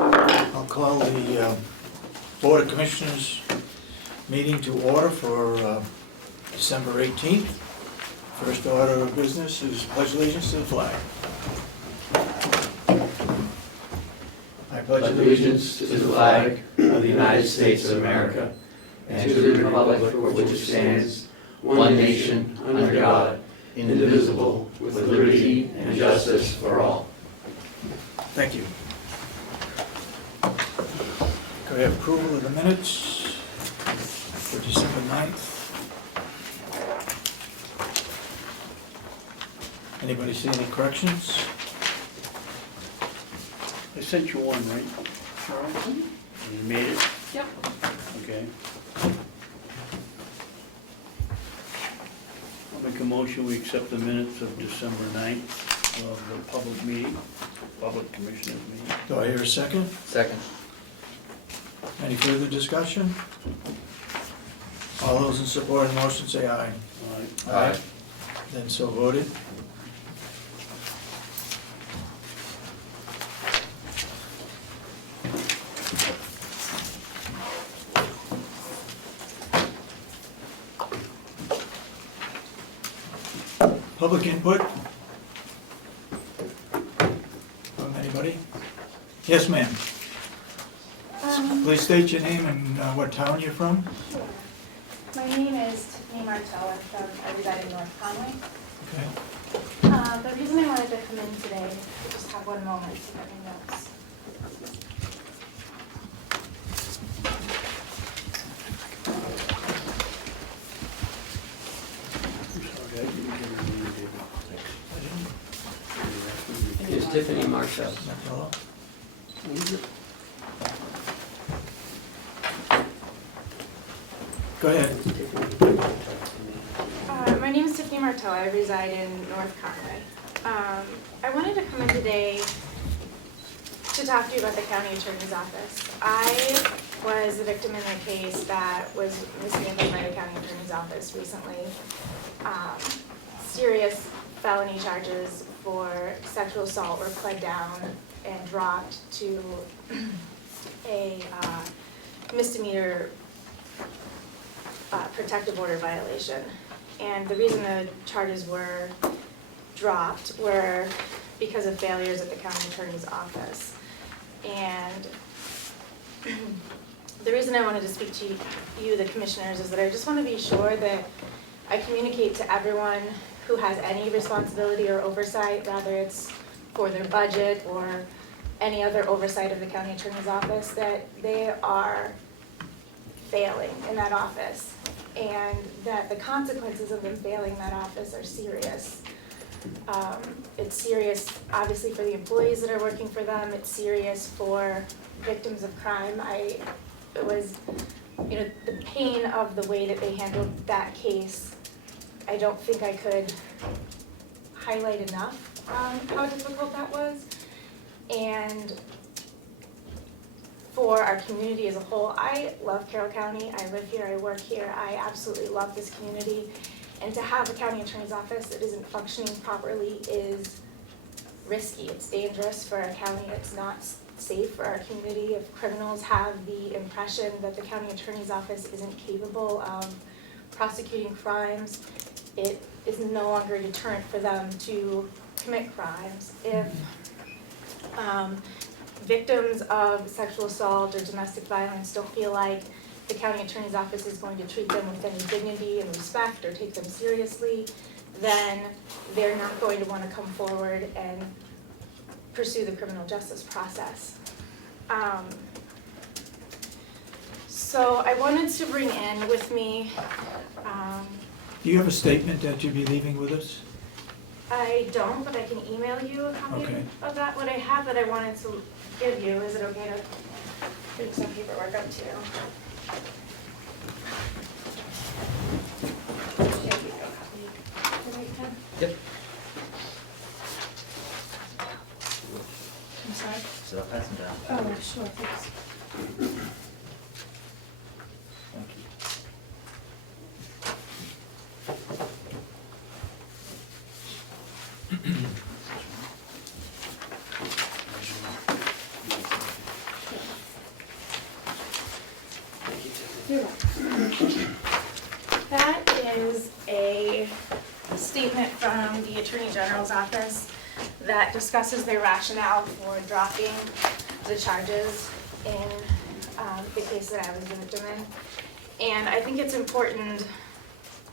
I'll call the Board of Commissioners meeting to order for December 18th. First order of business is pledge allegiance to the flag. I pledge Allegiance to the flag of the United States of America and to the republic for which it stands, one nation, under God, indivisible, with liberty and justice for all. Thank you. Could I have approval of the minutes for December 9th? Anybody see any corrections? I sent you one, right, Cheryl? You made it? Yep. Okay. I'll make a motion, we accept the minutes of December 9th of the public meeting, public commissioners meeting. Do I hear a second? Second. Any further discussion? All those in support of the motion say aye. All right. Aye. Then so voted. Public input? From anybody? Yes, ma'am. Please state your name and what town you're from. Sure. My name is Tiffany Martell. I reside in North Conway. Okay. The reason I wanted to come in today, I just have one moment to get my notes. I'm sorry, I didn't get it when you did. Thanks. It's Tiffany Marshall. That fellow? What is it? Go ahead. My name is Tiffany Martell. I reside in North Conway. I wanted to come in today to talk to you about the county attorney's office. I was a victim in a case that was mishandled by the county attorney's office recently. Serious felony charges for sexual assault were pled down and dropped to a misdemeanor protective order violation. And the reason the charges were dropped were because of failures at the county attorney's office. And the reason I wanted to speak to you, the commissioners, is that I just want to be sure that I communicate to everyone who has any responsibility or oversight, whether it's for their budget or any other oversight of the county attorney's office, that they are failing in that office, and that the consequences of them failing that office are serious. It's serious, obviously, for the employees that are working for them. It's serious for victims of crime. It was, the pain of the way that they handled that case, I don't think I could highlight enough how difficult that was. And for our community as a whole, I love Carroll County. I live here, I work here. I absolutely love this community. And to have a county attorney's office that isn't functioning properly is risky. It's dangerous for our county. It's not safe for our community. If criminals have the impression that the county attorney's office isn't capable of prosecuting crimes, it is no longer a deterrent for them to commit crimes. If victims of sexual assault or domestic violence don't feel like the county attorney's office is going to treat them with any dignity and respect or take them seriously, then they're not going to want to come forward and pursue the criminal justice process. So I wanted to bring in with me, Do you have a statement that you'll be leaving with us? I don't, but I can email you a copy Okay. of that. What I have that I wanted to give you, is it okay to bring some paperwork up to you? Thank you. Yep. I'm sorry? So I'll pass them down. Oh, sure, thanks. Thank you. from the Attorney General's office that discusses their rationale for dropping the charges in the case that I was the victim in. And I think it's important,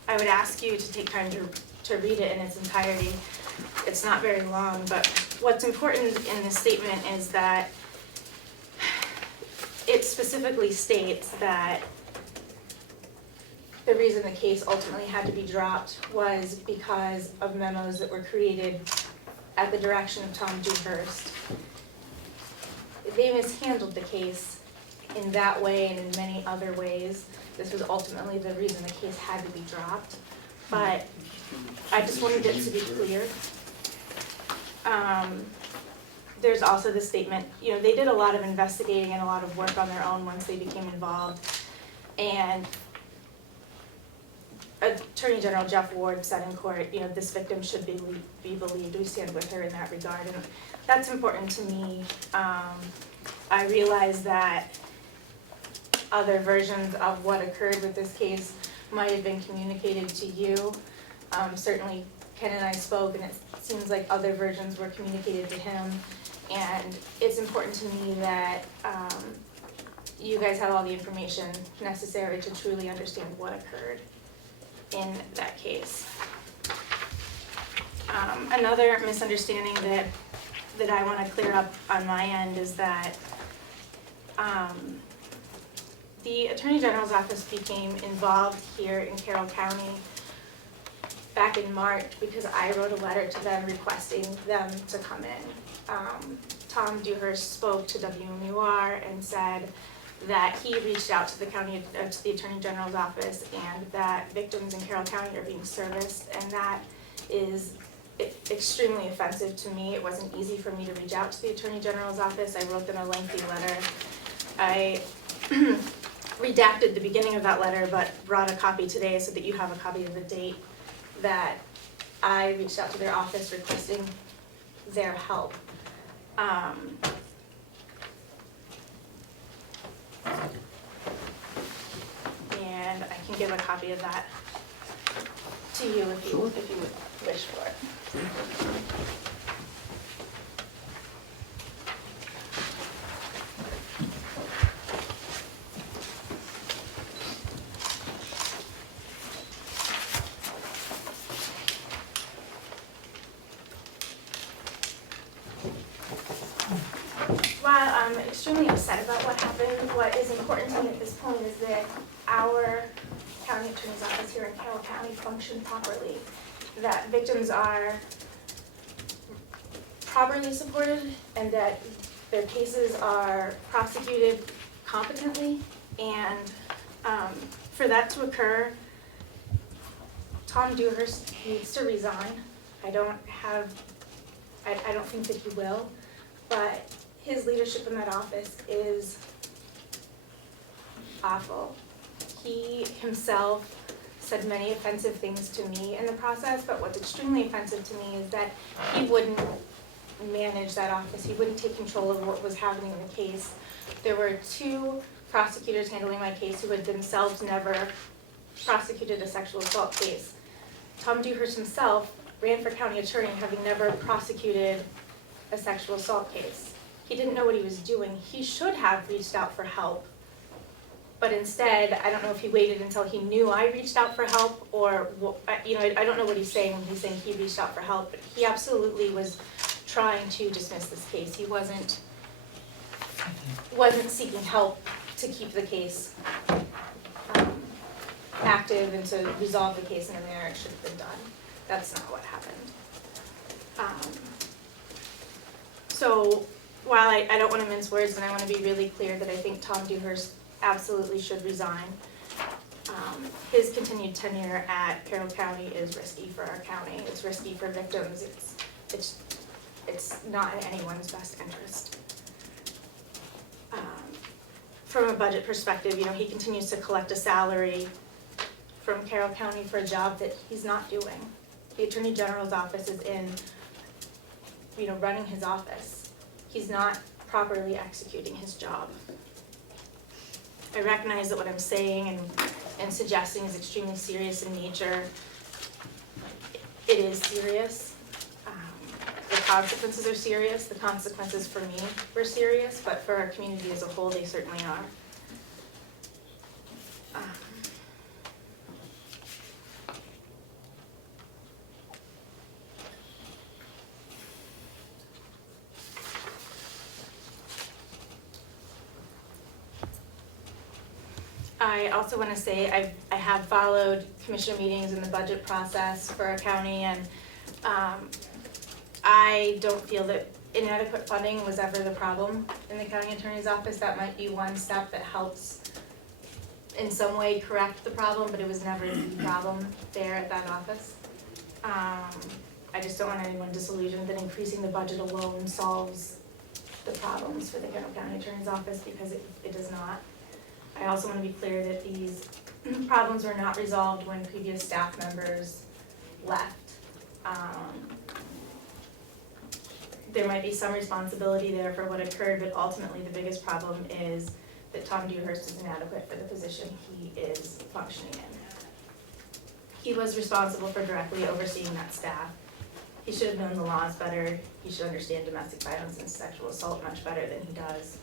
I would ask you to take time to read it in its entirety. It's not very long, but what's important in this statement is that it specifically states that the reason the case ultimately had to be dropped was because of memos that were created at the direction of Tom Dewhurst. They mishandled the case in that way and in many other ways. This was ultimately the reason the case had to be dropped. But I just wanted it to be clear. There's also the statement, you know, they did a lot of investigating and a lot of work on their own once they became involved. And Attorney General Jeff Ward said in court, you know, this victim should be believed. We stand with her in that regard. And that's important to me. I realize that other versions of what occurred with this case might have been communicated to you. Certainly Ken and I spoke, and it seems like other versions were communicated to him. And it's important to me that you guys have all the information necessary to truly understand what occurred in that case. Another misunderstanding that I want to clear up on my end is that the Attorney General's office became involved here in Carroll County back in March because I wrote a letter to them requesting them to come in. Tom Dewhurst spoke to WMUR and said that he reached out to the Attorney General's office and that victims in Carroll County are being serviced, and that is extremely offensive to me. It wasn't easy for me to reach out to the Attorney General's office. I wrote them a lengthy letter. I redacted the beginning of that letter, but brought a copy today so that you have a copy of the date that I reached out to their office requesting their help. And I can give a copy of that to you if you would wish for it. While I'm extremely upset about what happened, what is important to me at this point is that our county attorney's office here in Carroll County functioned properly, that victims are properly supported and that their cases are prosecuted competently. And for that to occur, Tom Dewhurst needs to resign. I don't think that he will, but his leadership in that office is awful. He himself said many offensive things to me in the process, but what's extremely offensive to me is that he wouldn't manage that office. He wouldn't take control of what was happening in the case. There were 2 prosecutors handling my case who had themselves never prosecuted a sexual assault case. Tom Dewhurst himself ran for county attorney having never prosecuted a sexual assault case. He didn't know what he was doing. He should have reached out for help. But instead, I don't know if he waited until he knew I reached out for help or, you know, I don't know what he's saying when he's saying he reached out for help, but he absolutely was trying to dismiss this case. He wasn't seeking help to keep the case active and to resolve the case in a manner it should have been done. That's not what happened. So while I don't want to mince words and I want to be really clear that I think Tom Dewhurst absolutely should resign, his continued tenure at Carroll County is risky for our county. It's risky for victims. It's not in anyone's best interest. From a budget perspective, you know, he continues to collect a salary from Carroll County for a job that he's not doing. The Attorney General's office is in, you know, running his office. He's not properly executing his job. I recognize that what I'm saying and suggesting is extremely serious in nature. it is serious. The consequences are serious. The consequences for me were serious, but for our community as a whole, they certainly are. I also want to say I have followed commissioner meetings and the budget process for our county, and I don't feel that inadequate funding was ever the problem in the county attorney's office. That might be one step that helps in some way correct the problem, but it was never the problem there at that office. I just don't want anyone disillusioned that increasing the budget alone solves the problems for the Carroll County Attorney's Office, because it does not. I also want to be clear that these problems were not resolved when previous staff members left. There might be some responsibility there for what occurred, but ultimately the biggest problem is that Tom Dewhurst is inadequate for the position he is functioning in. He was responsible for directly overseeing that staff. He should have known the laws better. He should understand domestic violence and sexual assault much better than he does,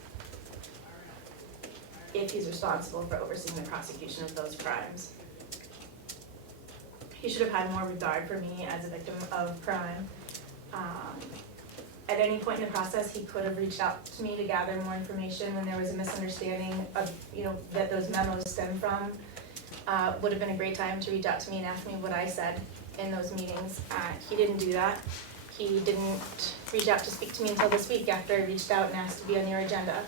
if he's responsible for overseeing the prosecution of those crimes. He should have had more regard for me as a victim of crime. At any point in the process, he could have reached out to me to gather more information when there was a misunderstanding of, that those memos stem from. Would have been a great time to reach out to me and ask me what I said in those meetings. He didn't do that. He didn't reach out to speak to me until this week after I reached out and asked to be on your agenda.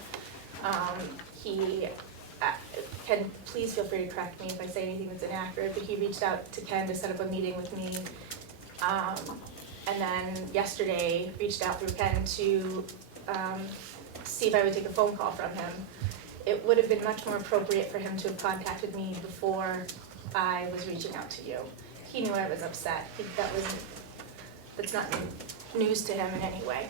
Ken, please feel free to correct me if I say anything that's inaccurate, but he reached out to Ken to set up a meeting with me. And then yesterday reached out through Ken to see if I would take a phone call from him. It would have been much more appropriate for him to have contacted me before I was reaching out to you. He knew I was upset. That's not news to him in any way.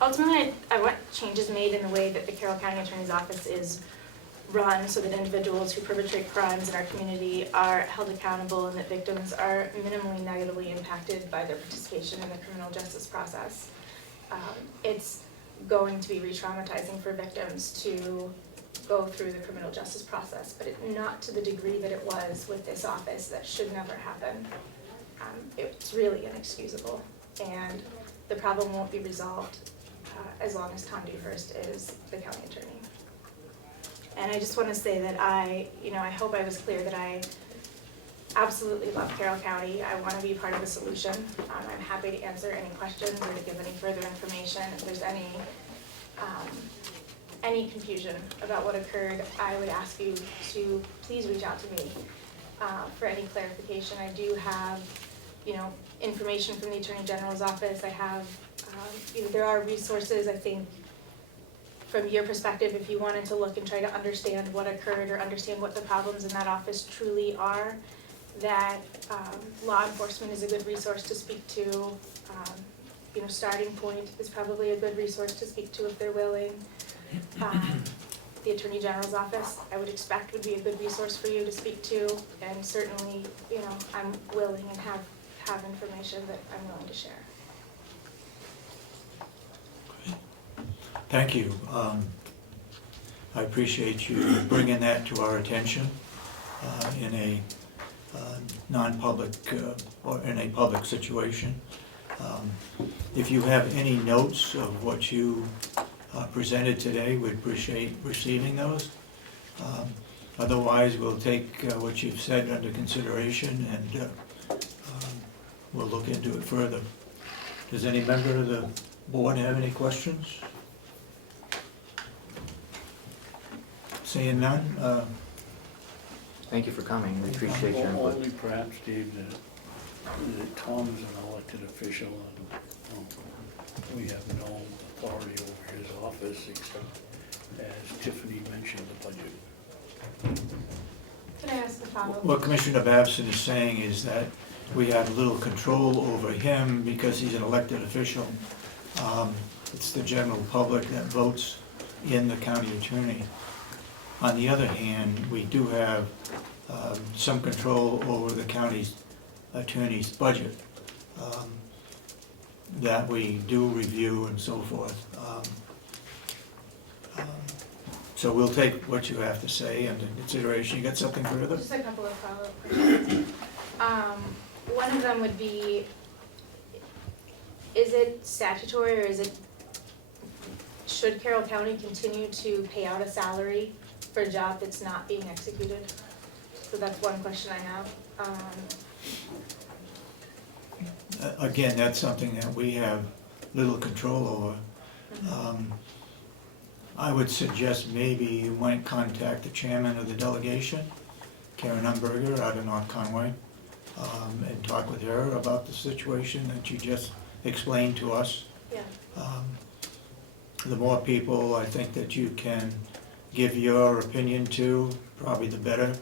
Ultimately, I want changes made in the way that the Carroll County Attorney's Office is run, so that individuals who perpetrate crimes in our community are held accountable and that victims are minimally negatively impacted by their participation in the criminal justice process. It's going to be re-traumatizing for victims to go through the criminal justice process, but not to the degree that it was with this office. That should never happen. It's really inexcusable, and the problem won't be resolved as long as Tom Dewhurst is the county attorney. And I just want to say that I hope I was clear that I absolutely love Carroll County. I want to be part of the solution. I'm happy to answer any questions or to give any further information. If there's any confusion about what occurred, I would ask you to please reach out to me for any clarification. I do have, information from the Attorney General's office. I have, there are resources, I think, from your perspective, if you wanted to look and try to understand what occurred or understand what the problems in that office truly are, that law enforcement is a good resource to speak to. Starting Point is probably a good resource to speak to if they're willing. The Attorney General's office, I would expect, would be a good resource for you to speak to, and certainly, I'm willing and have information that I'm willing to share. Thank you. I appreciate you bringing that to our attention in a non-public or in a public situation. If you have any notes of what you presented today, we'd appreciate receiving those. Otherwise, we'll take what you've said under consideration and we'll look into it further. Does any member of the board have any questions? Seeing none, Thank you for coming, we appreciate your input. Only perhaps, Dave, that Tom is an elected official and we have no authority over his office except, as Tiffany mentioned, the budget. Can I ask a follow-up? what Commissioner Babson is saying is that we have little control over him because he's an elected official. It's the general public that votes in the county attorney. On the other hand, we do have some control over the county's attorney's budget that we do review and so forth. So we'll take what you have to say into consideration. You got something further? Just a couple of follow-up questions. One of them would be, is it statutory or should Carroll County continue to pay out a salary for a job that's not being executed? So that's one question I have. Again, that's something that we have little control over. I would suggest maybe you might contact the chairman of the delegation, Karen Umberger out of North Conway, and talk with her about the situation that you just explained to us. Yeah. The more people I think that you can give your opinion to, probably the better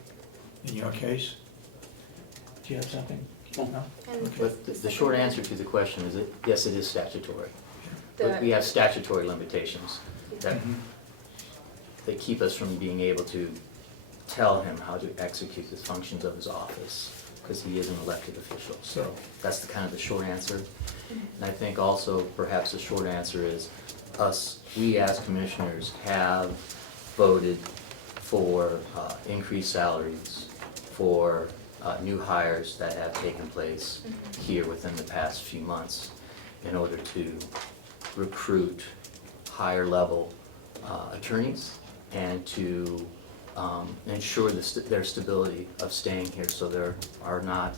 in your case. Do you have something? No? And But the short answer to the question is that, yes, it is statutory. But we the, have statutory limitations that Mhm. they keep us from being able to tell him how to execute the functions of his office, because he is an elected official. So that's the kind of the short answer. And I think also perhaps the short answer is we as commissioners have voted for increased salaries for new hires that have taken place here within the past few months in order to recruit higher level attorneys and to ensure their stability of staying here, so there are not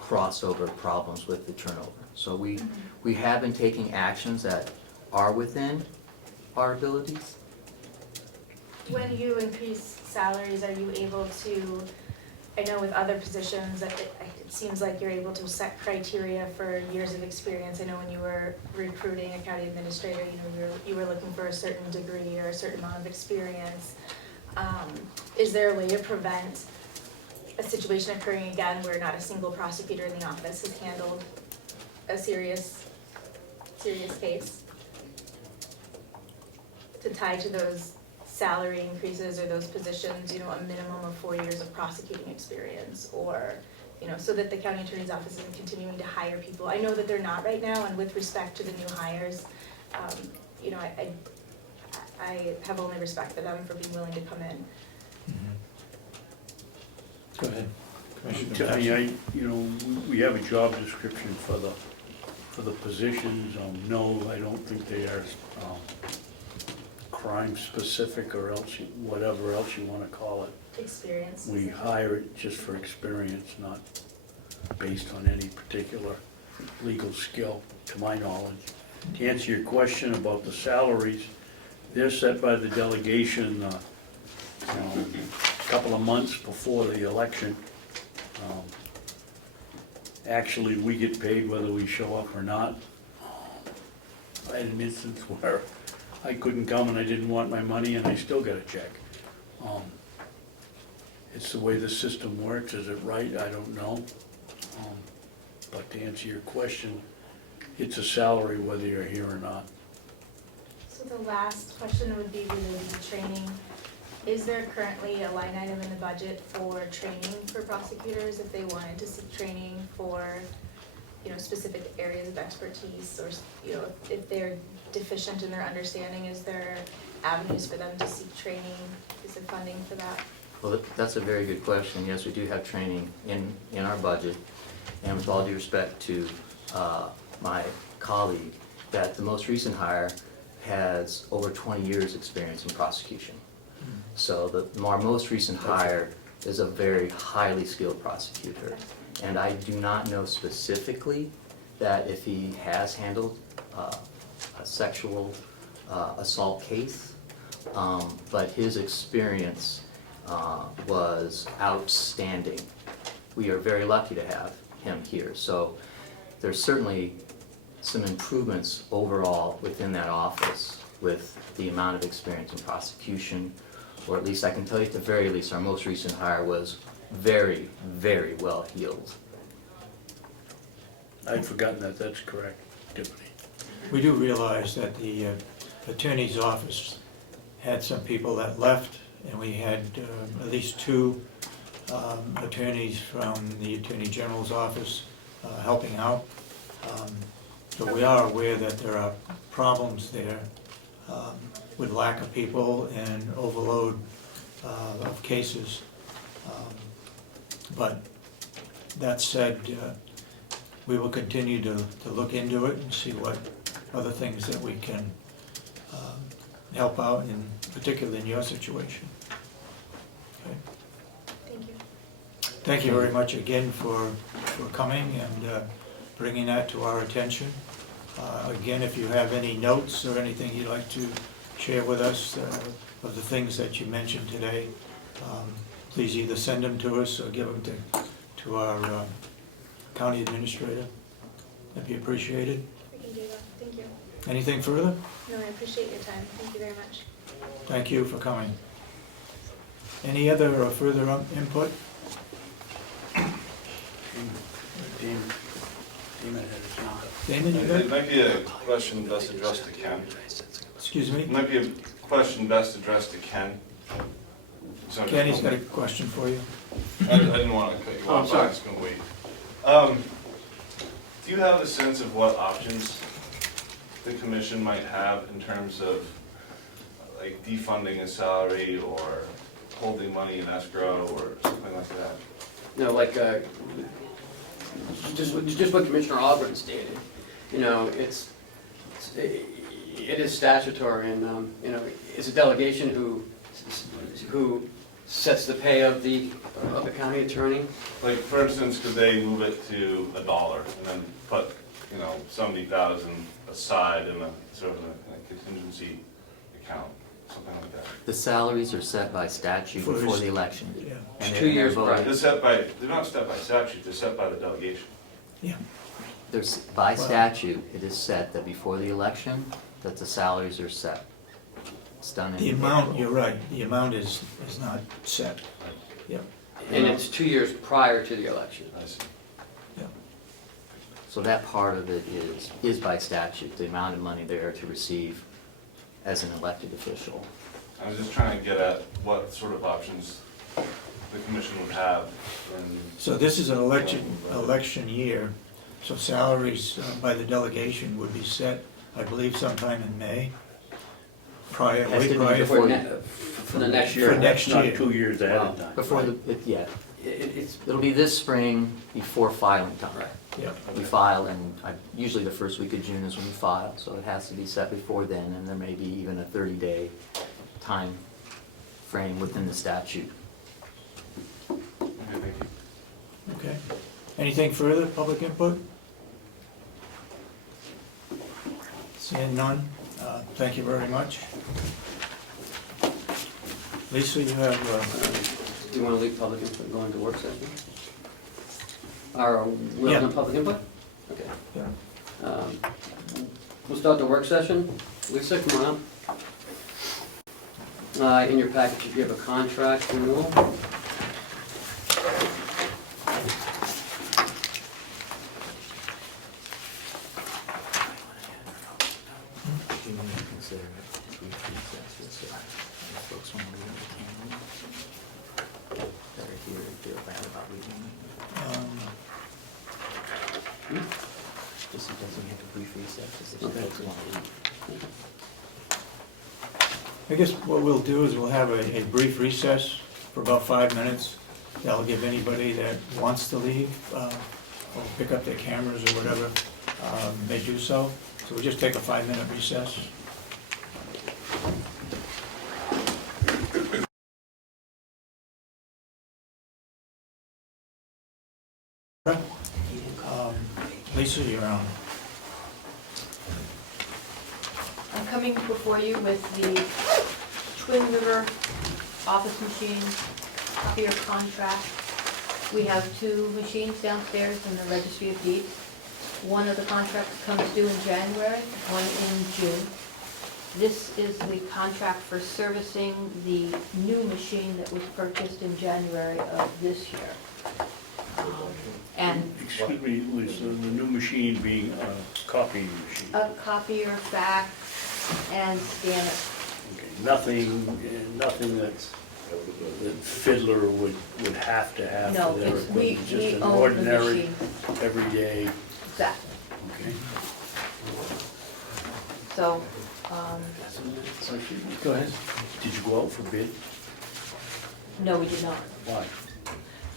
crossover problems with the turnover. So we have been taking actions that are within our abilities. when you increase salaries, are you able to, I know with other positions, that it seems like you're able to set criteria for years of experience. I know when you were recruiting a county administrator, you were looking for a certain degree or a certain amount of experience. Is there a way to prevent a situation occurring again where not a single prosecutor in the office has handled a serious case? To tie to those salary increases or those positions, a minimum of 4 years of prosecuting experience, or, so that the county attorney's office isn't continuing to hire people. I know that they're not right now, and with respect to the new hires, I have only respect for them for being willing to come in. Go ahead. Commissioner Tiffany, Babson. we have a job description for the positions. No, I don't think they are crime specific or else, whatever else you want to call it. Experience. We hire it just for experience, not based on any particular legal skill, to my knowledge. To answer your question about the salaries, they're set by the delegation, a couple of months before the election. Actually, we get paid whether we show up or not. I had an instance where I couldn't come and I didn't want my money and I still got a check. It's the way the system works. Is it right? I don't know. But to answer your question, it's a salary whether you're here or not. So the last question would be related to training. Is there currently a line item in the budget for training for prosecutors if they wanted to seek training for, specific areas of expertise, or, if they're deficient in their understanding, is there avenues for them to seek training? Is there funding for that? Well, that's a very good question. Yes, we do have training in our budget, and with all due respect to my colleague, that the most recent hire has over 20 years' experience in prosecution. So our most recent hire is a very highly skilled prosecutor. And I do not know specifically that if he has handled a sexual assault case, but his experience was outstanding. We are very lucky to have him here. So there's certainly some improvements overall within that office with the amount of experience in prosecution, or at least I can tell you at the very least, our most recent hire was very, very well heeled. I'd forgotten that. That's correct, Tiffany. We do realize that the attorney's office had some people that left, and we had at least two attorneys from the Attorney General's office helping out. So we are aware that there are problems there with lack of people and overload of cases. But that said, we will continue to look into it and see what other things that we can help out, in particularly in your situation. Okay. Thank you. Thank you very much again for coming and bringing that to our attention. Again, if you have any notes or anything you'd like to share with us of the things that you mentioned today, please either send them to us or give them to our county administrator. That'd be appreciated. We can do that. Thank you. Anything further? No, I appreciate your time. Thank you very much. Thank you for coming. Any other or further input? Damon had his hand up. Damon, you It got? might be a question best addressed to Ken. Excuse me? It might be a question best addressed to Ken. So- Kenny's got a question for you. I didn't want to cut you Oh, I'm off, sorry. I was gonna wait. Do you have a sense of what options the commission might have in terms of like defunding a salary or holding money in escrow or something like that? No, like, just what Commissioner Ahlgren stated, you know, it is statutory, and, you know, it's a delegation who sets the pay of the county attorney. Like, for instance, could they move it to $1 and then put, you know, 70,000 aside in a sort of a contingency account, something like that? The salaries are set by statute For before his- the election. Yeah. And It's they're 2 years voted- prior. They're not set by statute, they're set by the delegation. Yeah. There's, by Well- statute, it is set that before the election, that the salaries are set. It's done in The April. amount, you're right, the amount is not set. Yep. And it's 2 years prior to the election. I see. So that part of it is by statute, the amount of money they are to receive as an elected official. I was just trying to get at what sort of options the commission would have and So this is an election year, so salaries by the delegation would be set, I believe, sometime in May, Has to way be prior. before- For the next year. For next That's year. not 2 years ahead of time. Before the, yeah, it'll be this spring before filing time. Right. Yeah, We file, and usually the first week of June is when we file, so it has to be set before then, and there may be even a 30-day time frame within the statute. okay, thank you. okay. Anything further, public input? Seeing none, thank you very much. Lisa, you have, Do you want to leave public input and go into work session? Or we'll Yeah. have public input? Okay. yeah. We'll start the work session. Lisa, come on up. In your package, you have a contract renewal. Do you want to consider a brief recess, just so if folks want to leave it, they can leave? That are here, feel bad about leaving. Just doesn't have a brief recess, just if Okay. folks want to leave. I guess what we'll do is we'll have a brief recess for about 5 minutes. That'll give anybody that wants to leave, or pick up their cameras or whatever, may do so. So we'll just take a 5-minute recess. Lisa, you're on. I'm coming before you with the Twin River office machine copier contract. We have 2 machines downstairs in the registry of deeds. One of the contracts comes due in January, one in June. This is the contract for servicing the new machine that was purchased in January of this year. And Excuse me, Lisa, the new machine being a copying machine. a copier, fax, and scanner. Okay, nothing that Fiddler would have to have No, for their it's, we, equipment, just we an own the ordinary, machine. everyday, Exactly. okay? So, Go ahead. Did you go out for bid? no, we did not, Why?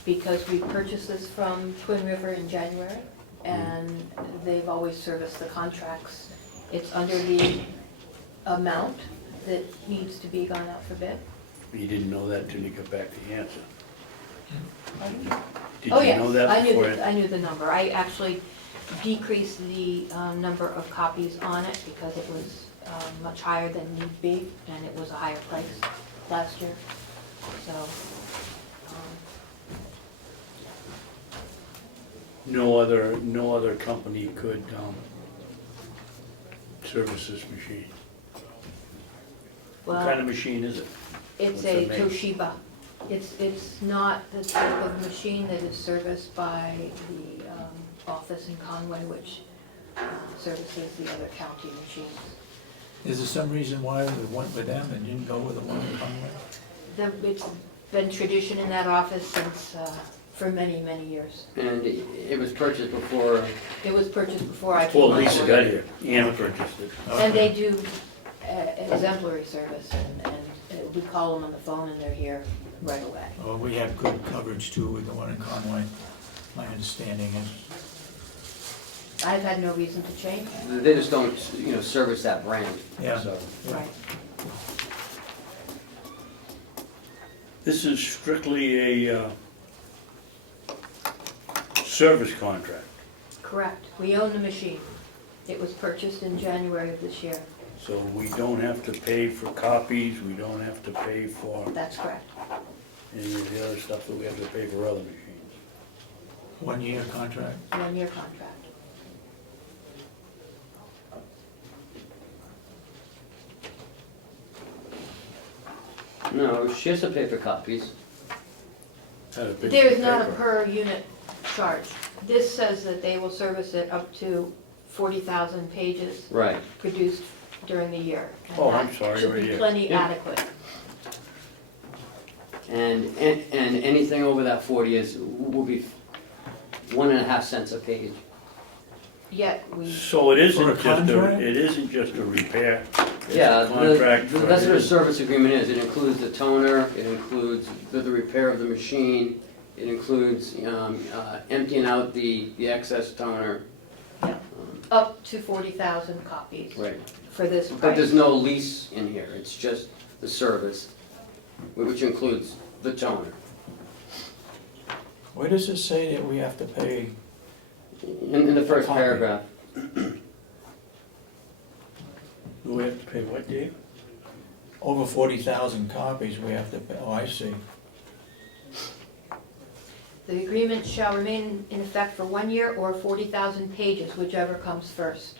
because we purchased this from Twin River in January, and they've always serviced the contracts. It's under the amount that needs to be gone out for bid. You didn't know that till you got back the answer. Did Oh, you yes, know that I knew, before? I knew the number. I actually decreased the number of copies on it because it was much higher than need be, and it was a higher price last year, so. No other company could, service this machine? What kind of Well, machine is it? it's what's a it made? Toshiba. It's not the type of machine that is serviced by the office in Conway, which services the other county machines. Is there some reason why we went with them and didn't go with the one in Conway? It's been tradition in that office since, for many, many years. And it was purchased before, It was purchased before I came Well, on Lisa board. got here, Anna purchased it. And they do exemplary service, and we call them on the phone and they're here right away. Well, we have good coverage too with the one in Conway, my understanding is. I've had no reason to change. they just don't, service that brand. Yeah. So, Yeah. Right. This is strictly a service contract, Correct. We own the machine. It was purchased in January of this year. so we don't have to pay for copies, we don't have to pay for That's correct. any of the other stuff that we have to pay for other machines. 1 year contract? 1-year contract. no, she has to pay for copies. Had a big There is not a paper. per unit charge. This says that they will service it up to 40,000 pages Right. produced during the year. And Oh, I'm that sorry, should right be here. plenty Yeah. adequate. And anything over that 40 will be 1.5 cents a page. Yet we, So it For a isn't just contract? it isn't just a repair, it's Yeah, a contract for. that's what a service agreement is. It includes the toner, it includes the repair of the machine, it includes emptying out the excess toner. yeah, up to 40,000 copies Right. for this But there's price. no lease in here, it's just the service, which includes the toner. Where does it say that we have to pay? In the first Copy. paragraph, Do we have to pay what, Dave? Over 40,000 copies we have to pay, oh, I see. The agreement shall remain in effect for 1 year or 40,000 pages, whichever comes first.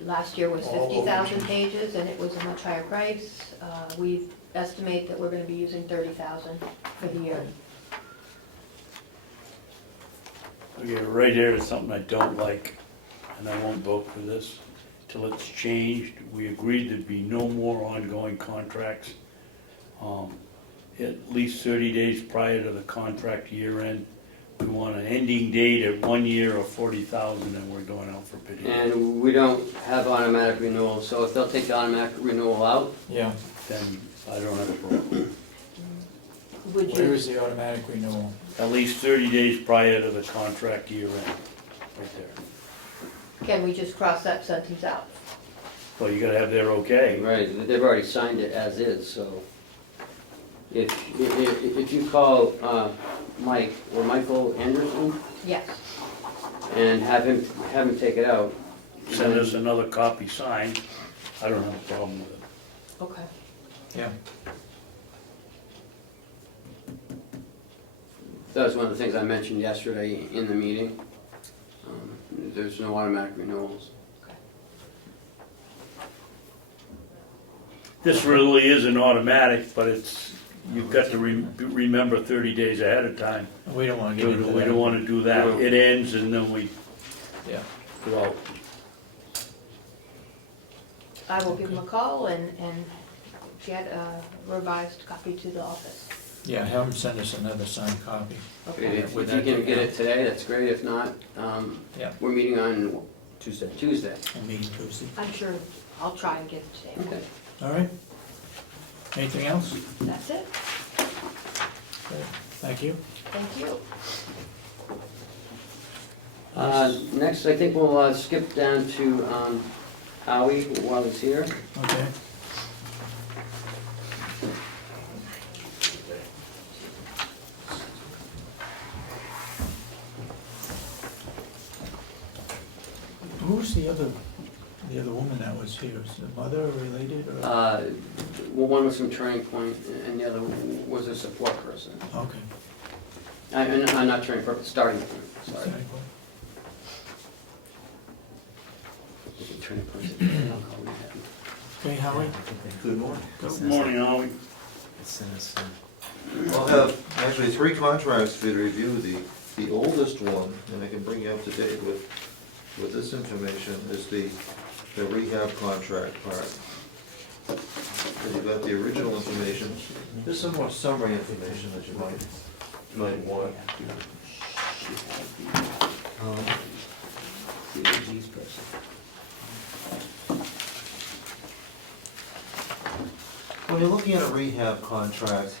Last year was All 50,000 over. pages, and it was a much higher price. We estimate that we're gonna be using 30,000 for the year. Okay, right here is something I don't like, and I won't vote for this till it's changed. We agreed there'd be no more ongoing contracts. At least 30 days prior to the contract year end. We want an ending date at 1 year or 40,000, and we're going out for bidding. and we don't have automatic renewal, so if they'll take the automatic renewal out, Yeah, Then I don't have a problem. Would where you, is the automatic renewal? At least 30 days prior to the contract year end, right there. can we just cross that sentence out? Well, you gotta have their okay. right, they've already signed it as is, so. If you call Mike, or Michael Anderson, Yes. and have him take it out. Send us another copy signed, I don't have a problem with it. Okay. Yeah, That was one of the things I mentioned yesterday in the meeting. There's no automatic renewals. This really is an automatic, but it's, you've got to remember 30 days ahead of time. we don't wanna We get into that. don't wanna do that. No. It ends and then we Yeah, go out. I will give him a call and get a revised copy to the office. Yeah, have them send us another signed copy. Okay. If you can get it today, that's great. If not, Yeah. we're meeting on Tuesday. Tuesday. A meeting Tuesday. I'm sure I'll try and get it today. Okay. All right? Anything else? That's it. Okay. Thank you. Thank you. Next, I think we'll skip down to Howie while he's here. Okay. Who's the other woman that was here? Is the mother related or? Well, one was from Turning Point, and the other was a support person. Okay. Not Turning Point, but Starting Point, sorry. Turning Point. Alcohol rehab. Okay, Howie? Good morning. Good morning, Howie. I'll have actually 3 contracts for you to review. The oldest one, and I can bring you up to date with this information, is the rehab contract part. And you've got the original information. There's some more summary information that you might want. When you're looking at a rehab contract,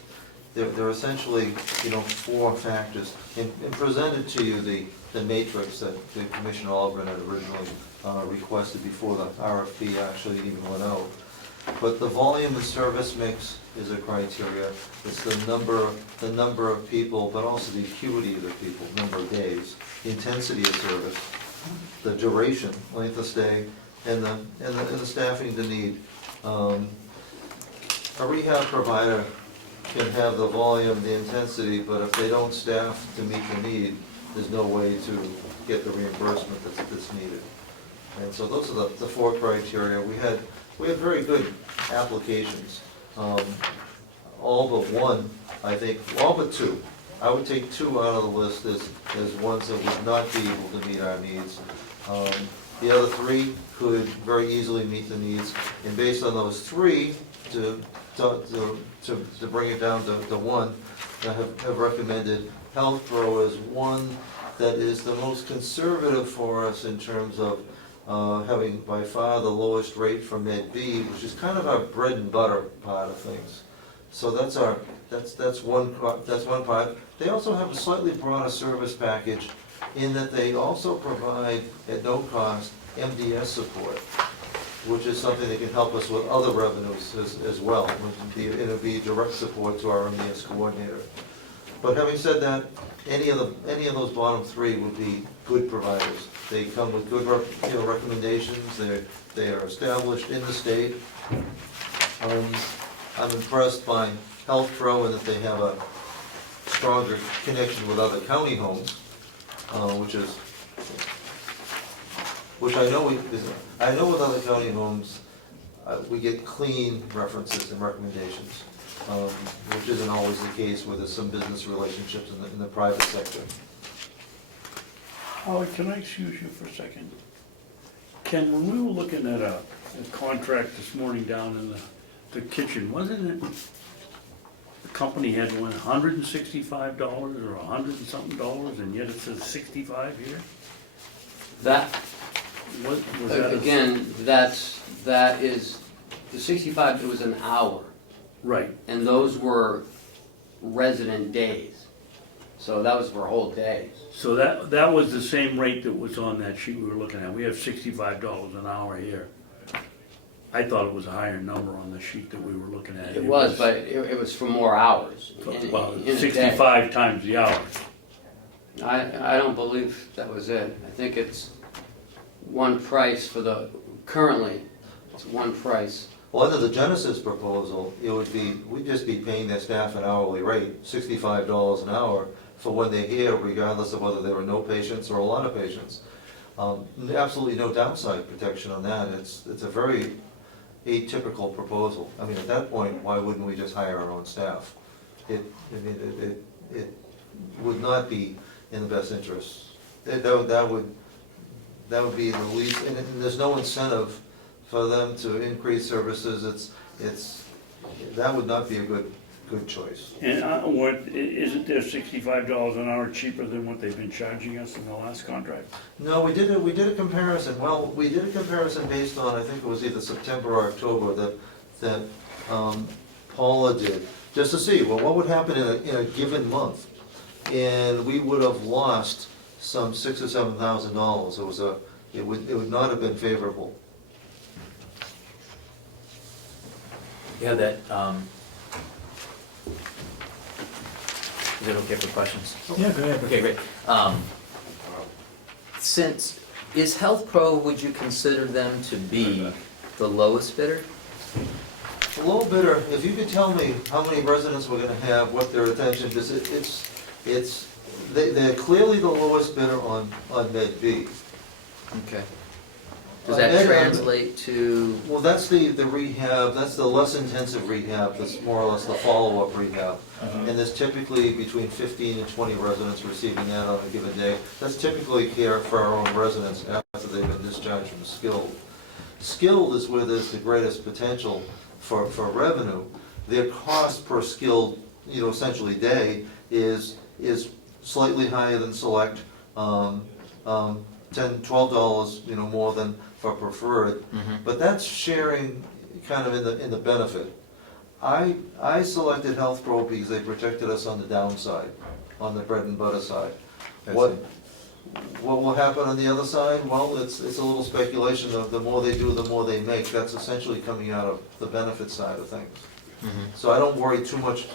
there are essentially, 4 factors. And presented to you the matrix that Commissioner Ahlgren had originally requested before the RFP actually even went out. But the volume of service mix is a criteria. It's the number of people, but also the acuity of the people, number of days, the intensity of service, the duration, length of stay, and the staffing to need. A rehab provider can have the volume, the intensity, but if they don't staff to meet the need, there's no way to get the reimbursement that's needed. And so those are the 4 criteria. We had very good applications. All but one, I think, all but 2. I would take 2 out of the list as ones that would not be able to meet our needs. The other 3 could very easily meet the needs, and based on those 3, to bring it down to 1, I have recommended Health Pro as one that is the most conservative for us in terms of having by far the lowest rate for Med B, which is kind of our bread and butter part of things. So that's one part. They also have a slightly broader service package in that they also provide at no cost MDS support, which is something that can help us with other revenues as well. It'll be direct support to our MDS coordinator. But having said that, any of those bottom 3 would be good providers. They come with good recommendations. They are established in the state. I'm impressed by Health Pro in that they have a stronger connection with other county homes, which I know with other county homes, we get clean references and recommendations, which isn't always the case where there's some business relationships in the private sector. Howie, can I excuse you for a second? Ken, when we were looking at a contract this morning down in the kitchen, wasn't it the company had $165 or $100 and something dollars, and yet it says 65 here? That, Was that again, that is, the 65, it was an hour, Right, and those were resident days. So that was for a whole day. so that was the same rate that was on that sheet we were looking at. We have $65 an hour here. I thought it was a higher number on the sheet that we were looking at. It was, but it was for more hours Well, in a day. 65 times the hour. I don't believe that was it. I think it's one price currently, it's one price. Well, under the Genesis proposal, we'd just be paying their staff an hourly rate, $65 an hour, for when they're here, regardless of whether there were no patients or a lot of patients. Absolutely no downside protection on that. It's a very atypical proposal. I mean, at that point, why wouldn't we just hire our own staff? It would not be in the best interest. That would be in the least, and there's no incentive for them to increase services, that would not be a good choice. And isn't there $65 an hour cheaper than what they've been charging us in the last contract? No, we did a comparison, well, we did a comparison based on, I think it was either September or October that Paula did, just to see, well, what would happen in a given month? And we would have lost some $6,000 or $7,000, it would not have been favorable. Yeah, that, is it okay for questions? Yeah, go ahead. Okay, great. Since, is Health Pro, would you consider them to be the lowest bidder? A little bidder, if you could tell me how many residents we're gonna have, what their attention, because they're clearly the lowest bidder on Med B. Okay. Does that translate to, Well, that's the rehab, that's the less intensive rehab, that's more or less the follow-up rehab. And there's typically between 15 and 20 residents receiving that on a given day. That's typically care for our own residents after they've been discharged from skilled. Skilled is where there's the greatest potential for revenue. Their cost per skilled, essentially day is slightly higher than select, $10, $12, more than for preferred. But that's sharing kind of in the benefit. I selected Health Pro because they protected us on the downside, on the bread and butter side. What will happen on the other side? Well, it's a little speculation of the more they do, the more they make. That's essentially coming out of the benefit side of things. So I don't worry too much.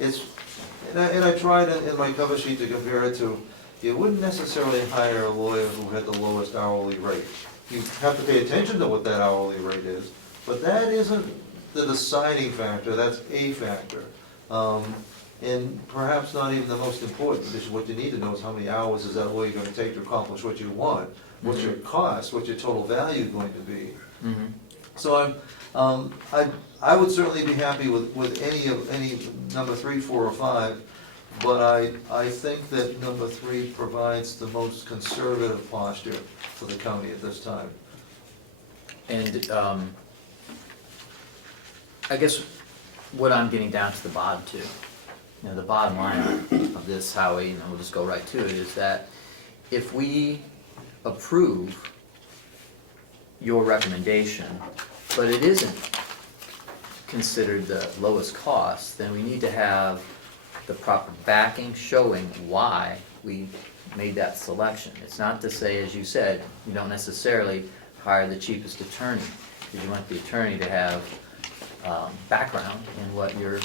And I tried in my cover sheet to compare it to, you wouldn't necessarily hire a lawyer who had the lowest hourly rate. You have to pay attention to what that hourly rate is, but that isn't the deciding factor, that's a factor. And perhaps not even the most important, because what you need to know is how many hours is that lawyer gonna take to accomplish what you want, what's your cost, what's your total value going to be. So I would certainly be happy with any number 3, 4, or 5, but I think that number 3 provides the most conservative posture for the county at this time. and, I guess what I'm getting down to the bottom too, the bottom line of this, Howie, and we'll just go right to it, is that if we approve your recommendation, but it isn't considered the lowest cost, then we need to have the proper backing showing why we made that selection. It's not to say, as you said, you don't necessarily hire the cheapest attorney, because you want the attorney to have background in what you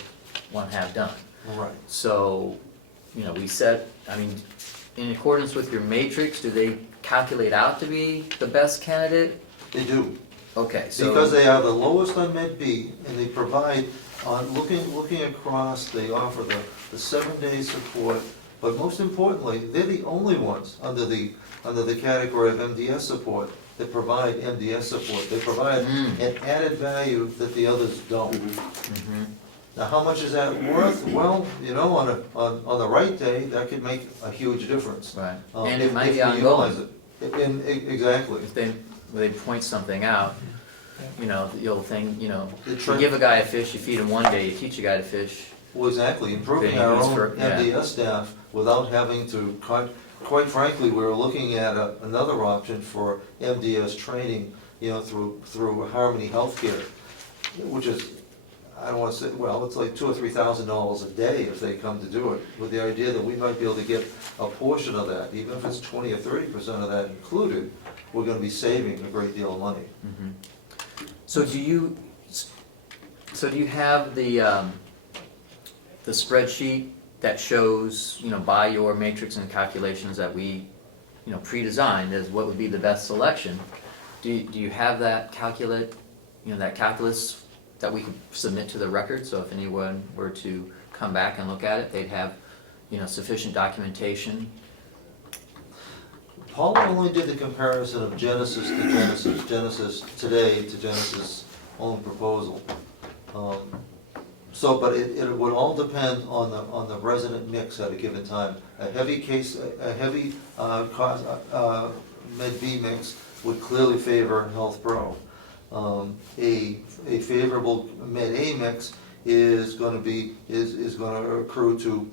want to have done. Right. So, we said, in accordance with your matrix, do they calculate out to be the best candidate? They do. Okay, so. Because they are the lowest on Med B, and they provide, looking across, they offer the 7-day support, but most importantly, they're the only ones under the category of MDS support that provide MDS support. They provide an added value that the others don't. Now, how much is that worth? Well, on the right day, that could make a huge difference. Right, and it if might be we ongoing. utilize it. Exactly. If they point something out, the old thing, you trend- give a guy a fish, you feed him one day, you teach a guy to fish. Well, exactly, improving Being our used own for- yeah. MDS staff without having to, quite frankly, we were looking at another option for MDS training, through Harmony Healthcare, which is, I don't want to say, well, it's like $2,000 or $3,000 a day if they come to do it, with the idea that we might be able to get a portion of that, even if it's 20 or 30% of that included, we're going to be saving a great deal of money. So do you have the spreadsheet that shows, by your matrix and calculations that we, pre-designed as what would be the best selection? Do you have that that calculus that we could submit to the record, so if anyone were to come back and look at it, they'd have, sufficient documentation? Paula only did the comparison of Genesis to Genesis, Genesis today to Genesis' own proposal. But it would all depend on the resident mix at a given time. A heavy Med B mix would clearly favor Health Pro. a favorable Med A mix is gonna be, is gonna accrue to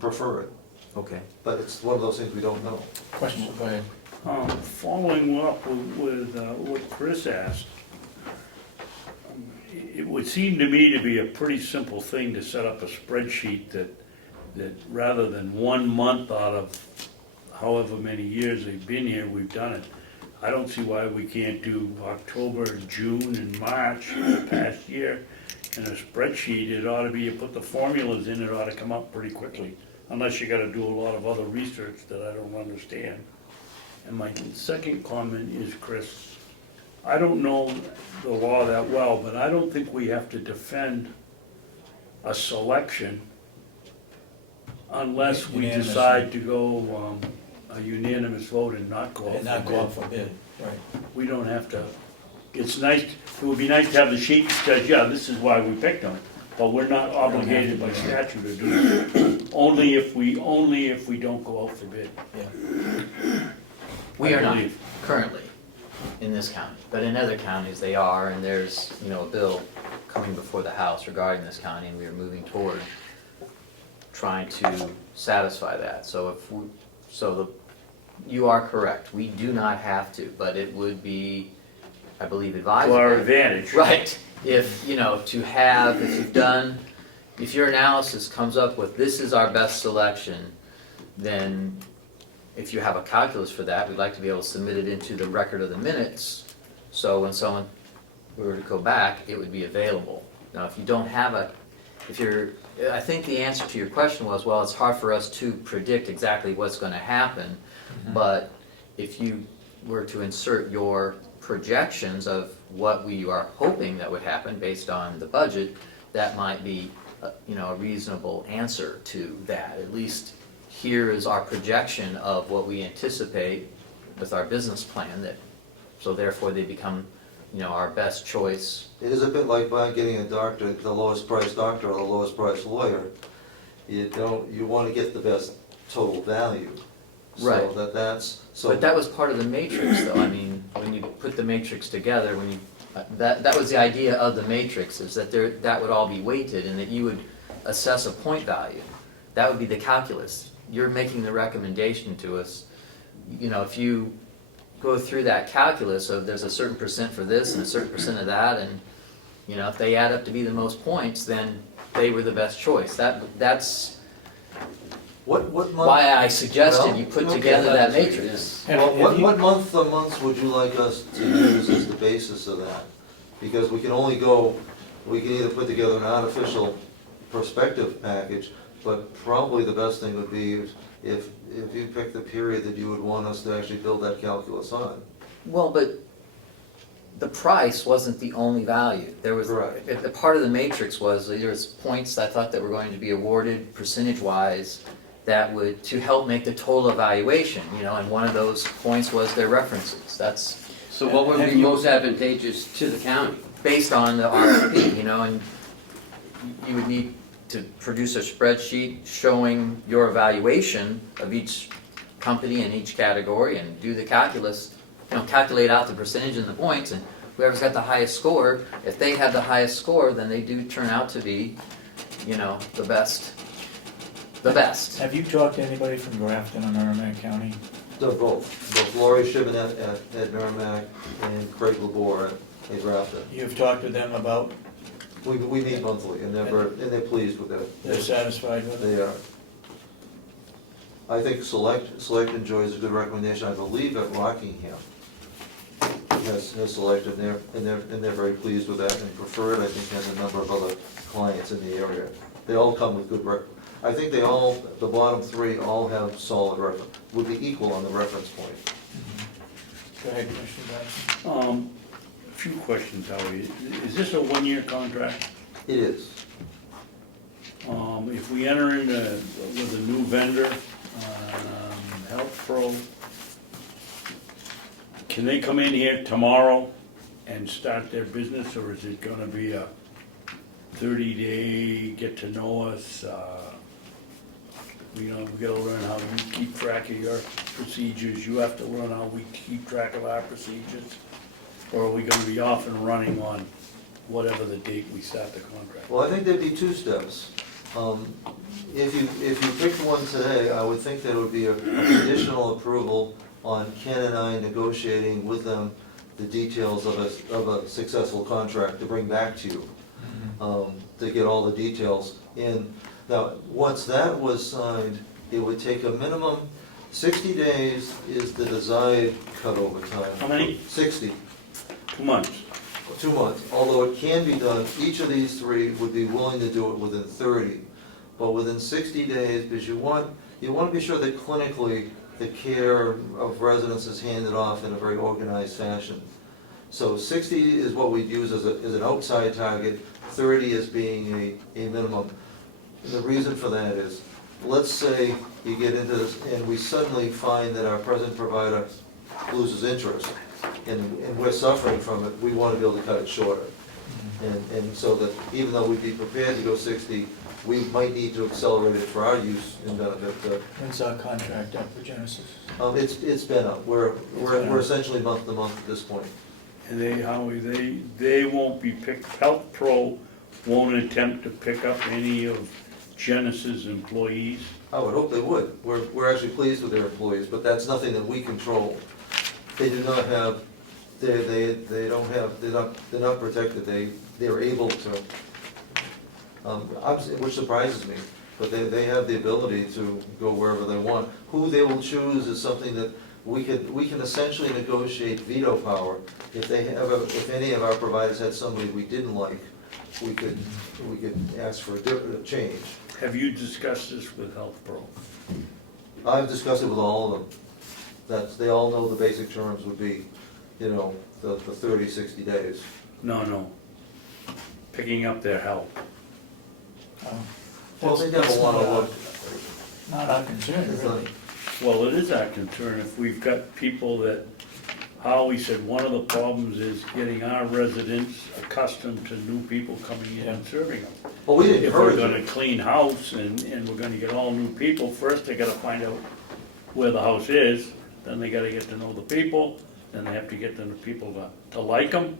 preferred. Okay. But it's one of those things we don't know. Questions, go ahead. Following up with what Chris asked, it would seem to me to be a pretty simple thing to set up a spreadsheet that rather than 1 month out of however many years they've been here, we've done it. I don't see why we can't do October, June, and March of the past year in a spreadsheet. It ought to be, you put the formulas in, it ought to come up pretty quickly, unless you gotta do a lot of other research that I don't understand. And my second comment is, Chris, I don't know the law that well, but I don't think we have to defend a selection unless we Unanimous. decide to go a unanimous vote and not go out And not for go out bid. for bid, right. We don't have to, it's nice, it would be nice to have the sheet that says, yeah, this is why we picked them, but we're not obligated by statute to do it. Only if we don't go out for bid. Yeah. We I are not believe. currently in this county, but in other counties they are, and there's, a bill coming before the House regarding this county, and we are moving toward trying to satisfy that. So you are correct, we do not have to, but it would be, I believe, advisable. To our advantage. Right, if your analysis comes up with, this is our best selection, then if you have a calculus for that, we'd like to be able to submit it into the record of the minutes, so when someone were to go back, it would be available. Now, if you don't have I think the answer to your question was, well, it's hard for us to predict exactly what's gonna happen, but if you were to insert your projections of what we are hoping that would happen based on the budget, that might be, a reasonable answer to that. At least here is our projection of what we anticipate with our business plan, so therefore they become, our best choice. It is a bit like buying, getting a doctor, the lowest priced doctor or the lowest priced lawyer. You wanna get the best total value. Right. So But that was part of the matrix, though. I mean, when you put the matrix together, that was the idea of the matrix, is that that would all be weighted and that you would assess a point value. That would be the calculus. You're making the recommendation to us. If you go through that calculus of there's a certain percent for this and a certain percent of that, and if they add up to be the most points, then they were the best choice. That's what month? why I suggested Well, you put okay, together that that's- matrix. Well, what months would you like us to use as the basis of that? Because we can either put together an artificial prospective package, but probably the best thing would be if you pick the period that you would want us to actually build that calculus on. Well, but the price wasn't the only value. There was, Right. a part of the matrix was, there was points I thought that were going to be awarded percentage-wise that would, to help make the total evaluation, and one of those points was their references. That's So what would be most advantageous to the county? based on the RFP, and you would need to produce a spreadsheet showing your evaluation of each company in each category and do the calculus, calculate out the percentage and the points, and whoever's got the highest score, if they have the highest score, then they do turn out to be, the best. The best. Have you talked to anybody from Grafton or Merrimack County? They're both Lori Shibben at Merrimack and Craig Labor at Grafton. You've talked to them about, We meet monthly, and they're pleased with it. they're satisfied with it? They are. I think Select enjoys a good recommendation, I believe at Rockingham has selected, and they're very pleased with that, and Preferred, I think, has a number of other clients in the area. They all come with good I think the bottom three all have solid reference, would be equal on the reference point. Go ahead, Commissioner Babson. A few questions, Howie. Is this a one-year contract? It is. If we enter into with a new vendor, Health Pro, can they come in here tomorrow and start their business, or is it gonna be a 30-day get to know us? We gotta learn how you keep track of your procedures. You have to learn how we keep track of our procedures. Or are we gonna be off and running on whatever the date we start the contract? Well, I think there'd be two steps. If you picked one today, I would think that it would be a conditional approval on Ken and I negotiating with them the details of a successful contract to bring back to you, to get all the details in. Now, once that was signed, it would take a minimum, 60 days is the desired cutover time. How many? 60. 2 months. 2 months, although it can be done, each of these three would be willing to do it within 30. But within 60 days, because you want to be sure that clinically the care of residents is handed off in a very organized fashion. So 60 is what we'd use as an outside target, 30 as being a minimum. And the reason for that is, let's say you get into this and we suddenly find that our present provider loses interest and we're suffering from it, we want to be able to cut it shorter. And so that even though we'd be prepared to go 60, we might need to accelerate it for our use and benefit. When's our contract up for Genesis? It's been up, we're essentially month to month at this point. And they won't be Health Pro won't attempt to pick up any of Genesis employees? I would hope they would. We're actually pleased with their employees, but that's nothing that we control. They do not have, they don't have, they're not protected. They're able to, which surprises me, but they have the ability to go wherever they want. Who they will choose is something that we can essentially negotiate veto power. If any of our providers had somebody we didn't like, we could ask for a change. Have you discussed this with Health Pro? I've discussed it with all of them. They all know the basic terms would be, the 30, 60 days. No. Picking up their help. Well, they never want to look. Not our concern, really. Well, it is our concern if we've got people that, Howie said, one of the problems is getting our residents accustomed to new people coming in and serving them. Well, we didn't If we're encourage gonna it. clean house and we're gonna get all new people, first they gotta find out where the house is, then they gotta get to know the people, then they have to get to the people to like them.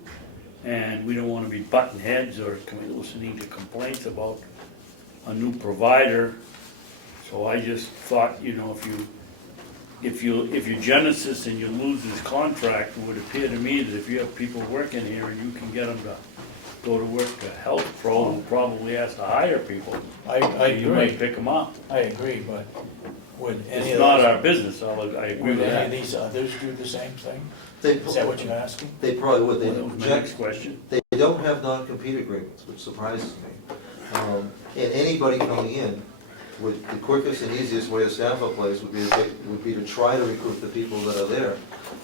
And we don't wanna be butting heads or listening to complaints about a new provider. So I just thought, if you're Genesis and you lose this contract, it would appear to me that if you have people working here and you can get them to go to work to Health Pro, who probably has to hire people, I you might agree, pick them up. I agree, but would any It's of not those, our business, I agree would with any that. of these others do the same thing? They, Is that what you're asking? they probably would. That was my next question. They don't have non-compete agreements, which surprises me. And anybody coming in, the quickest and easiest way to staff a place would be to try to recruit the people that are there.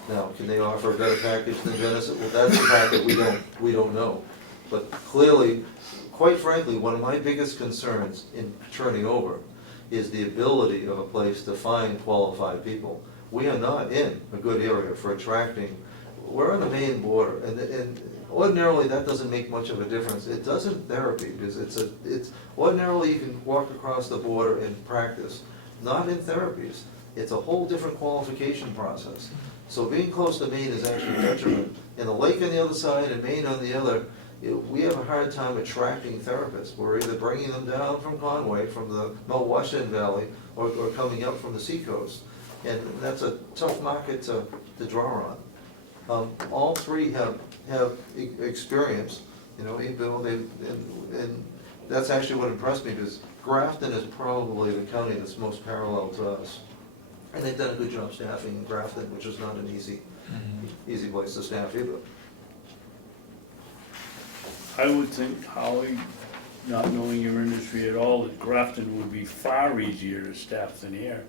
Now, can they offer a better package than Genesis? Well, that's the fact that we don't know. But clearly, quite frankly, one of my biggest concerns in turning over is the ability of a place to find qualified people. We are not in a good area for attracting. We're on the Maine border, and ordinarily that doesn't make much of a difference. It does in therapy, because it's ordinarily you can walk across the border and practice, not in therapies. It's a whole different qualification process. So being close to Maine is actually a detriment. And the lake on the other side and Maine on the other, we have a hard time attracting therapists. We're either bringing them down from Conway, from the Mount Washington Valley, or coming up from the seacoast. And that's a tough market to draw on. All three have experience, and that's actually what impressed me, because Grafton is probably the county that's most parallel to us. And they've done a good job staffing Grafton, which is not an easy place to staff either. I would think, Howie, not knowing your industry at all, that Grafton would be far easier to staff than here.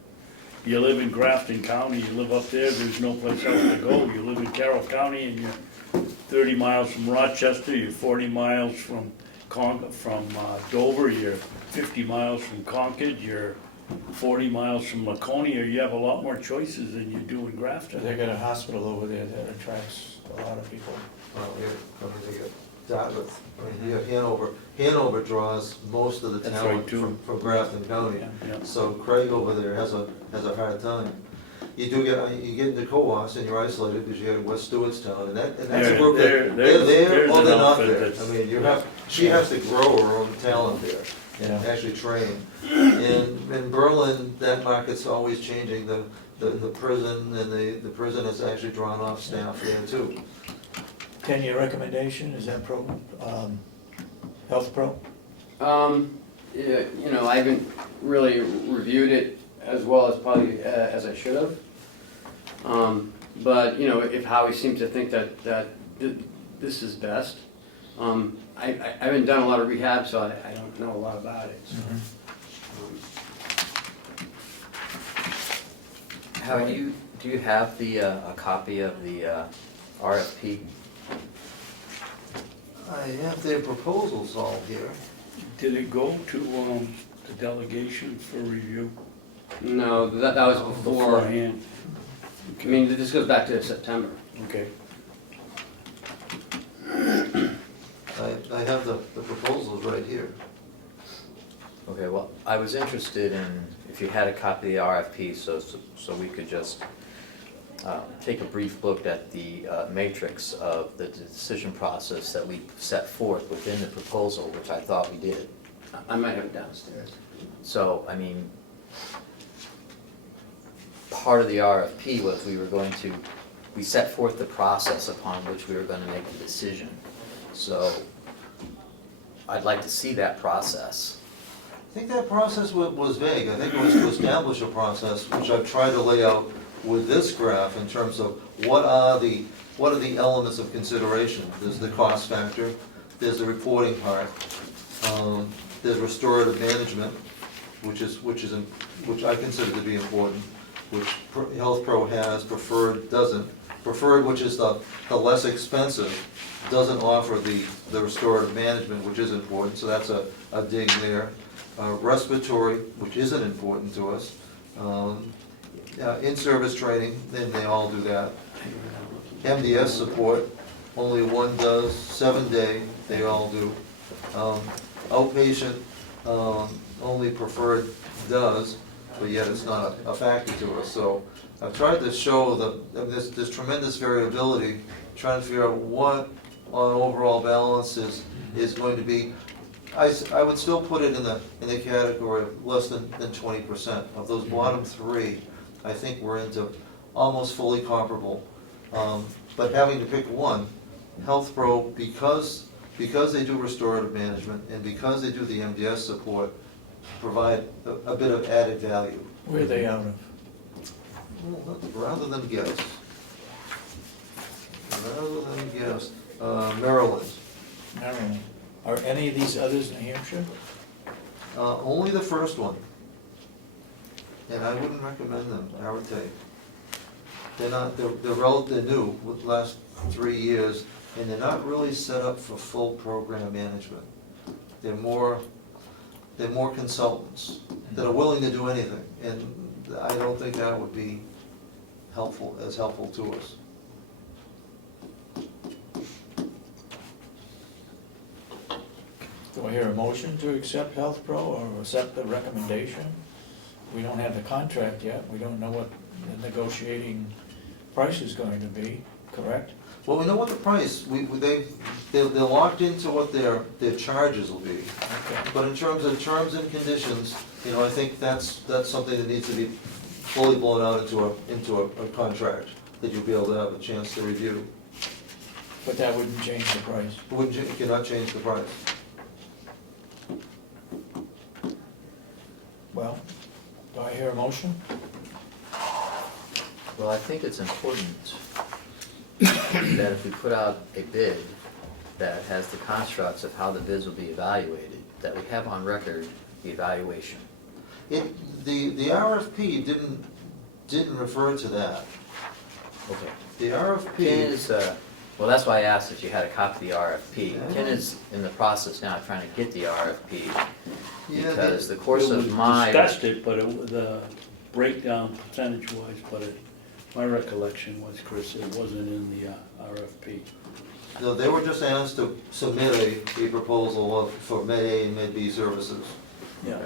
You live in Grafton County, you live up there's no place else to go. You live in Carroll County and you're 30 miles from Rochester, you're 40 miles from Dover, you're 50 miles from Concord, you're 40 miles from Laconia. You have a lot more choices than you do in Grafton. They got a hospital over there that attracts a lot of people. Well, they get Dartmouth, you have Hanover. Hanover draws most of the That's talent right, too. from Grafton County. Yeah. So Craig over there has a hard time. you get into co-ops and you're isolated because you have West Stewartstown, and that's a There- group there- that, they're there there's or an they're not outfit there. that's- I mean, she has to grow her own talent there and Yeah. actually train. In Berlin, that market's always changing, the prison, and the prison has actually drawn off staff there too. 10-year recommendation, is that Health Pro? Yeah, you know, I haven't really reviewed it as well as probably as I should have. But, you know, if Howie seems to think that this is best, I haven't done a lot of rehab, so I don't know a lot about it, so. How do you have a copy of the RFP? I have their proposals all here. Did it go to the delegation for review No, that was before, I beforehand? mean, this goes back to September. Okay. I have the proposals right here. Okay, well, I was interested in if you had a copy of the RFP, so we could just take a brief look at the matrix of the decision process that we set forth within the proposal, which I thought we did. I might have it downstairs. So, I mean, part of the RFP was we set forth the process upon which we were gonna make the decision. So, I'd like to see that process. I think that process was vague. I think it was to establish a process, which I've tried to lay out with this graph in terms of what are the elements of consideration. There's the cost factor, there's the reporting part, there's restorative management, which I consider to be important, which Health Pro has, Preferred doesn't. Preferred, which is the less expensive, doesn't offer the restorative management, which is important, so that's a dig there. Respiratory, which isn't important to us. In-service training, then they all do that. MDS support, only one does. 7-day, they all do. Outpatient, only Preferred does, but yet it's not a factor to us. So I've tried to show this tremendous variability, trying to figure out what on overall balance is going to be. I would still put it in the category of less than 20%. Of those bottom three, I think we're into almost fully comparable. But having to pick one, Health Pro, because they do restorative management and because they do the MDS support, provide a bit of added value. Where are they out of? Well, rather than guess, Maryland. Maryland. Are any of these others New Hampshire? Only the first one. And I wouldn't recommend them, I would take. They're new, with the last 3 years, and they're not really set up for full program management. They're more consultants that are willing to do anything, and I don't think that would be helpful to us. Do I hear a motion to accept Health Pro or accept the recommendation? We don't have the contract yet, we don't know what the negotiating price is going to be, correct? Well, we know what the price, they're locked into what their charges will be. Okay. But in terms of terms and conditions, I think that's something that needs to be fully blown out into a contract that you'll be able to have a chance to review. But that wouldn't change the price. It cannot change the price. Well, do I hear a motion? Well, I think it's important that if we put out a bid that has the constructs of how the bids will be evaluated, that we have on record the evaluation. The RFP didn't refer to that. Okay. The Ken RFP, is, well, that's why I asked if you had a copy of the RFP. Yeah. Ken is in the process now of trying to get the RFP, yeah, because the course We of my. discussed it, but the breakdown percentage-wise, but my recollection was, Chris, it wasn't in the RFP. no, they were just asked to submit a proposal for Med A and Med B services. Yeah.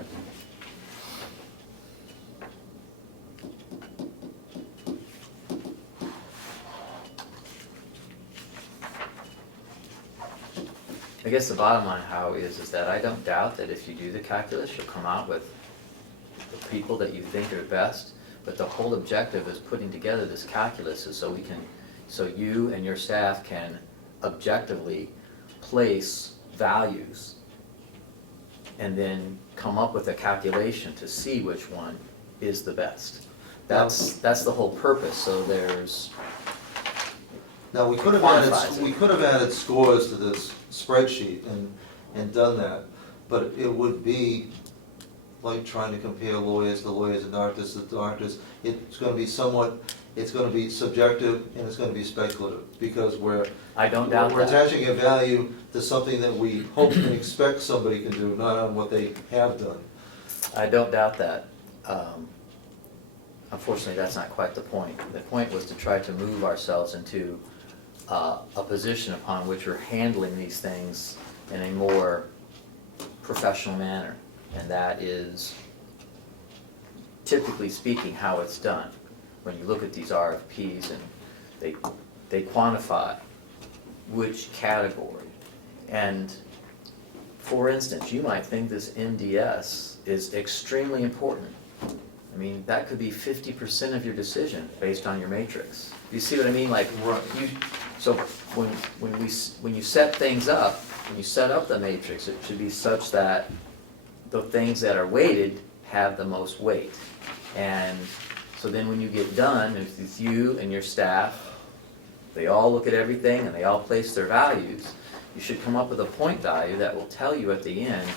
guess the bottom line, Howie, is that I don't doubt that if you do the calculus, you'll come out with the people that you think are best, but the whole objective is putting together this calculus is so you and your staff can objectively place values and then come up with a calculation to see which one is the best. That's the whole purpose, so there's, Now, we could Quantifies it. have added scores to this spreadsheet and done that, but it would be like trying to compare lawyers to lawyers and doctors to doctors. It's gonna be it's gonna be subjective and it's gonna be speculative, because I don't doubt we're that. attaching a value to something that we hope and expect somebody can do, not on what they have done. I don't doubt that. Unfortunately, that's not quite the point. The point was to try to move ourselves into a position upon which we're handling these things in a more professional manner. And that is, typically speaking, how it's done. When you look at these RFPs and they quantify which category. And for instance, you might think this NDS is extremely important. I mean, that could be 50% of your decision based on your matrix. You see what I mean? Like, Right. So when you set things up, when you set up the matrix, it should be such that the things that are weighted have the most weight. And so then when you get done, if it's you and your staff, they all look at everything and they all place their values, you should come up with a point value that will tell you at the end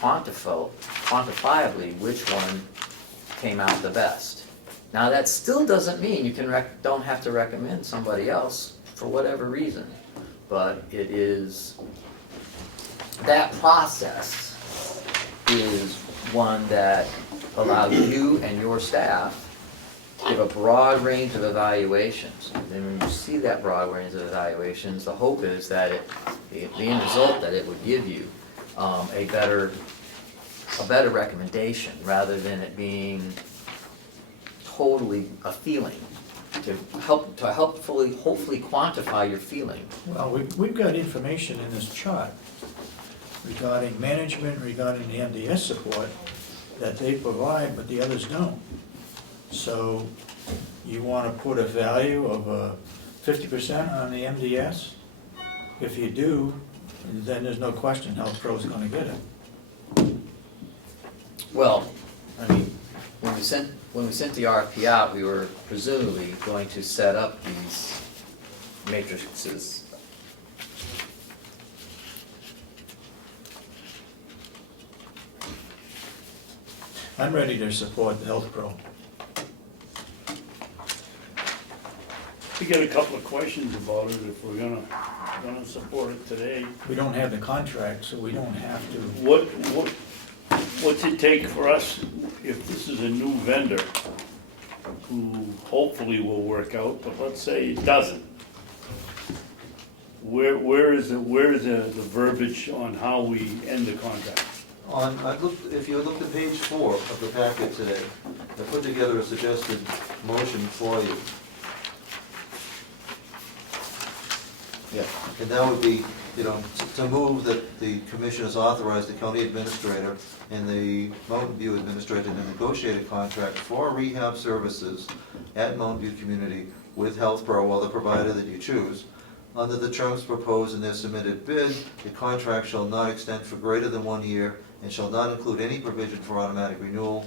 quantifiably which one came out the best. Now that still doesn't mean you don't have to recommend somebody else for whatever reason, but it is, that process is one that allows you and your staff to give a broad range of evaluations. And then when you see that broad range of evaluations, the hope is that the end result that it would give you a better recommendation, rather than it being totally a feeling, to hopefully quantify your feeling. Well, we've got information in this chart regarding management, regarding the MDS support that they provide, but the others don't. So you want to put a value of 50% on the MDS? If you do, then there's no question Health Pro's going to get it. Well, I mean, when we sent the RFP out, we were presumably going to set up these matrices. I'm ready to support the Health Pro. We got a couple of questions about it, if we're gonna support it today. We don't have the contract, so we don't have to. What's it take for us, if this is a new vendor, who hopefully will work out, but let's say it doesn't? Where is the verbiage on how we end the contract? If you look at page 4 of the packet today, I put together a suggested motion for you. Yeah. And that would be, to move that the commissioners authorize the county administrator and the Mountain View administrator to negotiate a contract for rehab services at Mountain View Community with Health Pro or the provider that you choose. Under the terms proposed in their submitted bid, the contract shall not extend for greater than 1 year and shall not include any provision for automatic renewal.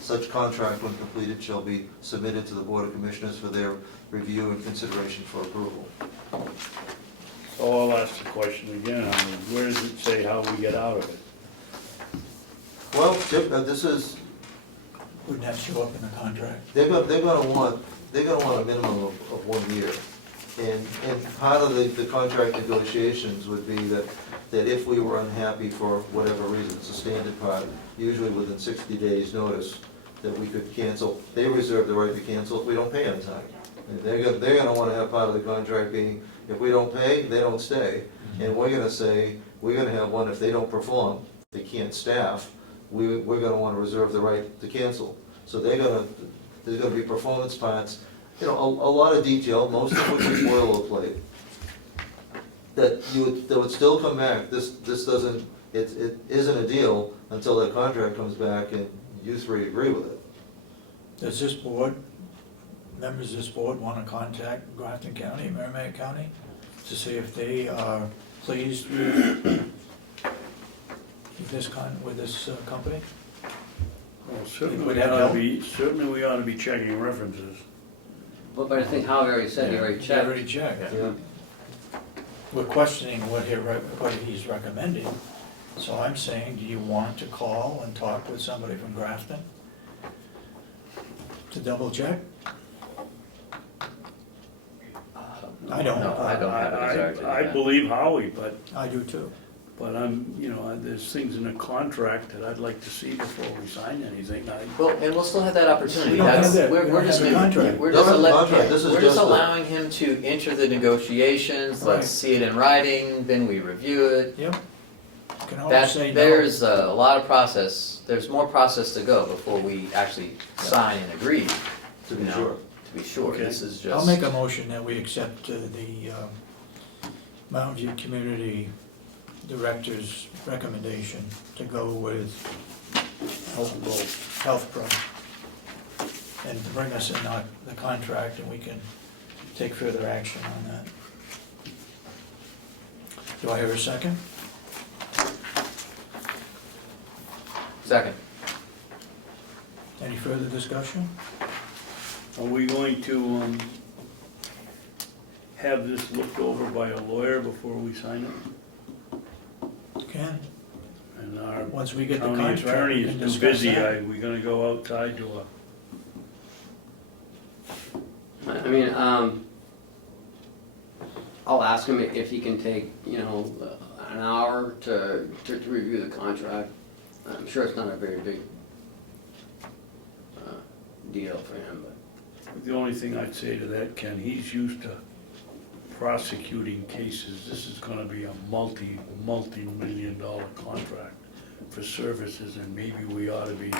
Such contract, when completed, shall be submitted to the Board of Commissioners for their review and consideration for approval. So I'll ask the question again, where does it say how we get out of it? Well, this is, Wouldn't that show up in the contract? they're gonna want a minimum of 1 year. And part of the contract negotiations would be that if we were unhappy for whatever reason, it's a standard part, usually within 60 days' notice, that we could cancel. They reserve the right to cancel if we don't pay on time. And they're gonna wanna have part of the contract being, if we don't pay, they don't stay. And we're gonna say, we're gonna have one, if they don't perform, they can't staff, we're gonna wanna reserve the right to cancel. So there's gonna be performance parts, a lot of detail, most of which is boilerplate. that would still come back, this doesn't, it isn't a deal until that contract comes back and you three agree with it. Does this board, members of this board want to contact Grafton County, Merrimack County, to see if they are pleased with this company? Well, certainly Would we that ought help? to be, certainly we ought to be checking references. But I think Howie already said he already They checked. already checked. Yeah. We're questioning what he's recommending. So I'm saying, do you want to call and talk with somebody from Grafton to double check? I don't. No, I don't have a desire to do I that. believe Howie, I do too. but there's things in the contract that I'd like to see before we sign anything. Well, and we'll still have that opportunity. We don't have That's, that. We we're don't just, have a contract. we're Don't just have a contract. This is we're just just a- allowing him to enter the negotiations, Right. let's see it in writing, then we review it. Yep. Can always That, say no. there's a lot of process, there's more process to go before we actually sign and agree, To be you know, sure. to be sure, Okay. this is just. I'll make a motion that we accept the Mountain View Community Director's recommendation to go with Health Pro. And to bring us in the contract, and we can take further action on that. Do I hear a second? Second. Any further discussion? Are we going to have this looked over by a lawyer before we sign it? Can, And our once we get the county contract, attorney we is can too discuss busy. that. Are we gonna go outside to I mean, I'll ask him if he can take, an hour to review the contract. I'm sure it's not a very big deal for him, but. the only thing I'd say to that, Ken, he's used to prosecuting cases. This is gonna be a multi-million-dollar contract for services, and maybe we ought to be,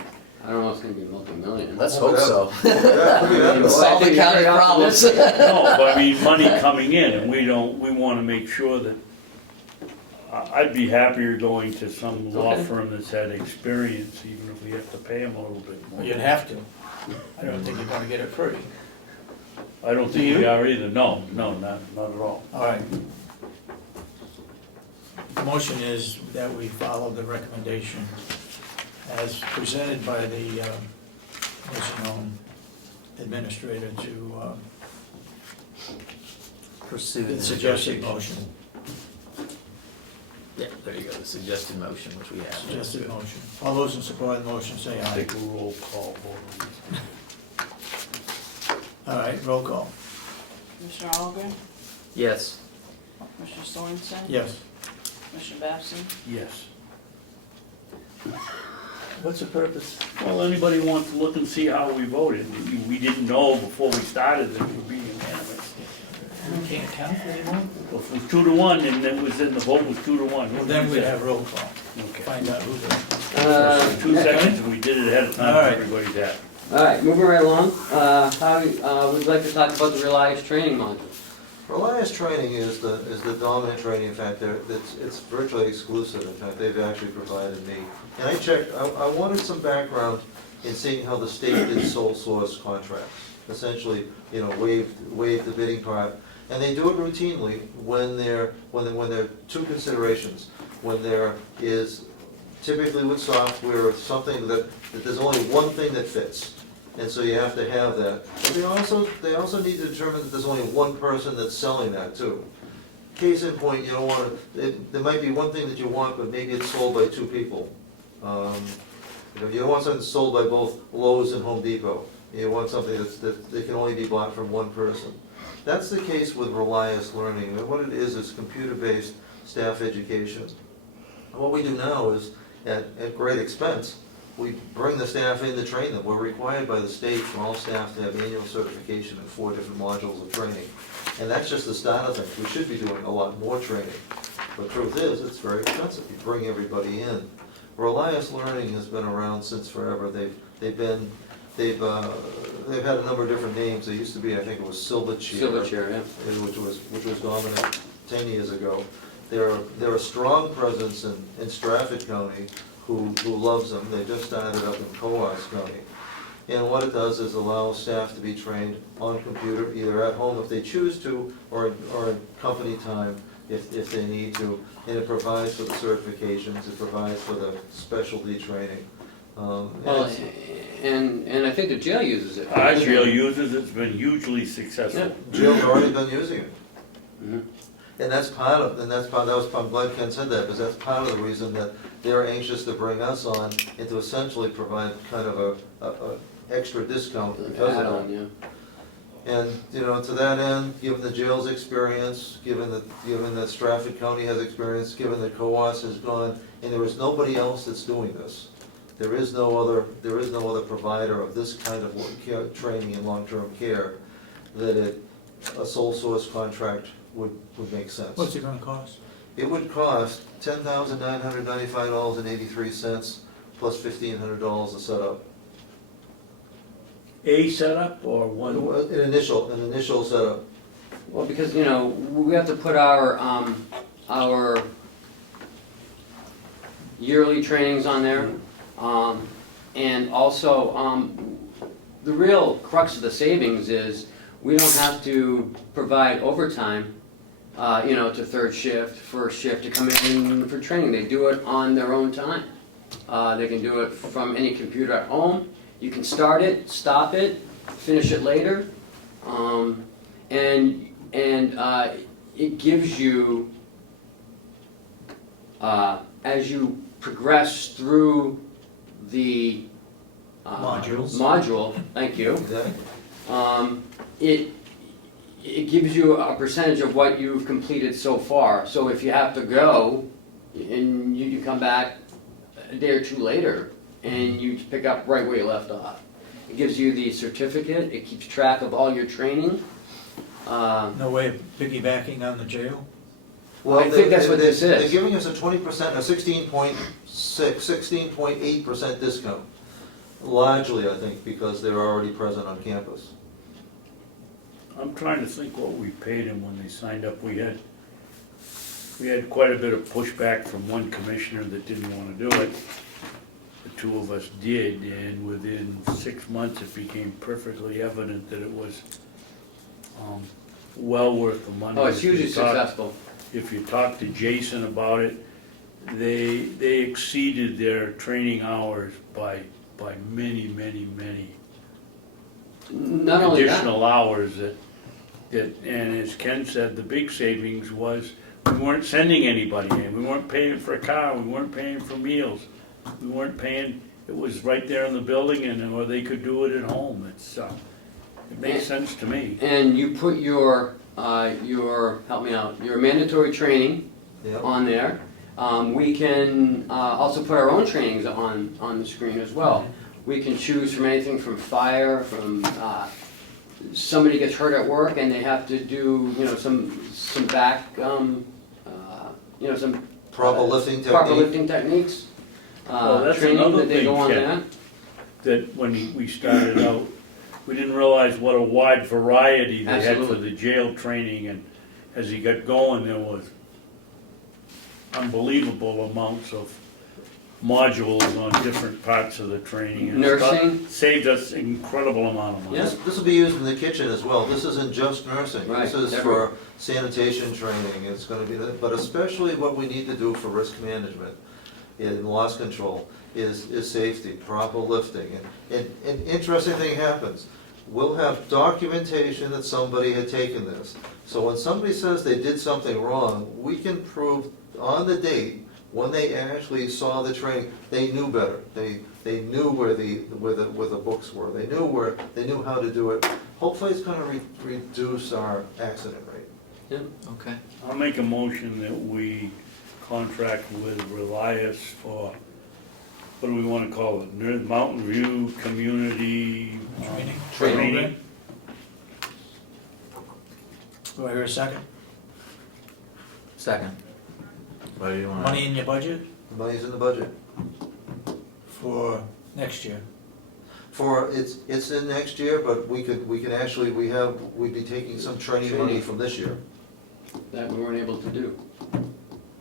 I don't know if it's gonna be multi-million. Let's hope so. Yeah, could be happening. Solving county problems. no, but I mean, money coming in, and we wanna make sure that, I'd be happier going to some law Okay. firm that's had experience, even if we have to pay them a little bit more. You'd have to. I don't think you're gonna get it free. I don't Do think you? we are either, no, not at all. All right. The motion is that we follow the recommendation as presented by the nursing home administrator to Pursue the the suggested negotiation. motion. Yeah, there you go, the suggested motion, which we have. Suggested motion. All those in support of the motion say aye. Take a roll call vote on this. All right, roll call. Commissioner Ahlgren? Yes. Commissioner Sorensen? Yes. Commissioner Babson? Yes. What's the purpose? Well, anybody wants to look and see how we voted, we didn't know before we started that it would be unanimous. We can't count anymore? Well, if it was 2-1, and then the vote was 2-1. Well, then we'd have roll call. Okay. Find out who the, 2 seconds, and we did it ahead of time, All right. everybody's happy. All right, moving right along. Howie, would you like to talk about the Reliance training module? Reliance training is the dominant training. In fact, it's virtually exclusive. In fact, they've actually provided me. And I checked, I wanted some background in seeing how the state did sole source contracts. Essentially, waive the bidding part. And they do it routinely when there are two considerations. When there is, typically with software, something that there's only one thing that fits. And so you have to have that. But they also need to determine that there's only one person that's selling that too. Case in point, you don't want to, there might be one thing that you want, but maybe it's sold by 2 people. You don't want something sold by both Lowe's and Home Depot. You want something that can only be bought from one person. That's the case with Reliance Learning. And what it is computer-based staff education. And what we do now is, at great expense, we bring the staff in to train them. We're required by the state for all staff to have annual certification in 4 different modules of training. And that's just the start of things. We should be doing a lot more training. But truth is, it's very expensive. You bring everybody in. Reliance Learning has been around since forever. They've had a number of different names. They used to be, I think it was Silverchair. Silverchair, yeah. Which was dominant. 10 years ago. They're a strong presence in Stratford County who loves them. They just started up in Coos County. And what it does is allow staff to be trained on computer, either at home if they choose to, or in company time if they need to. And it provides for the certifications, it provides for the specialty training. Well, it's- and I think the jail uses it. Our jail uses it's been hugely successful. Jill's already been using it. Mhm. And that's part, I'm glad Ken said that, because that's part of the reason that they're anxious to bring us on and to essentially provide kind of a extra discount because of Add-on, that. yeah. And, you know, to that end, given the jail's experience, given that Stratford County has experience, given that Coos has gone, and there is nobody else that's doing this. There is no other provider of this kind of training in long-term care, that a sole source contract would make sense. What's it gonna cost? It would cost $10,995.83 plus $1,500 to set up. A setup or one? An initial setup. Well, because, you know, we have to put our yearly trainings on there. And also, the real crux of the savings is we don't have to provide overtime, to third shift, first shift to come in for training. They do it on their own time. They can do it from any computer at home. You can start it, stop it, finish it later. And it gives you, as you progress through the module, thank you, Exactly. it gives you a percentage of what you've completed so far. So if you have to go, and you can come back a day or two later, and you pick up right where you left off. It gives you the certificate, it keeps track of all your training. No way of piggybacking on the jail? Well, I think that's what this They're is. giving us a 20%, a 16.8% discount. Largely, I think, because they're already present on campus. I'm trying to think what we paid them when they signed up. We had quite a bit of pushback from one commissioner that didn't want to do it. The two of us did, and within 6 months, it became perfectly evident that it was well worth the money. Oh, it's hugely successful. If you talk to Jason about it, they exceeded their training hours by many Not only that, additional hours and as Ken said, the big savings was we weren't sending anybody in, we weren't paying for a car, we weren't paying for meals, we weren't paying, it was right there in the building or they could do it at home. It makes sense to me. and you put your help me out, your mandatory training Yep. on there. We can also put our own trainings on the screen as well. We can choose from anything from fire, from somebody gets hurt at work and they have to do some back some Proper lifting proper technique. lifting techniques. Well, that's Training another that they go thing, on Ken. That when we started out, we didn't realize what a wide variety they had for Absolutely. the jail training, and as he got going, there was unbelievable amounts of modules on different parts of the training. and Nursing. Saved us incredible amount of money. Yeah. This will be used in the kitchen as well. This isn't just nursing. Right, This is everywhere. for sanitation training. It's gonna be, but especially what we need to do for risk management in loss control is safety, proper lifting. And interesting thing happens. We'll have documentation that somebody had taken this. So when somebody says they did something wrong, we can prove on the date when they actually saw the training, they knew better. They knew where the books were. They knew how to do it. Hopefully, it's going to reduce our accident rate. Okay. I'll make a motion that we contract with Relias for, what do we want to call it, Mountain View Community Training. Do I hear a second? Second. What do you want? Money in your budget The money's in the budget. for next year? It's in next year, but we'd be taking some training money from this year. that we weren't able to do.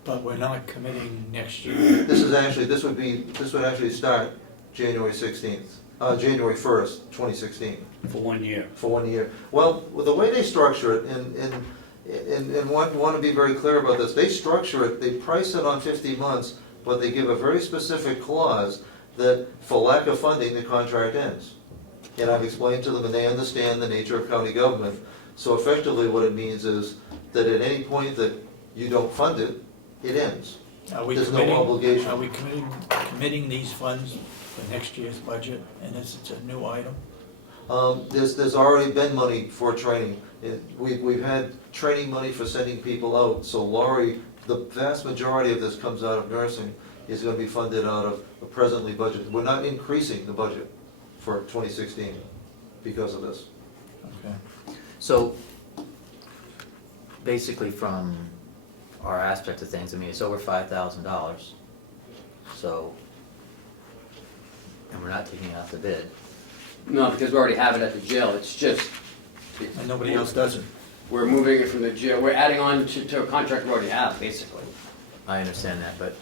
But we're not committing next year. This would actually start January 16th, January 1st, 2016, For 1 year. for 1 year. Well, with the way they structure it, and want to be very clear about this, they structure it, they price it on 50 months, but they give a very specific clause that for lack of funding, the contract ends. And I've explained to them, and they understand the nature of county government. So effectively, what it means is that at any point that you don't fund it, it ends. Are we There's no committing- obligation. Are we committing these funds for next year's budget, and it's a new item? There's already been money for training. We've had training money for sending people out, so Laurie, the vast majority of this comes out of nursing, is gonna be funded out of the presently budgeted. We're not increasing the budget for 2016 because of this. Okay. So, basically from our aspect of things, I mean, it's over $5,000, so, and we're not taking out the bid. No, because we already have it at the jail, it's just. And nobody else does it? We're moving it from the jail, we're adding on to a contract we already have, basically. I understand that, but,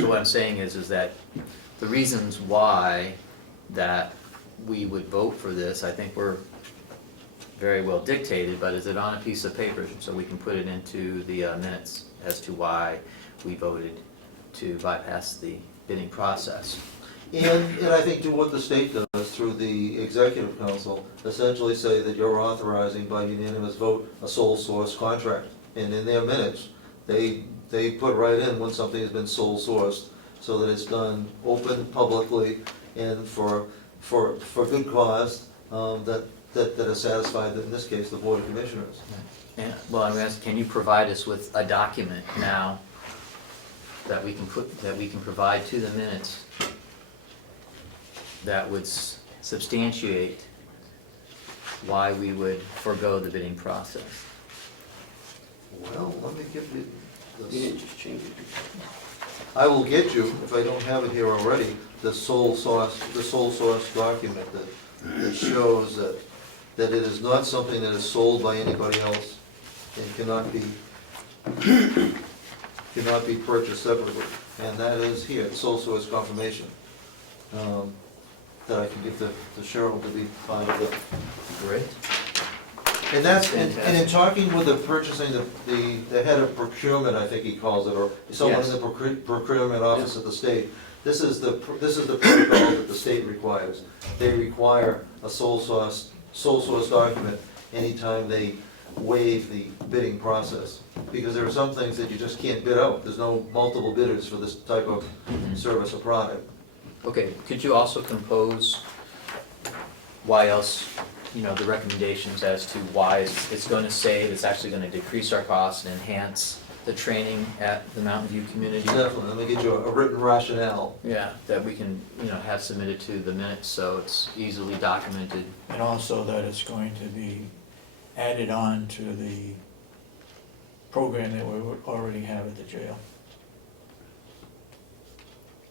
so what I'm saying is that the reasons why that we would vote for this, I think were very well dictated, but is it on a piece of paper so we can put it into the minutes as to why we voted to bypass the bidding process? And I think do what the state does through the executive council, essentially say that you're authorizing by unanimous vote a sole source contract. And in their minutes, they put right in when something has been sole sourced, so that it's done open, publicly, and for good cause, that is satisfied, in this case, the Board of Commissioners. Yeah, well, I'm asking, can you provide us with a document now that we can provide to the minutes that would substantiate why we would forego the bidding process? Well, let me give you You this. didn't just change it. I will get you, if I don't have it here already, the sole source document that shows that it is not something that is sold by anybody else and cannot be purchased separately. And that is here, the sole source confirmation, that I can give to Cheryl to be part of it. Great. And that's, and in talking with the purchasing, the head of procurement, I think he calls it, or someone in the procurement office of the state, this is the protocol that the state requires. They require a sole source document anytime they waive the bidding process. Because there are some things that you just can't bid out. There's no multiple bidders for this type of service or product. Okay, could you also compose why else, the recommendations as to why it's going to save, it's actually going to decrease our costs and enhance the training at the Mountain View community? Definitely, let me get you a written rationale. Yeah, that we can, have submitted to the minutes, so it's easily documented. And also that it's going to be added on to the program that we already have at the jail.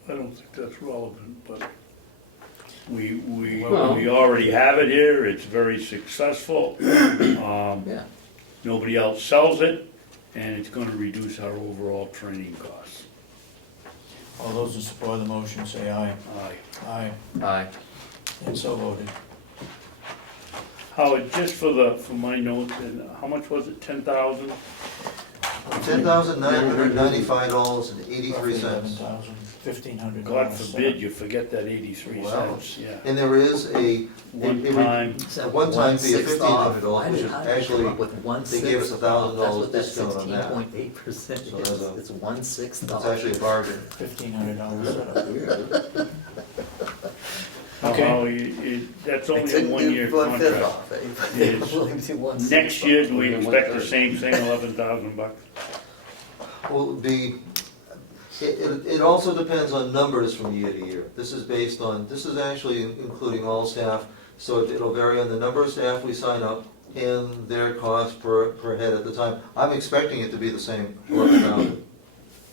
I don't think that's relevant, but we Well- already have it here, it's very successful. Yeah. Nobody else sells it, and it's gonna reduce our overall training costs. All those in support of the motion say aye. Aye. Aye, Aye. and so voted. Howard, just for my notes, and how much was it, 10,000? $10,995.83. $11,000, $1,500. God forbid you forget that 83 Wow. cents, yeah. And there is a One-time, a one-time fee of $1,500, which is actually, With they gave us $1,000 discount on that. 16.8% So is. there's a- It's 1/6 it's off. actually a bargain. $1,500 setup. okay. Okay. That's only a one-year contract. Yes. Next year, do we expect the same thing, 11,000 bucks? Well, it also depends on numbers from year to year. This is actually including all staff, so it'll vary on the number of staff we sign up and their cost per head at the time. I'm expecting it to be the same, $11,000.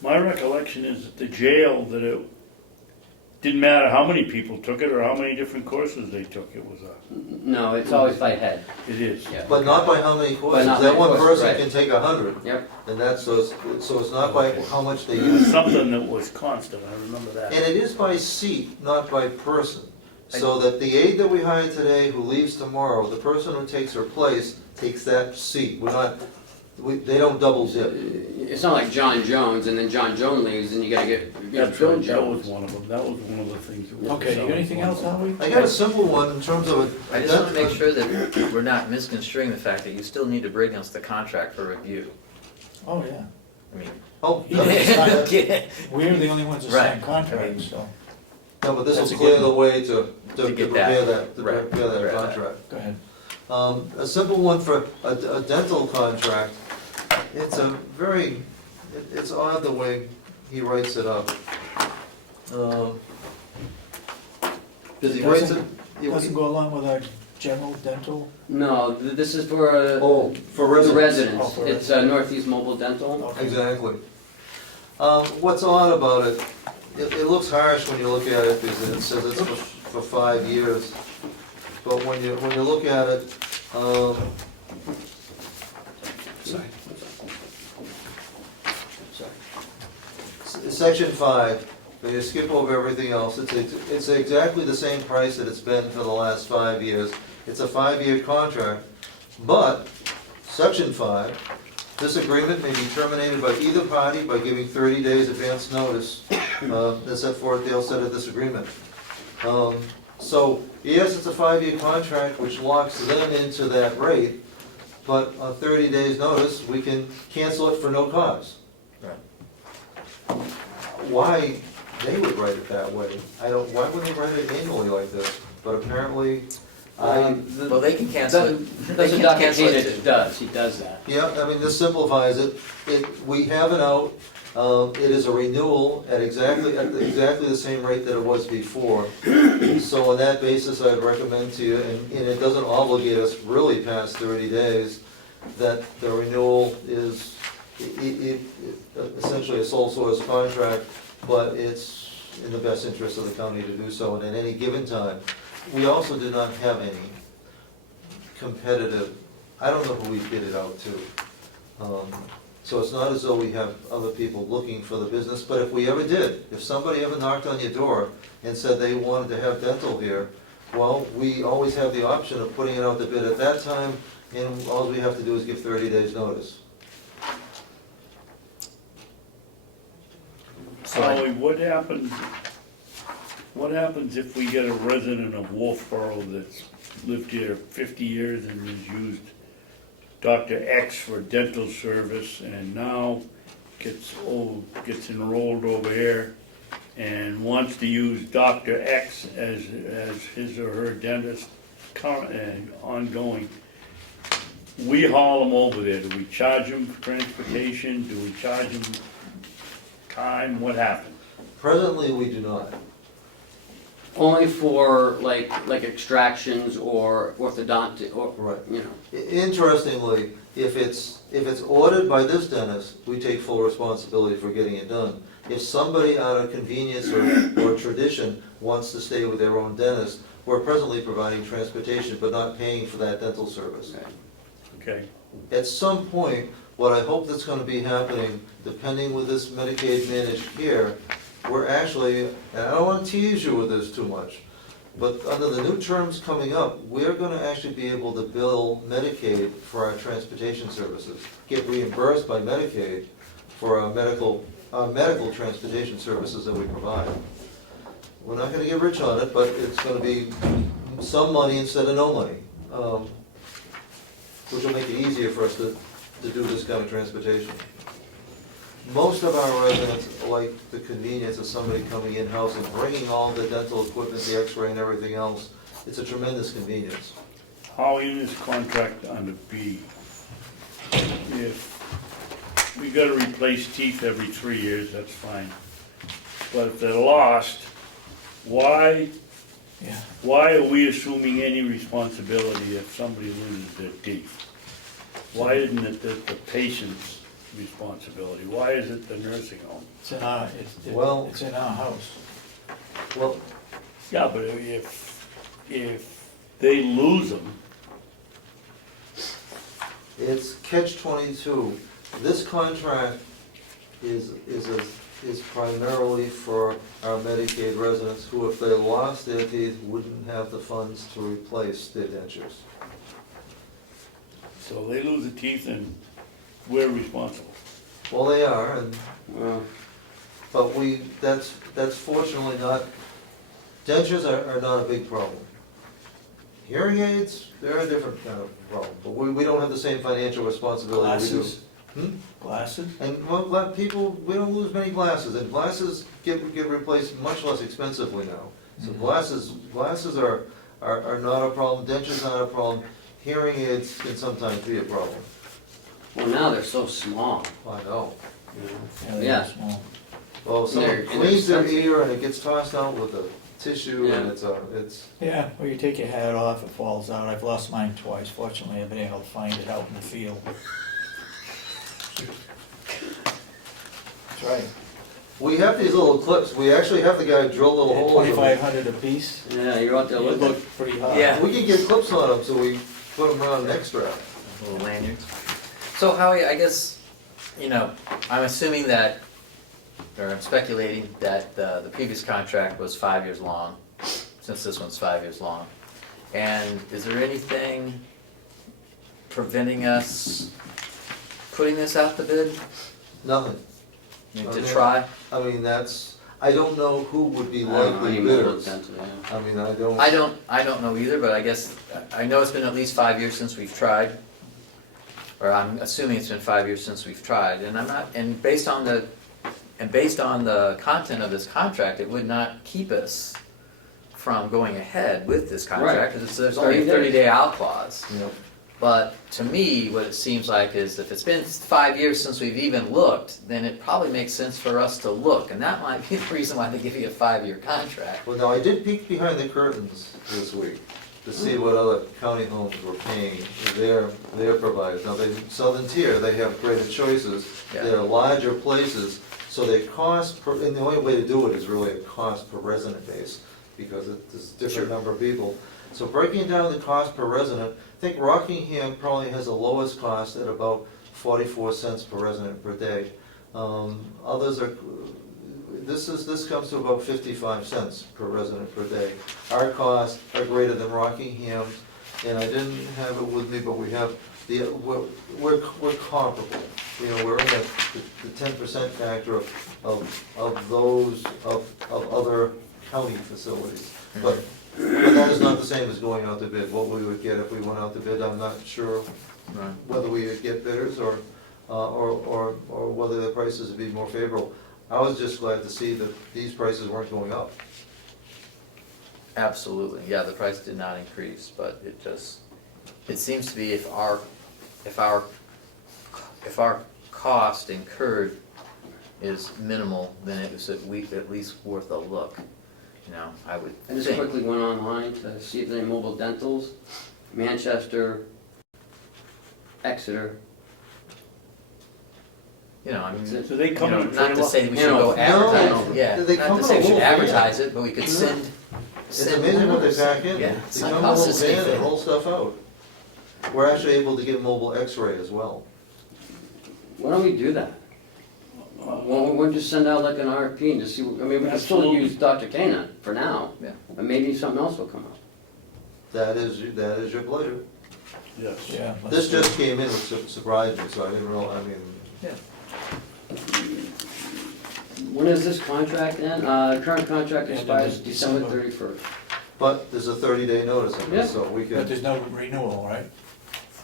My recollection is that the jail, that didn't matter how many people took it or how many different courses they took, it was No, it's always by head. it is. Yeah. But not by how many courses, not that by one course, person right. can take 100. Yep. And that's, so it's not by how much they use. Something that was constant, I remember that. And it is by seat, not by person. So that the aide that we hired today who leaves tomorrow, the person who takes her place takes that seat. We're not, they don't double dip. It's not like John Jones, and then John Jones leaves, and you gotta get That's Bill right, that was Jones. one of them, that was one of the things that was. Okay, you got anything else, Howie? I got a simple one in terms of a. I just wanna make sure that we're not misconstruing the fact that you still need to bring us the contract for review. Oh, yeah. I mean. Oh, He didn't sign it. Yeah. We're the only ones that Right. sign contracts, so, no, but this That's will a clear good the one. way to get prepare that. that, to Right. prepare that Prepare that. contract. go ahead. A simple one for a dental contract, it's a very, it's odd the way he writes it up. Because he writes it. Doesn't go along with our general dental? No, this is for Oh, for the residents. residents. Oh, for It's Northeast Mobile Dental. Okay. Exactly. What's odd about it, it looks harsh when you look at it, because it says it's for 5 years. But when you look at it, sorry. Section 5, but you skip over everything else, it's exactly the same price that it's been for the last 5 years. It's a 5-year contract, but, Section 5, this agreement may be terminated by either party by giving 30 days advance notice, as set forth at the outset of this agreement. So, yes, it's a 5-year contract which locks them into that rate, but on 30 days' notice, we can cancel it for no cause. Why they would write it that way, why would they write it annually like this? But apparently, Well, they can cancel it. They That's can what Dr. cancel it Keenan too. does, he does that. yeah, I mean, this simplifies it. We have it out, it is a renewal at exactly the same rate that it was before. So on that basis, I'd recommend to you, and it doesn't obligate us really past 30 days, that the renewal is essentially a sole source contract, but it's in the best interest of the county to do so, and at any given time. We also do not have any competitive, I don't know who we bid it out to. So it's not as though we have other people looking for the business, but if we ever did, if somebody ever knocked on your door and said they wanted to have dental here, well, we always have the option of putting it out to bid at that time, and all we have to do is give 30 days notice. Howie, what happens if we get a resident of Wolfboro that's lived here 50 years and has used Dr. X for dental service and now gets enrolled over here and wants to use Dr. X as his or her dentist current and ongoing? We haul them over there, do we charge them for transportation, do we charge them time, what happens? Presently, we do not. Only for like extractions or orthodontic, or, Right. you know. Interestingly, if it's ordered by this dentist, we take full responsibility for getting it done. If somebody out of convenience or tradition wants to stay with their own dentist, we're presently providing transportation but not paying for that dental service. Okay, At some point, what I hope that's gonna be happening, depending with this Medicaid managed care, we're actually, and I don't wanna tease you with this too much, but under the new terms coming up, we're gonna actually be able to bill Medicaid for our transportation services, get reimbursed by Medicaid for our medical transportation services that we provide. We're not gonna get rich on it, but it's gonna be some money instead of no money, which will make it easier for us to do this kind of transportation. Most of our residents like the convenience of somebody coming in-house and bringing all the dental equipment, the x-ray and everything else. It's a tremendous convenience. how in this contract under B, if we gotta replace teeth every 3 years, that's fine. But if they're lost, why are we assuming any responsibility if somebody loses their teeth? Why isn't it the patient's responsibility? Why is it the nursing home? It's in our, Well- it's in our house. Well, Yeah, but if they lose them, it's catch-22. This contract is primarily for our Medicaid residents who, if they lost their teeth, wouldn't have the funds to replace their dentures. so they lose the teeth and we're responsible. Well, they are, and, Well, but that's fortunately not, dentures are not a big problem. Hearing aids, they're a different kind of problem, but we don't have the same financial responsibility we do. Glasses? Hmm? Glasses? And, well, we don't lose many glasses, and glasses get replaced much less expensively now. So glasses are not a problem, dentures not a problem, hearing aids can sometimes be a problem. well, now they're so small, I know. you know. they're Yeah. small. Well, someone They're cleans their inexpensive. ear and it gets tossed out with a tissue and Yeah. it's, Yeah, or you take your hat off, it falls out. I've lost mine twice. Fortunately, I've been able to find it out in the field. That's right. we have these little clips, we actually have the guy drill little holes in them. 2,500 apiece. Yeah, you're out there They looking. look pretty hard. Yeah. We can get clips on them, so we put them around neck strap. Little lanyards. So Howie, I guess, you know, I'm assuming that, or I'm speculating that the previous contract was 5 years long, since this one's 5 years long. And is there anything preventing us putting this out to bid? Nothing. I mean, Okay. to try? I mean, I don't know who would be I don't know likely any more bidders. dentist, yeah. I mean, I don't. I don't know either, but I guess, I know it's been at least 5 years since we've tried. Or I'm assuming it's been 5 years since we've tried, and I'm not, and based on the content of this contract, it would not keep us from going ahead with this contract, Right. because there's only a 30 days. 30-day out clause. You know, But to me, what it seems like is if it's been 5 years since we've even looked, then it probably makes sense for us to look, and that might be the reason why they give you a 5-year contract. well, now, I did peek behind the curtains this week to see what other county homes were paying their providers. Now, Southern Tier, they have greater choices, Yeah. they're larger places, so they cost per, and the only way to do it is really a cost per resident base, because there's a different number of people. So breaking down the cost per resident, I think Rockingham probably has the lowest cost at about 44 cents per resident per day. Others are, this comes to about 55 cents per resident per day. Our costs are greater than Rockingham's, and I didn't have it with me, but we have we're comparable. You know, we're in the 10% factor of those of other county facilities. But that is not the same as going out to bid. What we would get if we went out to bid, I'm not sure Right. whether we would get bidders or whether the prices would be more favorable. I was just glad to see that these prices weren't going up. Absolutely, yeah, the price did not increase, but it seems to be if our cost incurred is minimal, then it was at least worth a look, you know, I would I just think. quickly went online to see if there are any mobile dentals, Manchester, Exeter. You know, I mean, So So they you come know, in a not to trailer? say that we should No, go advertise, no, yeah, they not come to in say a we should little van. advertise it, but we could send. It's amazing what they pack in. Yeah, They it's come not in a cost little us van and anything. roll stuff out. We're actually able to get mobile x-ray as well. Why don't we do that? Well, we'll just send out like an RFP and just see, I mean, we can still Absolutely. use Dr. Kana for now. Yeah. But maybe something else will come up. That is your pleasure. Yes. Yeah. This just came in, which surprised me, so I didn't realize, I mean, Yeah. When is this contract end? Current contract End of expires December December. 31st. but there's a 30-day notice on Yeah. this, so we But could, there's no renewal, right?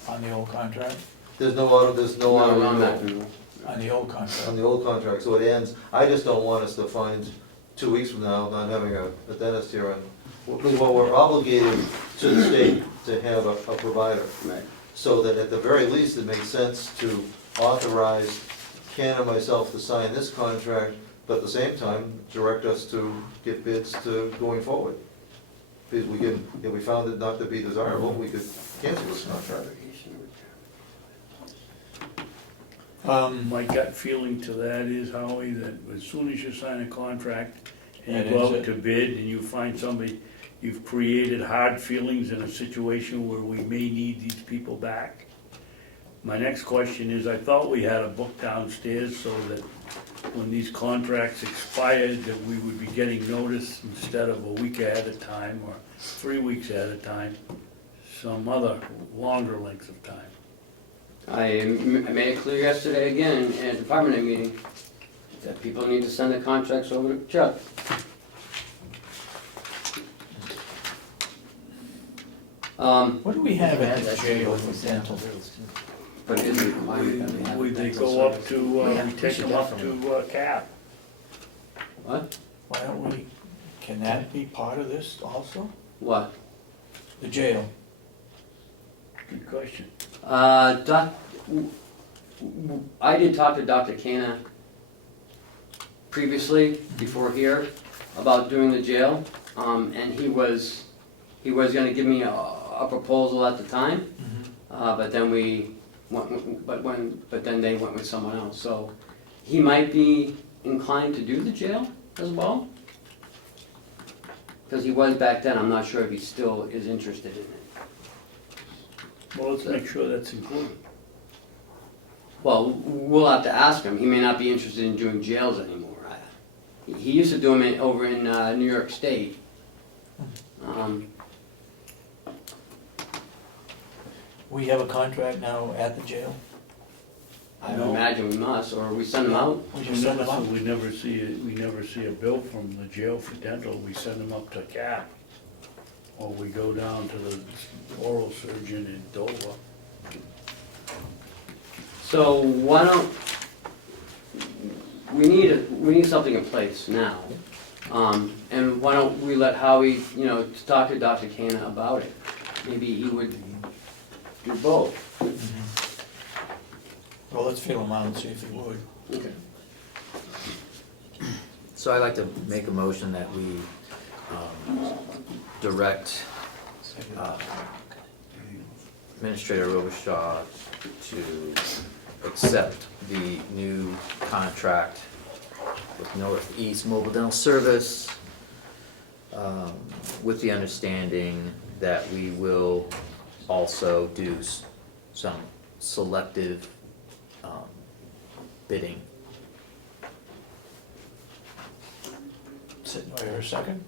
On the old contract? there's no auto on that renewal renewal. On the old on contract? the old contract, so it ends. I just don't want us to find 2 weeks from now, not having a dentist here, and, well, we're obligated to the state to have a provider. Right. So that at the very least, it makes sense to authorize Ken and myself to sign this contract, but at the same time, direct us to get bids to going forward. Because we can, if we found it not to be desirable, we could cancel this contract. Um, My gut feeling to that is, Howie, that as soon as you sign a contract and you go out to bid and you find somebody, you've created hard feelings in a situation where we may need these people back. My next question is, I thought we had a book downstairs so that when these contracts expired, that we would be getting notice instead of a week ahead of time or 3 weeks ahead of time, some other longer length of time. I made it clear yesterday again at a department head meeting that people need to send their contracts over to Chuck. What do we have at the That jail? should go for dental bills, too. But it is a requirement that we have. Would they dental go up service. to, Yeah, we we take should them up definitely. to cap? What? Why don't we, can that be part of this also? What? The jail? Good question. I did talk to Dr. Kana previously, before here, about doing the jail, and he was gonna give me a proposal at the time, but then we went, but then they went with someone else, so he might be inclined to do the jail as well. Because he was back then, I'm not sure if he still is interested in it. Well, let's make sure that's included. Well, we'll have to ask him. He may not be interested in doing jails anymore. He used to do them over in New York State. We have a contract now at the jail? I would imagine we must, or we send them out. We just send them out? We never see a bill from the jail for dental, we send them up to cap. Or we go down to the oral surgeon in Dover. So why don't, we need something in place now. And why don't we let Howie, talk to Dr. Kana about it? Maybe he would do both. Well, let's feel him out and see if he would. Okay. So I'd like to make a motion that we direct Administrator Robichaud to accept the new contract with Northeast Mobile Dental Service, with the understanding that we will also do some selective bidding. Sit, do I hear a second?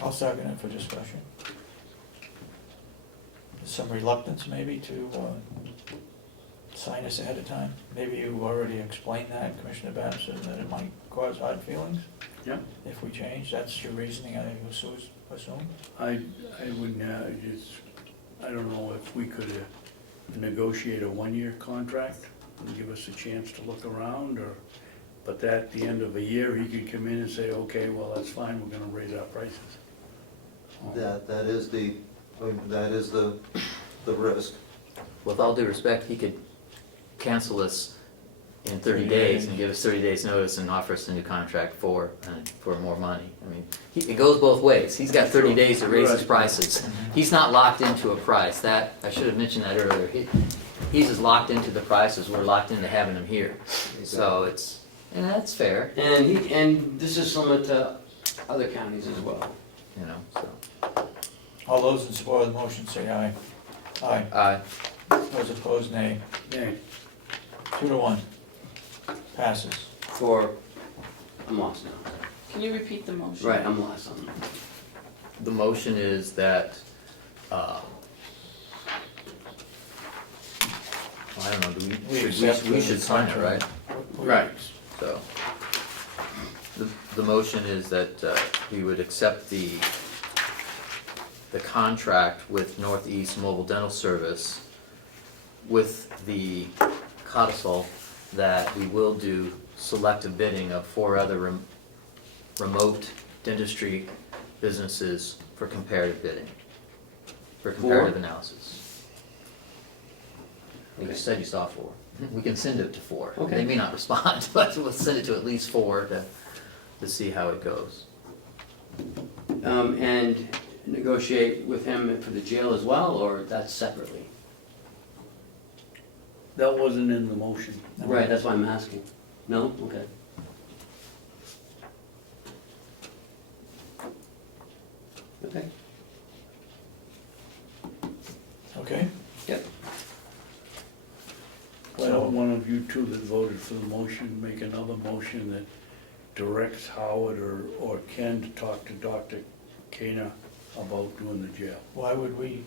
I'll second it for discussion. Some reluctance maybe to sign us ahead of time? Maybe you already explained that, Commissioner Babson, that it might cause odd feelings Yeah. if we change. That's your reasoning, I assume? I would, I don't know if we could negotiate a one-year contract and give us a chance to look around, but at the end of a year, he could come in and say, okay, well, that's fine, we're gonna raise our prices. That is the risk. With all due respect, he could cancel us in 30 days and give us 30 days notice and offer us a new contract for more money. I mean, it goes both ways. He's got 30 days to raise his prices. He's not locked into a price. That, I should have mentioned that earlier. He's as locked into the prices we're locked into having him here. So and that's fair, And this is similar to other counties as well. so. All those in support of the motion say aye. Aye. Those opposed, nay. Yeah, 2-1. Passes. I'm lost now. Can you repeat the motion? Right, I'm lost on that. The motion is that, I don't know, we should sign it, right? Right. So, the motion is that we would accept the contract with Northeast Mobile Dental Service with the codicil that we will do selective bidding of 4 other remote dentistry businesses for comparative bidding, for comparative analysis. You said you saw 4. We can send it to 4. Okay. They may not respond, but we'll send it to at least 4 to see how it goes. And negotiate with him for the jail as well, or that's separately? That wasn't in the motion. Right, that's why I'm asking. No? Okay. Okay. Okay? Yep. Why don't one of you two that voted for the motion make another motion that directs Howard or Ken to talk to Dr. Kana about doing the jail? Why would we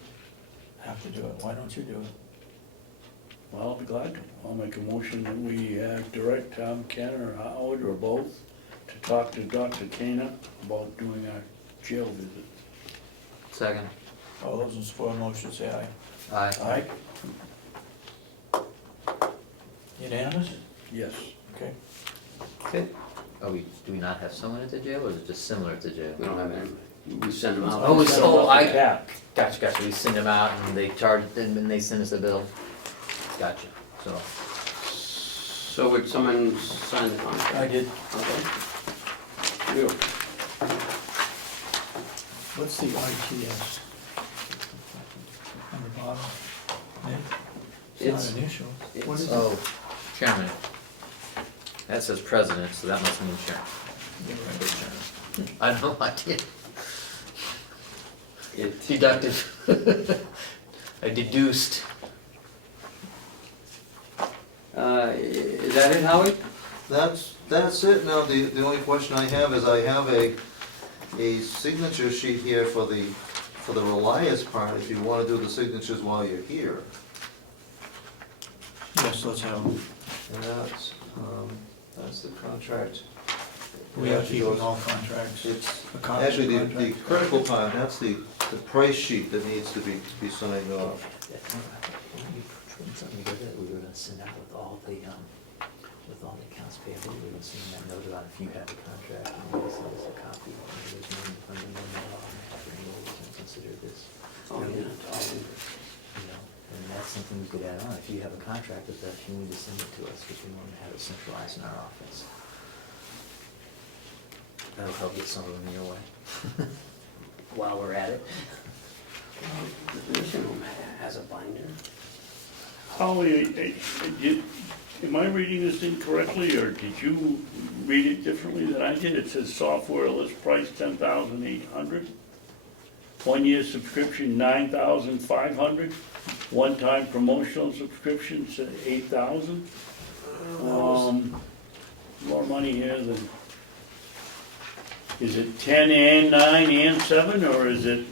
have to do it? Why don't you do it? Well, I'll be glad to. I'll make a motion that we direct Ken or Howard or both to talk to Dr. Kana about doing our jail visit. Second. All those in support of the motion say aye. Aye. Aye? Unanimous? Yes. Okay. Okay. Do we not have someone at the jail, or is it just similar to jail? We don't have any, we send them out. Oh, we- oh, I- Cap. Gotcha, we send them out and they charge, and they send us a bill. Gotcha, so. So would someone sign the contract? I did. Okay. You. What's the ITS? On the bottom? Nick? It's It's- not initial. What is it? Oh, chairman. That says president, so that must mean chairman. You're right. I have no idea. It's Deductive. I deduced. Is that it, Howie? That's it. Now, the only question I have is I have a signature sheet here for the Reliance part, if you wanna do the signatures while you're here. Yes, let's have them. And that's the contract. We have to keep all contracts. It's, A copy of actually, the the contract. critical part, that's the price sheet that needs to be signed off. Something we were gonna send out with all the accounts payable, we were gonna send that note about if you have a contract, and we send us a copy. Consider this, Oh, yeah. you know, and that's something we could add on, if you have a contract with us, you need to send it to us, because we want to have it centralized in our office. That'll help get some of them your way. While we're at it. The nursing home has a binder. Howie, am I reading this incorrectly, or did you read it differently than I did? It says software list price $10,800. 1 year subscription, $9,500. One-time promotional subscription, said $8,000. More money here than, is it 10 and 9 and 7, or is it?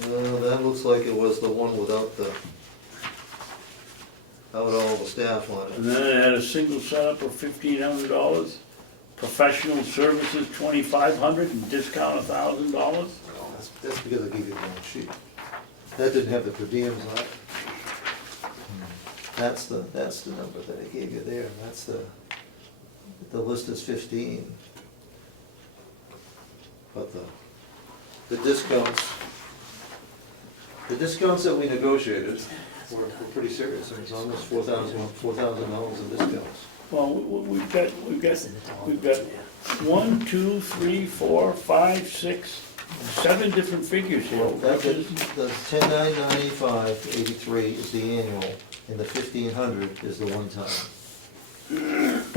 That looks like it was the one without all the staff on it. And then it had a single setup of $1,500, professional services $2,500, and discount $1,000. That's because I gave you the wrong sheet. That didn't have the per diems on it. That's the number that I gave you there, and that's the list is 15. But the discounts that we negotiated were pretty serious. It was almost $4,000 in discounts. Well, we've got 1, 2, 3, 4, 5, 6, 7 different figures here. The 10,995.83 is the annual, and the 1,500 is the one time.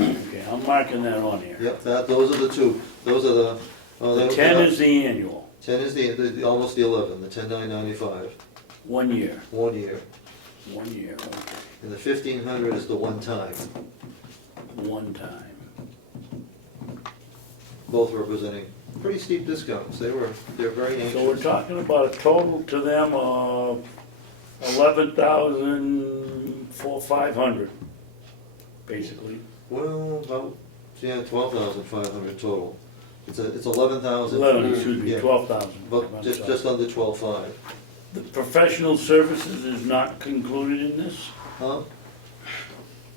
Okay, I'm marking that on here. Yep, those are the two, those are the. The 10 is the annual, 10 is the almost the 11, the 10,995, 1 year, 1 year. 1 year, okay, And the 1,500 is the one time, one time. both representing pretty steep discounts. They're very anxious. So we're talking about a total to them of $11,500, basically. Well, about, 12,500 total. It's 11,000. 11, excuse me, Yeah, 12,000. But just under 12,500. The professional services is not concluded in this? Huh?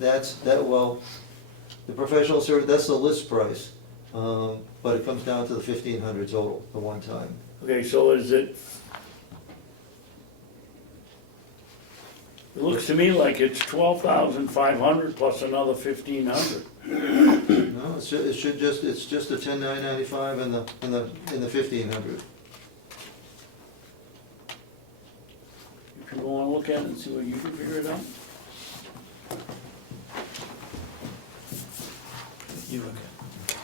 Well, the professional service, that's the list price, but it comes down to the 1,500 total, the one time. Okay, so is it? It looks to me like it's 12,500 plus another 1,500. No, it's just the 10,995 and the 1,500. If you wanna look at it and see what you can figure it out. You look at.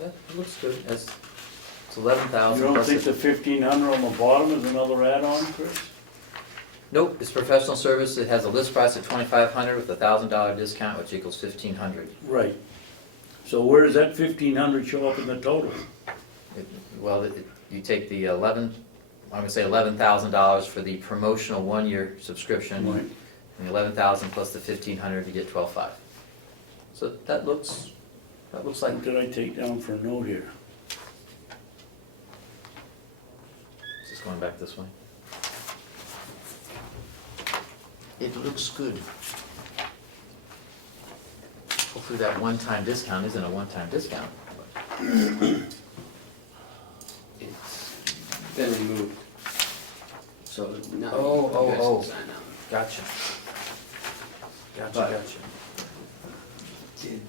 That looks good, it's 11,000 You don't plus. think the 1,500 on the bottom is another add-on, Chris? Nope, it's professional service, it has a list price of 2,500 with a $1,000 discount, which equals 1,500. Right. So where does that 1,500 show up in the total? You take the I'm gonna say $11,000 for the promotional one-year subscription. Right. And the 11,000 plus the 1,500, you get 12,500. So that looks like, What did I take down for a note here? just going back this way. It looks good. Hopefully that one-time discount isn't a one-time discount. It's been removed. So now. Oh, oh, you guys oh. can sign out. Gotcha. Gotcha, But- gotcha. Did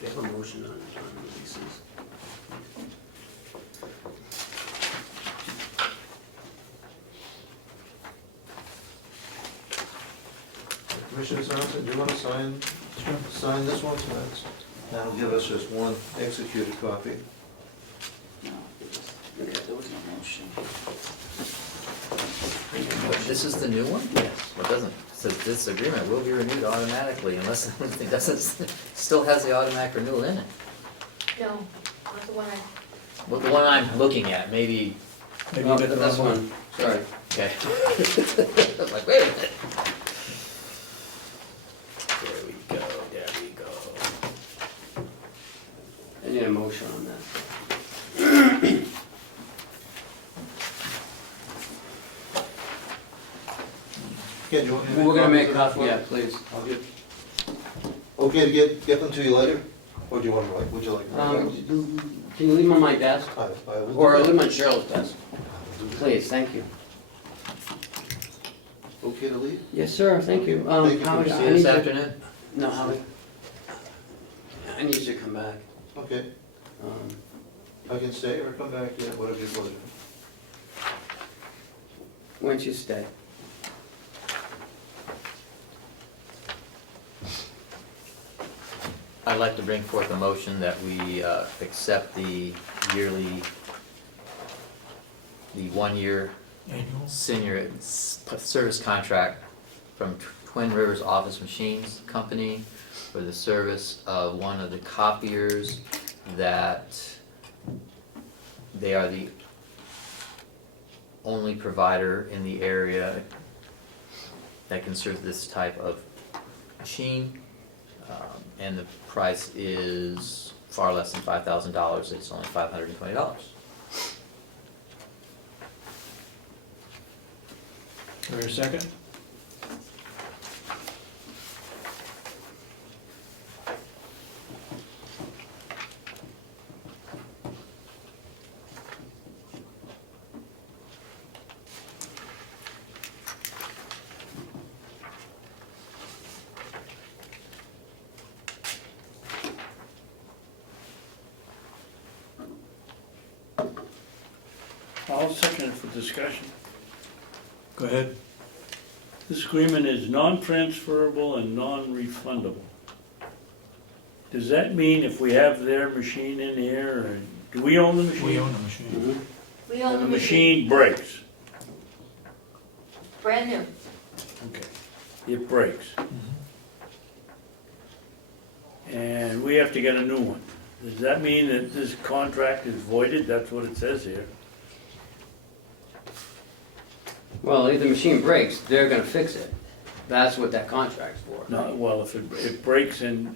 they have a motion on releases? Commissioner Sorensen, do you wanna sign this one? So that'll give us just one executed copy. No, okay, there was no motion. But this is the new one? Yes. It doesn't, it says this agreement will be renewed automatically unless it doesn't, still has the automatic renewal in it. No, not the one I, Well, the one I'm looking at, maybe, Maybe Oh, you got the that's wrong one, sorry. okay. I was like, wait a minute. There we go, there we go. I need a motion on that. Ken, do you want me to We're gonna copies make of that coffee, one? yeah, please. I'll get. Okay to get them to you later? Or do you want to write, would you like? Can you leave them on my desk? I will do Or that. leave them on Cheryl's desk? Please, thank you. Okay to leave? Yes, sir, thank you. Thank you. Howard, See I you need this to- afternoon? No, Howard. I need you to come back. Okay, I can stay or come back, yeah, whatever your pleasure. Why don't you stay? I'd like to bring forth a motion that we accept the one-year annual. senior service contract from Twin Rivers Office Machines Company for the service of one of the copiers that they are the only provider in the area that can serve this type of machine. And the price is far less than $5,000, it's only $520. Is there a second? I'll second it for discussion. Go ahead. This agreement is non-transferable and non-refundable. Does that mean if we have their machine in here, or do we own the machine? We own the machine. We own And the the machine, machine breaks, brand new. okay, it breaks. And we have to get a new one. Does that mean that this contract is voided? That's what it says here. Well, if the machine breaks, they're gonna fix it. That's what that contract's for. No, well, if it breaks in,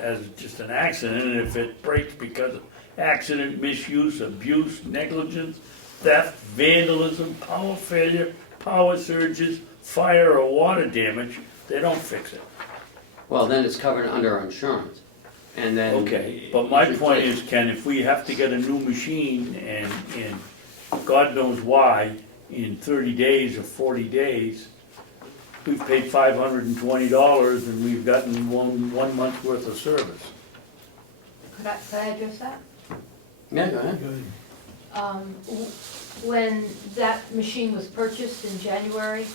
as just an accident, and if it breaks because of accident, misuse, abuse, negligence, theft, vandalism, power failure, power surges, fire or water damage, they don't fix it. Well, then it's covered under our insurance. And then. Okay, but my it's point replaced. is, Ken, if we have to get a new machine and God knows why, in 30 days or 40 days, we've paid $520 and we've gotten one month's worth of service. Could I address that? Yeah, go ahead. Good. When that machine was purchased in January,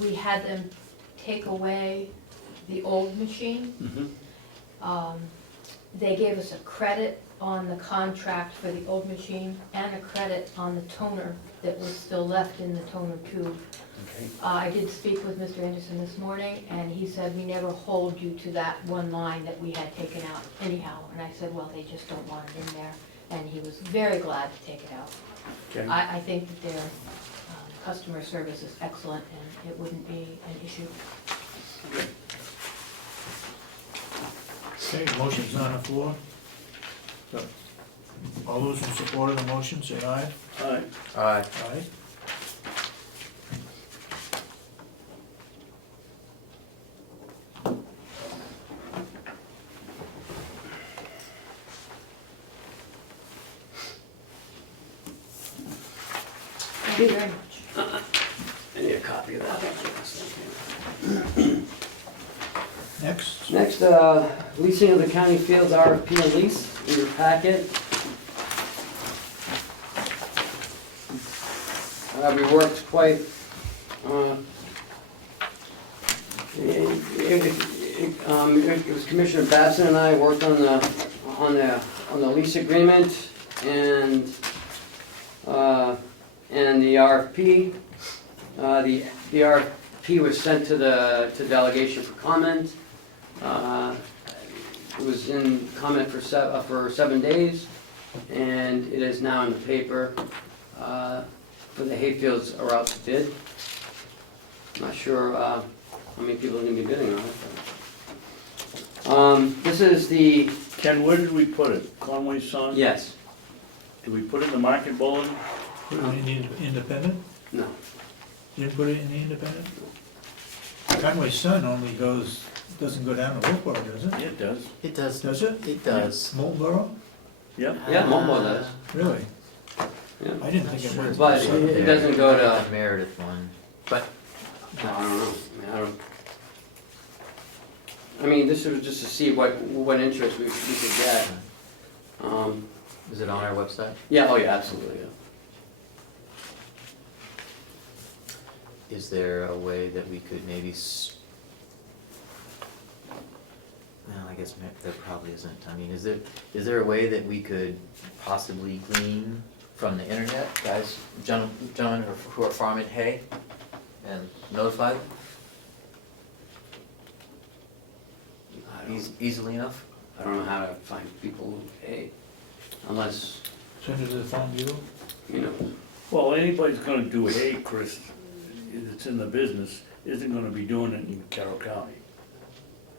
we had them take away the old machine. They gave us a credit on the contract for the old machine and a credit on the toner that was still left in the toner tube. Okay. I did speak with Mr. Anderson this morning, and he said we never hold you to that one line that we had taken out anyhow. And I said, well, they just don't want it in there, and he was very glad to take it out. Okay. I think that their customer service is excellent, and it wouldn't be an issue. Okay, motion's on the floor. So, all those in support of the motion, say aye. All right. Aye. Aye. Thank you very much. I need a copy of that. Next, Next, leasing of the county fields RFP and lease in your packet. We worked quite, it was Commissioner Babson and I worked on the lease agreement and the RFP. The RFP was sent to delegation for comment. It was in comment for 7 days, and it is now in the paper. For the hayfields are out to bid. I'm not sure how many people are going to be bidding on it. This is the, Ken, where did we put it? Conway Sun? yes, Did we put it in the market bulletin? put it in the independent? no. You didn't put it in the independent? Conway's Son only doesn't go down to Hillsborough, does it? Yeah, it does. It does. Does it? It does. Moltenboro? Yep. Yeah, Mobile does. Really? Yeah. I didn't think it went. But it doesn't go to, The Meredith one, but I don't know. I mean, this was just to see what interest we could get. is it on our website? Yeah, oh yeah, absolutely, yeah. Is there a way that we could maybe well, I guess there probably isn't. I mean, is there a way that we could possibly glean from the internet, guys, gentlemen who are farming hay, and notify them? Easily enough? I don't know how to find people who pay, unless, Send it to the Farm Bureau? you know, Well, anybody's gonna do hay, Chris, that's in the business, isn't gonna be doing it in Carroll County.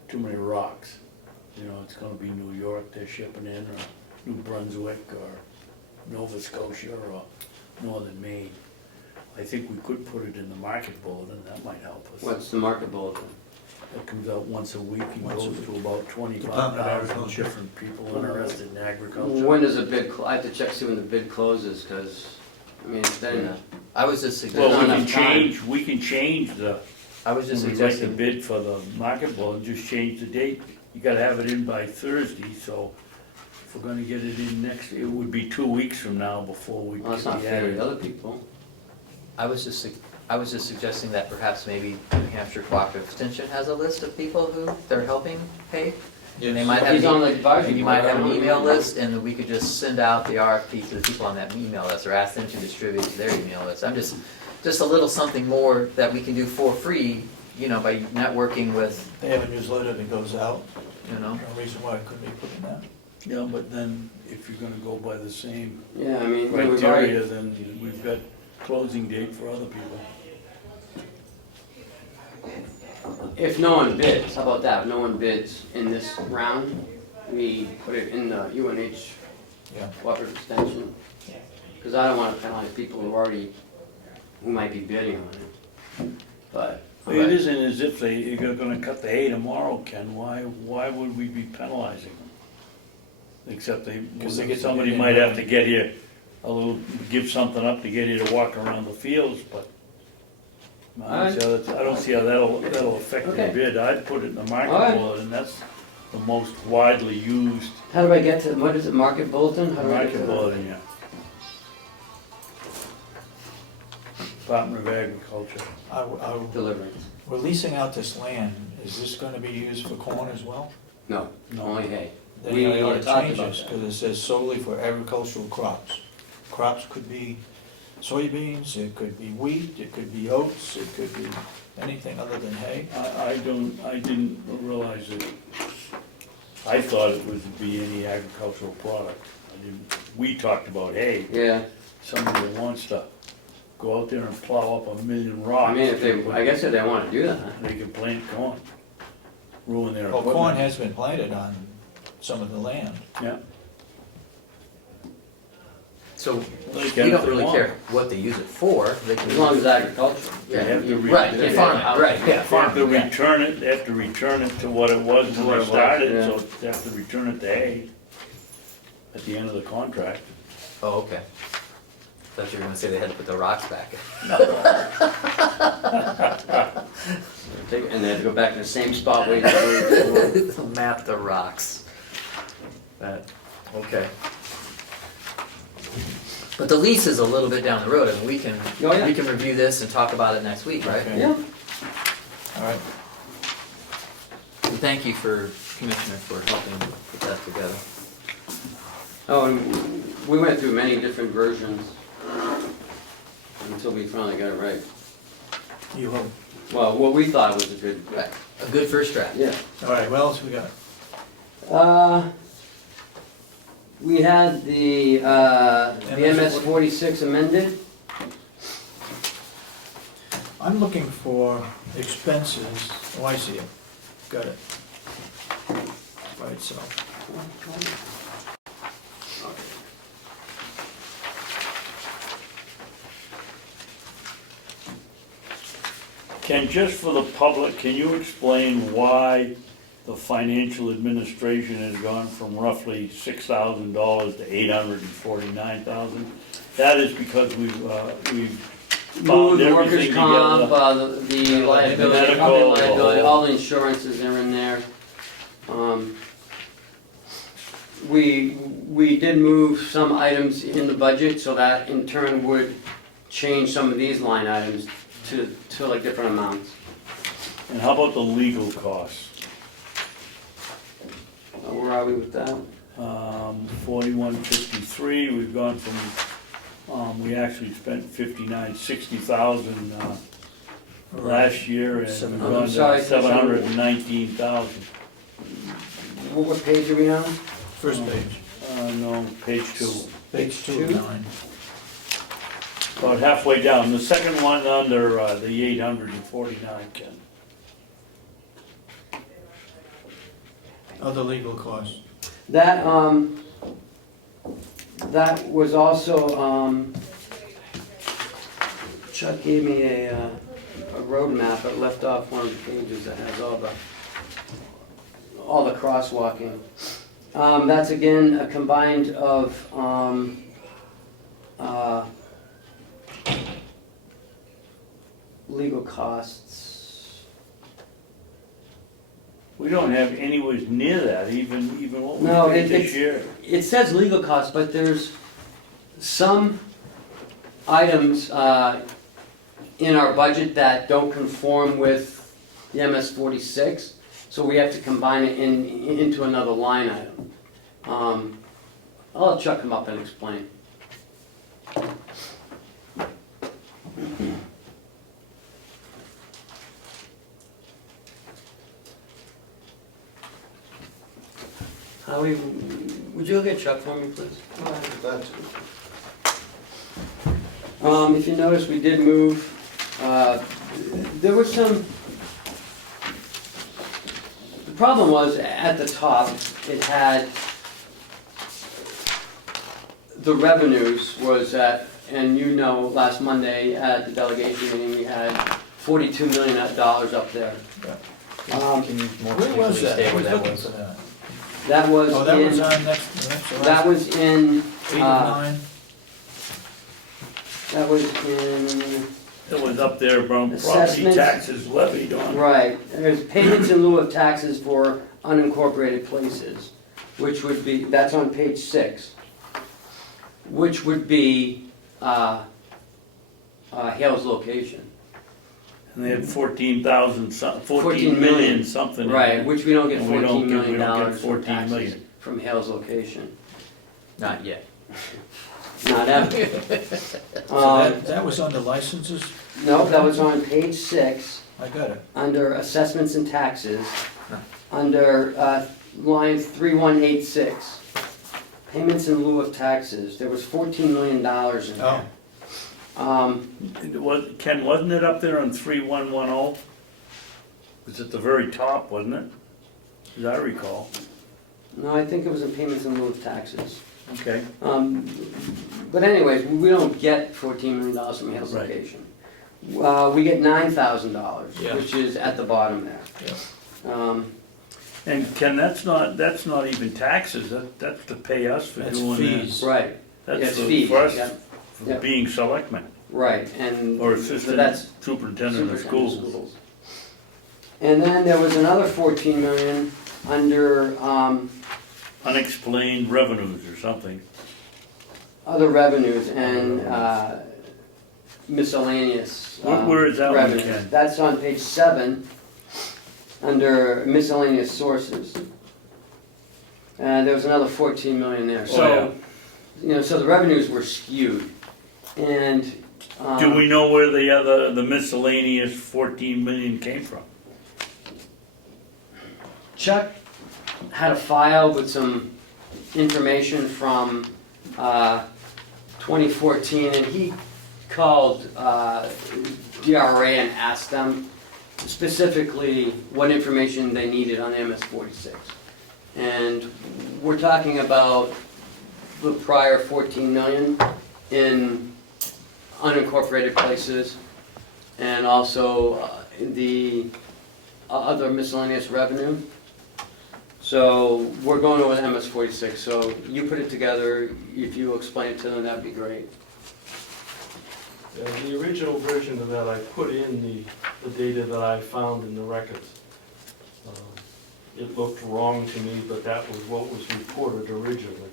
Too many rocks. You know, it's gonna be New York they're shipping in, or New Brunswick, or Nova Scotia, or northern Maine. I think we could put it in the market bulletin, that might help us. what's the market bulletin? It comes out once a week and Once a goes week. to about 25 Department of thousand Agriculture. different people interested in agriculture. When does a bid, I have to check, see when the bid closes, because, I mean, then, I was just Well, suggesting, we can change the, I was just when we write the suggesting, bid for the market bulletin, just change the date. You gotta have it in by Thursday, so if we're gonna get it in next, it would be 2 weeks from now before we well, get that's not the fair to ad. the other people. I was just suggesting that perhaps maybe New Hampshire Cooperative Extension has a list of people who they're helping pay. And they might have, He's on the advisory you might board, have I an don't email know. list, and we could just send out the RFP to the people on that email list, or ask them to distribute to their email list. I'm just a little something more that we can do for free, you know, by networking with, They have a newsletter that goes out. you know. No reason why it couldn't be put in that. Yeah, but then if you're gonna go by the same Yeah, I mean, we've criteria, already, then we've got closing date for other people. if no one bids, how about that, if no one bids in this round, we put it in the UNH Yeah. Cooperative Extension. Because I don't want to penalize people who might be bidding on it, but. It isn't as if they're gonna cut the hay tomorrow, Ken, why would we be penalizing them? Except 'Cause they get to somebody bid in might have early. to get here a little, give something up to get you to walk around the fields, but I don't see how that'll affect the Okay. bid. I'd put it in the market Alright. bulletin, and that's the most widely used How do I get to, what is it, market bulletin? How do I get to market that? bulletin, yeah. Department of Agriculture. Deliverance. We're leasing out this land, is this gonna be used for corn as well? No, only hay. Then We you ought to talked change about this, that. because it says solely for agricultural crops. Crops could be soybeans, it could be wheat, it could be oats, it could be anything other than hay. I didn't realize it. I thought it would be any agricultural product. We talked about hay. Yeah, Somebody that wants to go out there and plow up 1,000,000 rocks. I mean, I guess if they wanna do that. They can plant corn, ruin their Well, equipment. corn has been planted on some of the land. Yeah, So They we can if don't they really want. care what they use it for, they can. As long as agriculture. Yeah, They have to right, re- yeah, farming, right, yeah, they have to farming, yeah. return it, they have to return it to what it was To when what they it was, started, yeah. so they have to return it to hay at the end of the contract. Oh, okay. Thought you were gonna say they had to put the rocks back. And they have to go back to the same spot waiting for Map the rocks. Okay. But the lease is a little bit down the road, and we can, Oh, yeah. we can review this and talk about it next week, right? Okay. Yeah. All right, And thank you for, Commissioner, for helping put that together. Oh, and we went through many different versions until we finally got it right. you hope. Well, what we thought was a good, Right, a good first draft. yeah. All right, what else we got? We had the MS 46 amended. I'm looking for expenses, oh, I see it, got it. Right, so, Ken, just for the public, can you explain why the financial administration has gone from roughly $6,000 to $849,000? That is because we've Moved found the workers' everything comp, together. the liability, Medical, company liability, the all the insurances are in there. We did move some items in the budget, so that in turn would change some of these line items to like different amounts. And how about the legal costs? Where are we with that? 4153, we've gone from, we actually spent 60,000 last year, and we've Seven- gone I'm sorry, to 719,000. What page are we on? first page, No, page 2. page 2 of 9. About halfway down, the second one under the 849, Ken. Other legal costs. That was also, Chuck gave me a road map, but left off one of the pages that has all the crosswalking. That's again a combined of, legal costs. We don't have anywhere near that, even what we No, paid this year. It says legal costs, but there's some items in our budget that don't conform with the MS 46, so we have to combine it into another line item. I'll let Chuck come up and explain. Howie, would you look at Chuck for me, please? If you notice, we did move, there was some, the problem was, at the top, it had, the revenues was at, and you know, last Monday at the delegation meeting, we had $42 million up there. Can you more Where was particularly that? state I where was that looking was? for that. That was Oh, that was in, on next, that was in, 8 of 9. That was in, It was up there from property Assessments. taxes levied on. right, there's payments in lieu of taxes for unincorporated places, which would be, that's on page 6, which would be Hale's location. And they had 14,000, 14 14 million million. something. in Right, there. which we don't get And we don't $14 get- we million don't get dollars from 14 taxes million. from Hale's location. Not yet. Not ever. So that was under licenses? No, that was on page 6, I got it. under assessments and taxes, under line 3186, payments in lieu of taxes, there was $14 million in there. Ken, wasn't it up there on 3110? It was at the very top, wasn't it? As I recall. No, I think it was in payments in lieu of taxes. Okay. But anyways, we don't get $14 million from Hale's Right. location. We get $9,000, Yeah. which is at the bottom there. Yeah. And Ken, that's not even taxes, that's to pay us for That's doing that. fees. Right, That's It's for fees, for us, yeah. for Yeah. being selectmen, right, and. or so assistant that's superintendent of superintendent schools. And then there was another 14 million under Unexplained revenues or something. other revenues and miscellaneous Where is that one, revenues. Ken? That's on page 7, under miscellaneous sources. And there was another 14 million there. Oh, So, you know, so the revenues were skewed. And Do we know where the miscellaneous 14 million came from? Chuck had a file with some information from 2014, and he called DRA and asked them specifically what information they needed on MS-46. And we're talking about the prior 14 million in unincorporated places, and also the other miscellaneous revenue. So we're going over the MS-46, so you put it together, if you explain it to them, that'd be great. The original version of that, I put in the data that I found in the records. It looked wrong to me, but that was what was reported originally.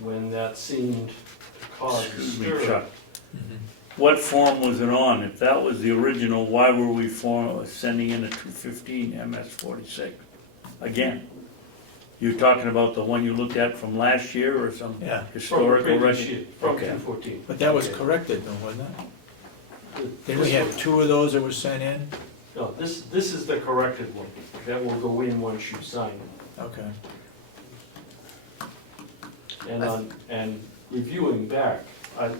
When that seemed to cause a Excuse me, stir. Chuck. What form was it on? If that was the original, why were we sending in a 215 MS-46? Again, you're talking about the one you looked at from last year or some Yeah. historical From previous record? year, from Okay. 214. But that was Okay. corrected though, wasn't it? Didn't we This have one- 2 of those that were sent in? No, this is the corrected one. That will go in once you sign it. Okay. And reviewing back,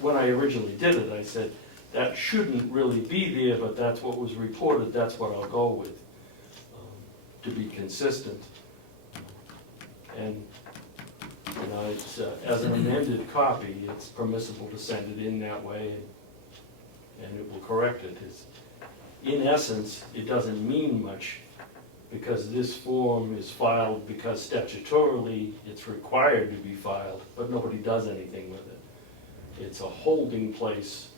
when I originally did it, I said, that shouldn't really be there, but that's what was reported, that's what I'll go with, to be consistent. And, you know, it's, as an amended copy, it's permissible to send it in that way, and it will correct it. In essence, it doesn't mean much, because this form is filed because statutorily it's required to be filed, but nobody does anything with it. It's a holding place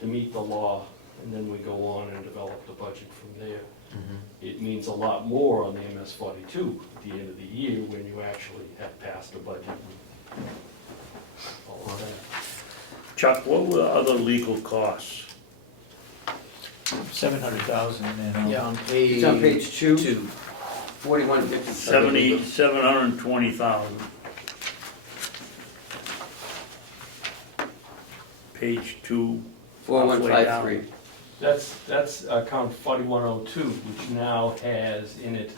to meet the law, and then we go on and develop the budget from there. It means a lot more on the MS-42 at the end of the year when you actually have passed a budget and all of that. Chuck, what were the other legal costs? 700,000 and. Yeah, on page. It's on page 2, 2. 4150. 720,000. Page 2. halfway down. 4153. That's account 4102, which now has in it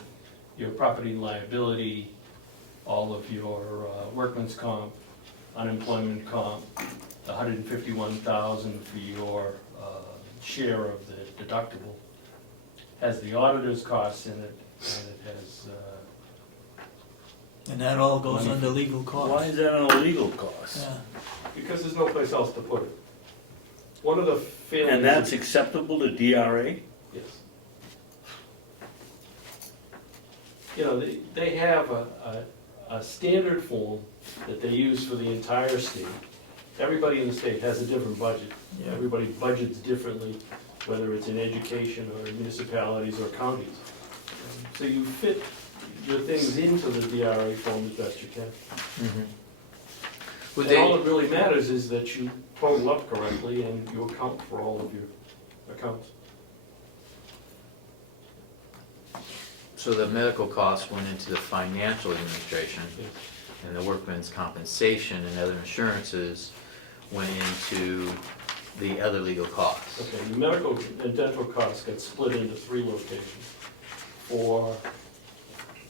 your property and liability, all of your workman's comp, unemployment comp, the 151,000 for your share of the deductible, has the auditor's costs in it, and it has, And that all goes under legal costs. Why is that an illegal cost? Yeah. because there's no place else to put it. One of the failures. And that's acceptable to DRA? Yes. You know, they have a standard form that they use for the entire state, everybody in the state has a different budget. Yeah. Everybody budgets differently, whether it's in education or municipalities or counties. So you fit your things into the DRA form as best you can. Would And all they, that really matters is that you total up correctly and you account for all of your accounts. so the medical costs went into the financial administration, and the workman's compensation and other insurances went into the other legal costs. Okay, the medical and dental costs get split into 3 locations. For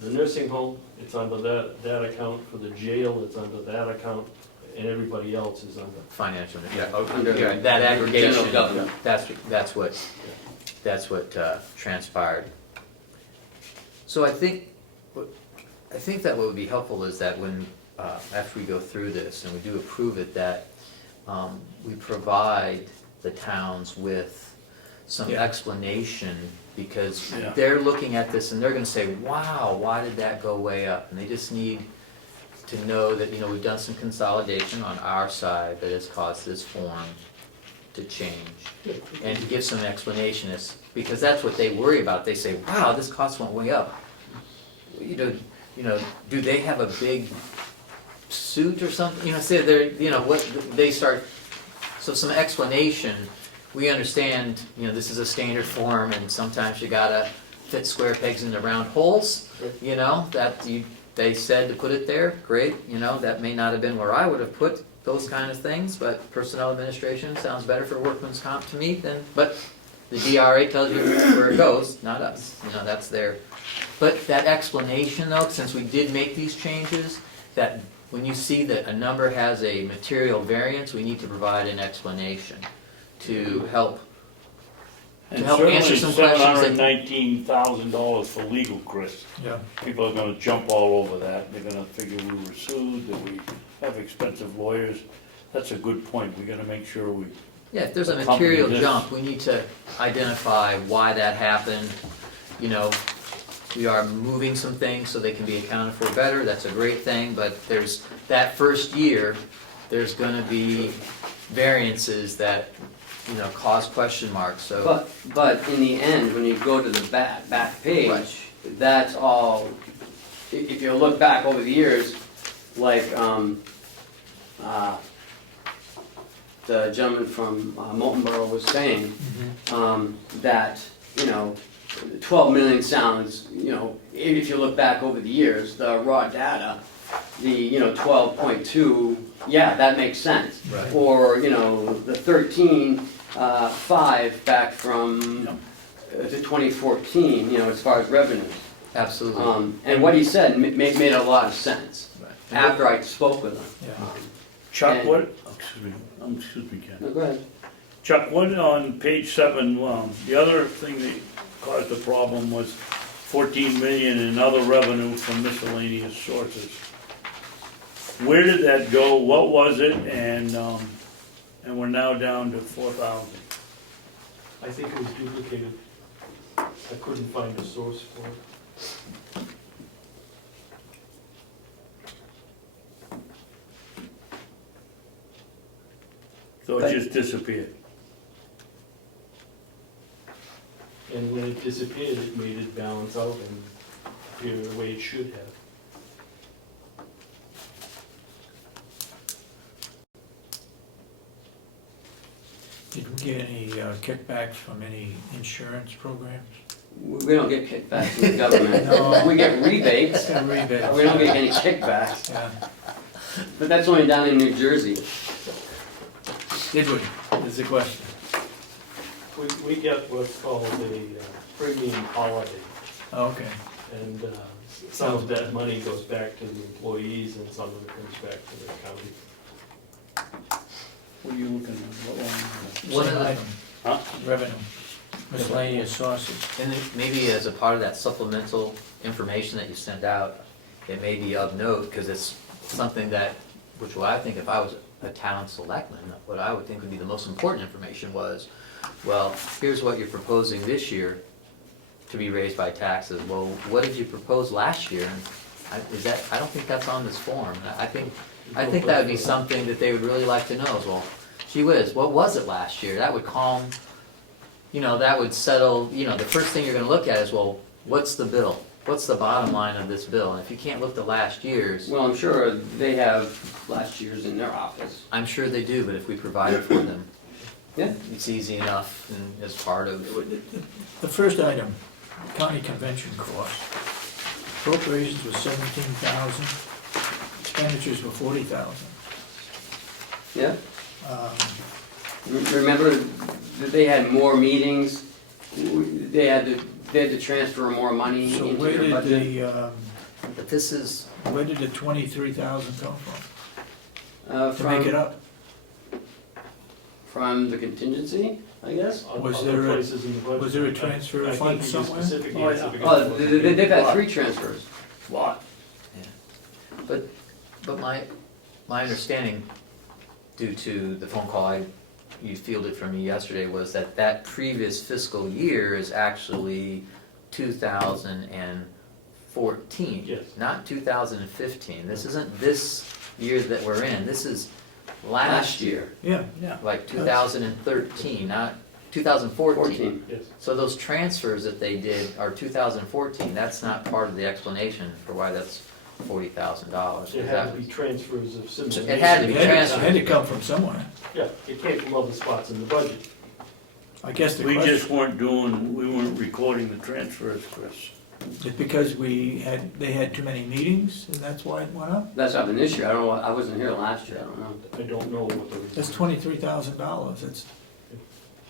the nursing home, it's under that account. For the jail, it's under that account. And everybody else is under. Financial, Under yeah, that aggregation, general government. that's what transpired. So I think that what would be helpful is that when, after we go through this and we do approve it, that we provide the towns with some Yeah. explanation, because Yeah. they're looking at this and they're gonna say, wow, why did that go way up? And they just need to know that, you know, we've done some consolidation on our side that has caused this form to change. And to give some explanation, is because that's what they worry about. They say, wow, this cost went way up. You know, do they have a big suit or something? You know, say they're, you know, what, they start, so some explanation. We understand, you know, this is a standard form and sometimes you gotta fit square pegs into round holes, you know, they said to put it there, great, you know, that may not have been where I would have put those kind of things, but personnel administration sounds better for workman's comp to me than, but the DRA tells you where it goes, not us, you know, that's their. But that explanation though, since we did make these changes, that when you see that a number has a material variance, we need to provide an explanation to help And answer certainly some questions. $719,000 for legal, Chris. Yeah. People are gonna jump all over that, they're gonna figure we were sued, that we have expensive lawyers. That's a good point, we gotta make sure we, Yeah, if there's a accompany material this. jump, we need to identify why that happened. You know, we are moving some things so they can be accounted for better, that's a great thing, but there's, that first year, there's gonna be variances that, you know, cause question marks, so. But in the end, when you go to the back page, Right. that's all, if you look back over the years, like, the gentleman from Molten Borough was saying, that, you know, 12 million sounds, you know, if you look back over the years, the raw data, the, you know, 12.2, yeah, that makes sense. Right. Or, you know, the 13.5 back from to 2014, you know, as far as revenues. Absolutely. And what he said made a lot of sense Right. after I spoke with him. Yeah. Chuck, And- what, excuse me, Ken. No, go ahead. Chuck, what on page 7, the other thing that caused the problem was 14 million in other revenue from miscellaneous sources. Where did that go? What was it? And we're now down to 4,000. I think it was duplicated. I couldn't find a source for it. So it just disappeared. And when it disappeared, it made it balance out and appear the way it should have. Did we get any kickbacks from any insurance programs? We don't get kickbacks from the government. No. We get rebates. Yeah, rebates. We don't get any kickbacks. Yeah, But that's only down in New Jersey. did we? Is the question. We get what's called a premium holiday, Okay. and some of that money goes back to the employees and some of it comes back to the county. What are you looking at? What one? One of Same the- item. Huh? Revenue, miscellaneous sources. And then maybe as a part of that supplemental information that you send out, it may be of note, because it's something that, which what I think if I was a town selectman, what I would think would be the most important information was, well, here's what you're proposing this year to be raised by taxes. Well, what did you propose last year? And I don't think that's on this form. I think I think that would be something that they would really like to know, is, well, gee whiz, what was it last year? That would calm, that would settle, the first thing you're gonna look at is, well, what's the bill? What's the bottom line of this bill? And if you can't look to last year's, Well, I'm sure they have last year's in their office. I'm sure they do, but if we provide it for them, Yeah. it's easy enough and as part of, The first item, county convention costs. Appropriations was 17,000, expenditures were 40,000. Yeah. Remember that they had more meetings, they had to transfer more money So into where their did budget. but this is, where did the 23,000 come from? To make it From, up? from the contingency, I guess? Was Other there a- places in the budget. was there a transfer I fund think the somewhere? specific Oh, answer yeah. because Oh, it wasn't- they've had 3 transfers. Lot. but my understanding, due to the phone call you fielded from me yesterday, was that previous fiscal year is actually 2014. Yes. Not 2015. This isn't this year that we're in, this is last year, Yeah. like 2013, not 2014. 14. Yes. So those transfers that they did are 2014, that's not part of the explanation for why that's $40,000. There had to be transfers of similar. It had to be It transferred. had to come from somewhere. Yeah, it came from other spots in the budget. I guess the We question just we weren't recording the transfers, Chris. is because they had too many meetings, and that's why it went up? That's happened this year, I don't know, I wasn't here last year, I don't know. I don't know what the. That's $23,000, that's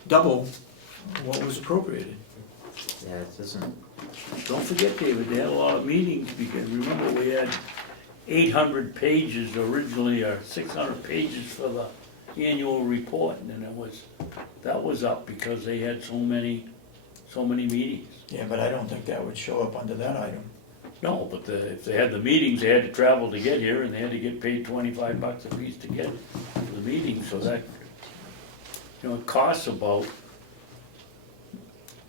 double what was appropriated. Yeah, it doesn't, Don't forget, David, they had a lot of meetings, because remember, we had 800 pages originally, or 600 pages for the annual report, and then that was up because they had so many meetings. Yeah, but I don't think that would show up under that item. No, but if they had the meetings, they had to travel to get here, and they had to get paid $25 a piece to get to the meeting, so that, it costs about,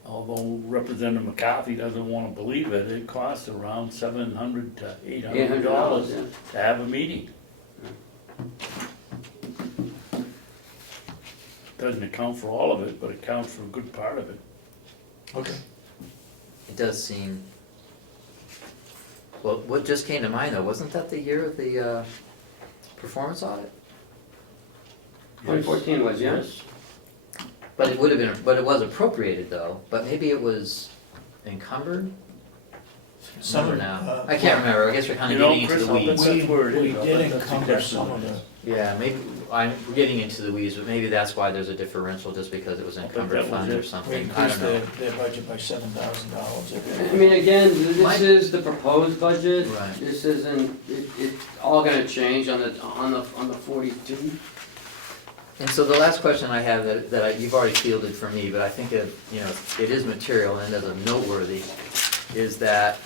although Representative McCarthy doesn't wanna believe it, it costs around $700 to $800 yeah. to have a meeting. Doesn't account for all of it, but it counts for a good part of it. Okay. it does seem, well, what just came to mind though, wasn't that the year of the performance audit? 2014 was, yeah? Yes. But it would have been, but it was appropriated though, but maybe it was encumbered? Remember now, I can't remember, I guess we're kinda getting into Chris, the I'll bet weeds. that's where it is. We I'll did bet that's encumber exactly some what of it the, is. Yeah, maybe, we're getting into the weeds, but maybe that's why there's a differential, just because it was I bet encumbered that was fund or it. we something, I increased don't know. their budget by $7,000. I mean, again, My- this is the proposed budget. Right. This isn't, it's all gonna change on the 42. And so the last question I have you've already fielded for me, but I think it is material and it is noteworthy, is that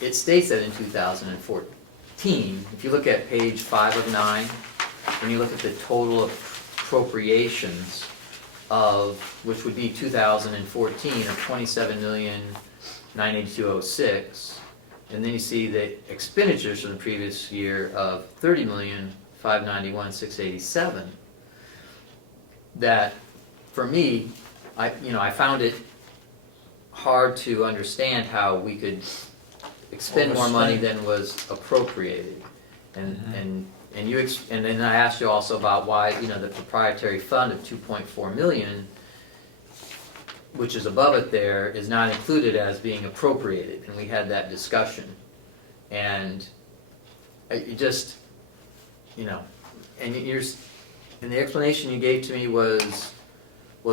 it states that in 2014, if you look at page 5 of 9, when you look at the total appropriations of, which would be 2014 of $27,982,06, and then you see the expenditures from the previous year of $30,591,687. That, for me, I found it hard to understand how we could expend more money than was appropriated. And then I asked you also about why, the proprietary fund of 2.4 million, which is above it there, is not included as being appropriated, and we had that discussion. And it just, and the explanation you gave to me was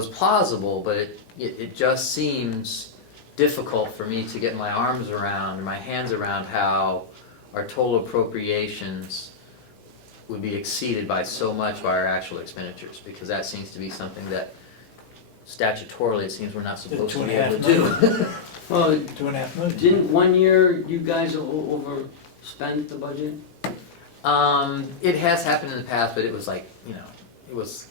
plausible, but it just seems difficult for me to get my arms around, or my hands around how our total appropriations would be exceeded by so much by our actual expenditures, because that seems to be something that statutorily it seems we're not supposed to be able to do. Well, $2.5 million. didn't one year you guys overspend the budget? It has happened in the past, but it was like, it was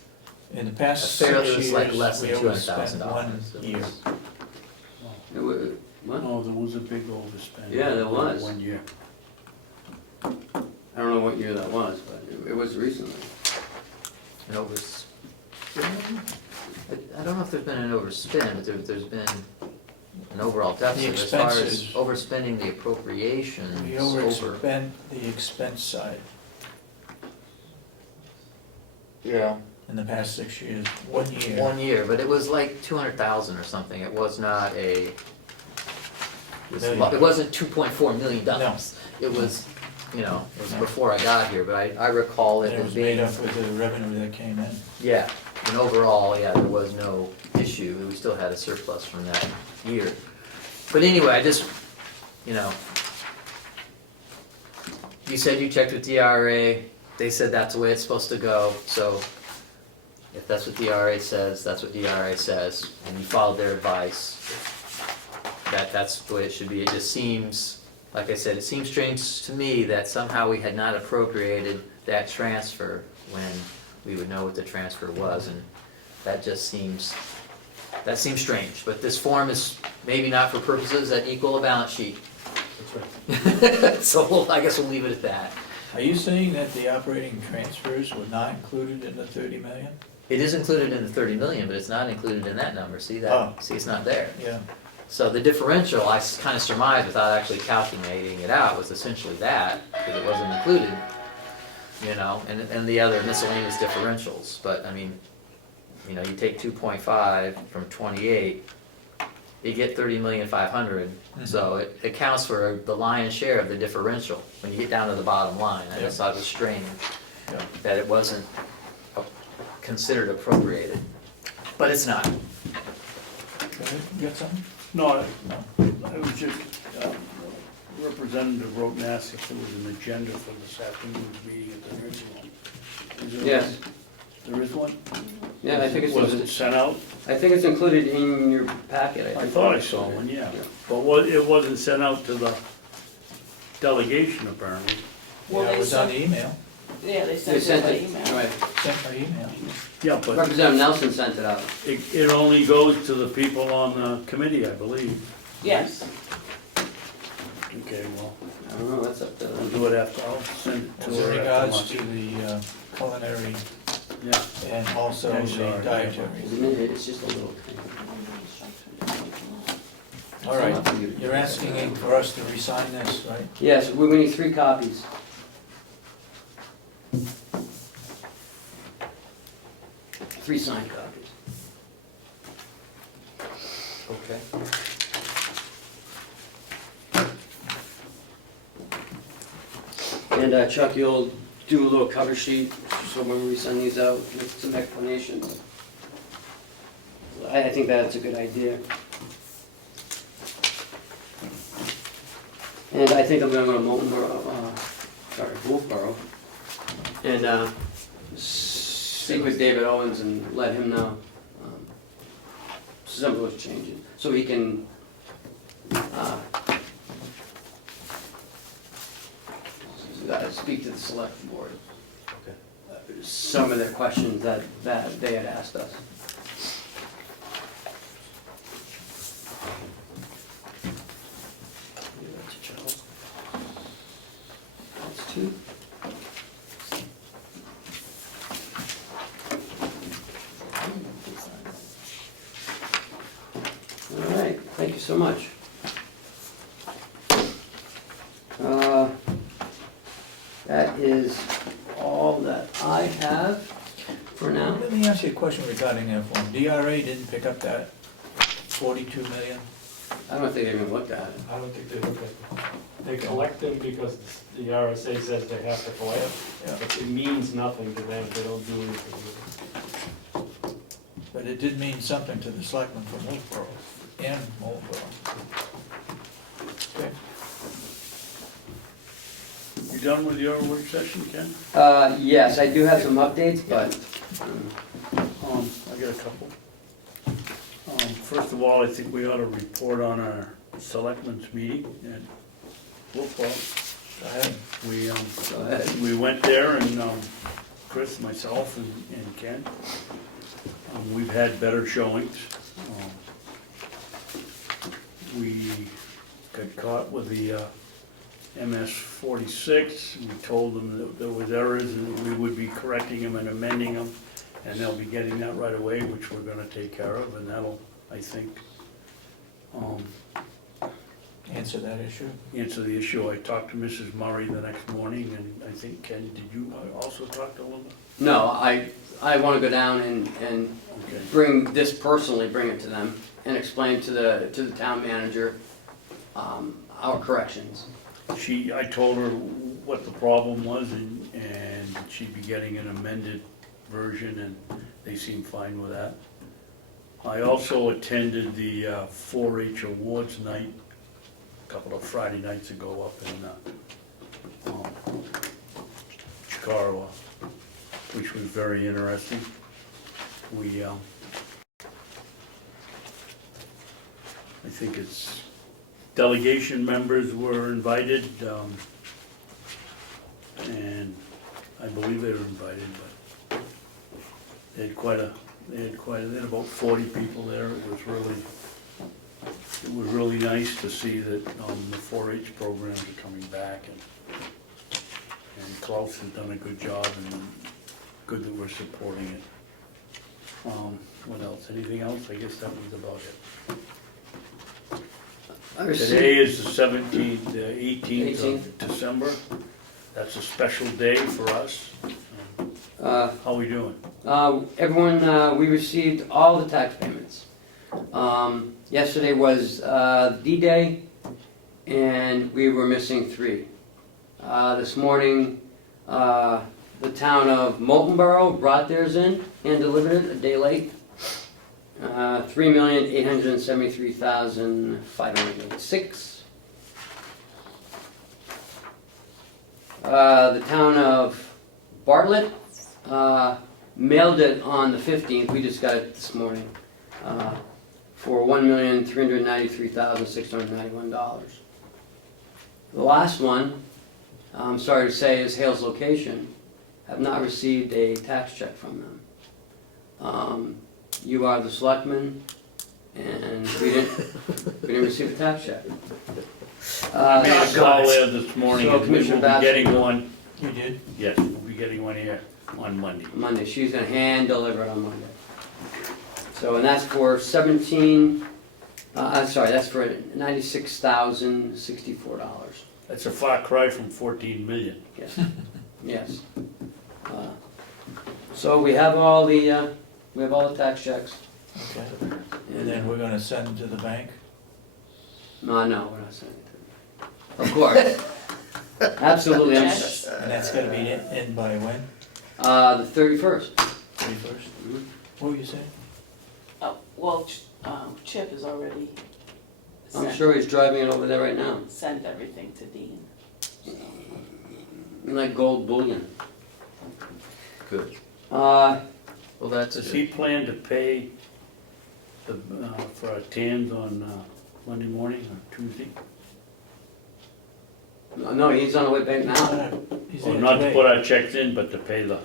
In the past a 6 fair, it years, was like less we than overspent $200,000. one year. What? No, there was a big overspend. Yeah, there was. One year. I don't know what year that was, but it was recently. An overspend? I don't know if there's been an overspend, but there's been an overall deficit as far as expenses. overspending the appropriations. We overspent the expense side Yeah. in the past 6 years, 1 year. 1 year, but it was like 200,000 or something, it was not a, Million. it wasn't $2.4 million. No. It was, you know, it was before I got here, but I recall it And it as was made being, up with the revenue that came in. yeah, and overall, yeah, there was no issue, we still had a surplus from that year. But anyway, I just, you know, you said you checked with DRA, they said that's the way it's supposed to go, so if that's what DRA says, that's what DRA says, and you followed their advice, that's the way it should be. It just seems, like I said, it seems strange to me that somehow we had not appropriated that transfer when we would know what the transfer was, and that just seems, that seems strange. But this form is maybe not for purposes that equal a balance sheet. That's right. So I guess we'll leave it at that. Are you saying that the operating transfers were not included in the 30 million? It is included in the 30 million, but it's not included in that number, see that? Oh. See, it's not there. Yeah. So the differential, I kind of surmised without actually calculating it out, was essentially that, because it wasn't included, you know, and the other miscellaneous differentials. But I mean, you know, you take 2.5 from 28, you get 30,500,000. So it accounts for the lion's share of the differential when you get down to the bottom line. I just thought it was strange Yeah. that it wasn't considered appropriated, but it's not. Go ahead, you got something? No, I was just, Representative wrote and asked if there was an agenda for this afternoon's meeting at the nursing home. Is there Yes. one? There is one? Yeah, I think Was it it's, sent out? I think it's included in your packet, I I think. thought I saw one, yeah. But it wasn't sent out to the delegation apparently. Well, Yeah, it they was on sent, the email, yeah, they They sent it sent by it, email. right. sent by email. Yeah, but Representative Nelson sent it out. it only goes to the people on the committee, I believe. Yes. Okay, well, I don't know, that's up to I'll them. do it after, I'll send it to As in her after regards lunch. to the culinary Yeah, and also I'm the sorry. dietary. It's just a little thing. All right, you're asking for us to re-sign this, right? Yes, we need 3 copies. Three signed copies. Okay. And Chuck, you'll do a little cover sheet, so when we send these out, with some explanations. I think that's a good idea. And I think I'm gonna go to Wolfboro, and speak with David Owens and let him know some of those changes, so he can speak to the select board. Some of their questions that they had asked us. Give that to Charles. That's 2. All right, thank you so much. That is all that I have for now. Let me ask you a question regarding that form. DRA didn't pick up that 42 million? I don't know if they even looked at it. I don't think they look at them. They collect them because the RSA says they have to collect, Yeah. but it means nothing to them if they don't do anything with it. But it did mean something to the selectmen from Wolfboro and Wolfboro. Okay. you done with your work session, Ken? Yes, I do have some updates, but, I got a couple. First of all, I think we ought to report on our selectmen's meeting at Wolfboro. Go ahead. go ahead. We went there and, Chris, myself and Ken, we've had better showings. We got caught with the MS 46. We told them that there was errors and we would be correcting them and amending them. And they'll be getting that right away, which we're gonna take care of, and that'll, I think, Answer that issue. answer the issue. I talked to Mrs. Murray the next morning, and I think, Ken, did you also talk to Linda? No, I wanna go down and Okay. bring it to them and explain to the town manager, our corrections. I told her what the problem was, and she'd be getting an amended version, and they seemed fine with that. I also attended the 4-H awards night a couple of Friday nights ago up in Chicago, which was very interesting. We, I think it's, delegation members were invited, and I believe they were invited, but they had about 40 people there. It was really nice to see that the 4-H programs are coming back, and Klaus has done a good job, and good that we're supporting it. What else? Anything else? I guess that was about it. Today is the 17th, the 18th of December. That's a special day for us. How are we doing? Everyone, we received all the tax payments. Yesterday was D-Day, and we were missing 3. This morning, the town of Moultonborough brought theirs in and delivered it a day late. $3,873,586. The town of Bartlett mailed it on the 15th. We just got it this morning for $1,393,691. The last one, I'm sorry to say, is Hale's Location. Have not received a tax check from them. You are the selectman, and we didn't receive a tax check. I made a call there this morning, So and we will Commissioner be Babson- getting one. You did? Yes, we'll be getting one here on Monday. Monday, she's gonna hand deliver it on Monday. So, and that's for 17, that's for $96,064. That's a far cry from 14 million. Yes, yes. So we have all the tax checks. Okay. And then we're gonna send them to the bank? No, we're not sending it to them. Of course. Absolutely. And that's gonna be in by when? The 31st. 31st? What were you saying? Oh, well, Chip has already I'm sure he's driving it over there right now. sent everything to Dean. Like gold bullion. Good. Uh, Well, that's Does good. he plan to pay for our TANs on Monday morning or Tuesday? no, he's on the way back now. He's Or in not to today. put our checks in, but to pay the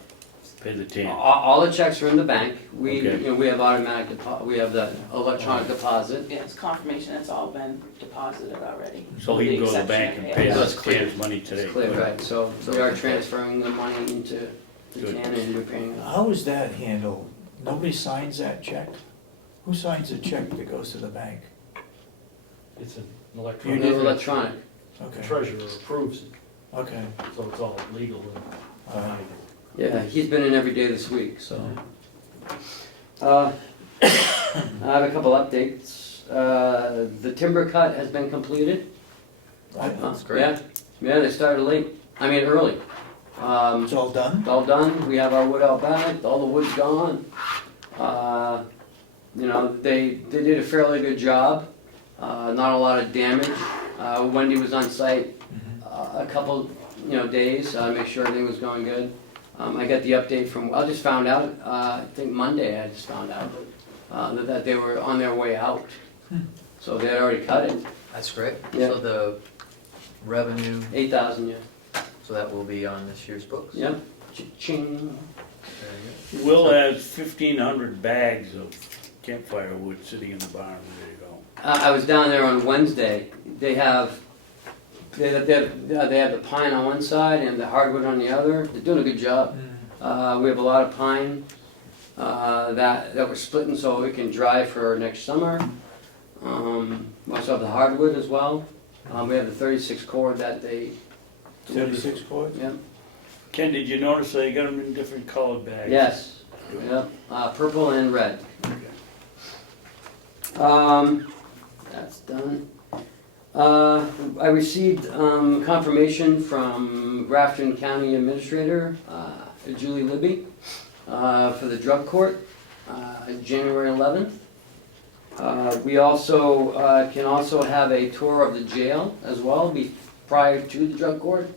TAN? All the checks are in the bank. We, Okay. we have automatic we have the electronic deposit. Yeah, it's confirmation, it's all been deposited already. So he can go to the bank and pay Yeah, us that's clear. TAN's money today? It's clear, right? So we are transferring the money into the Good. TAN and we're paying it. How is that handled? Nobody signs that check? Who signs a check that goes to the bank? It's an You electronic. did? Electronic. The Okay, treasurer approves it, okay. so it's all legal and All right. Yeah, he's been in every day this week, so. I have a couple updates. The timber cut has been completed. That's great. Yeah, they started early. It's all done? It's all done, we have our wood out back, all the wood's gone. They did a fairly good job, not a lot of damage. Wendy was on site a couple, days, make sure everything was going good. I got the update I just found out, I think Monday I just found out, that they were on their way out. So they had already cut it, That's great. Yeah. So the revenue, 8,000, yeah. so that will be on this year's books? Yeah. Cha-ching. Very Will has 1,500 bags of campfire wood sitting in the barn, ready to go. I was down there on Wednesday. They have They have the pine on one side and the hardwood on the other. They're doing a good job. We have a lot of pine that we're splitting so we can dry for next summer. We also have the hardwood as well. We have the 36 cord that they. 36 cords? Yep. Ken, did you notice they got them in different colored bags? Yes. Yep. Purple and red. That's done. I received confirmation from Grafton County Administrator Julie Libby for the drug court, January 11th. We also can also have a tour of the jail as well, prior to the drug court.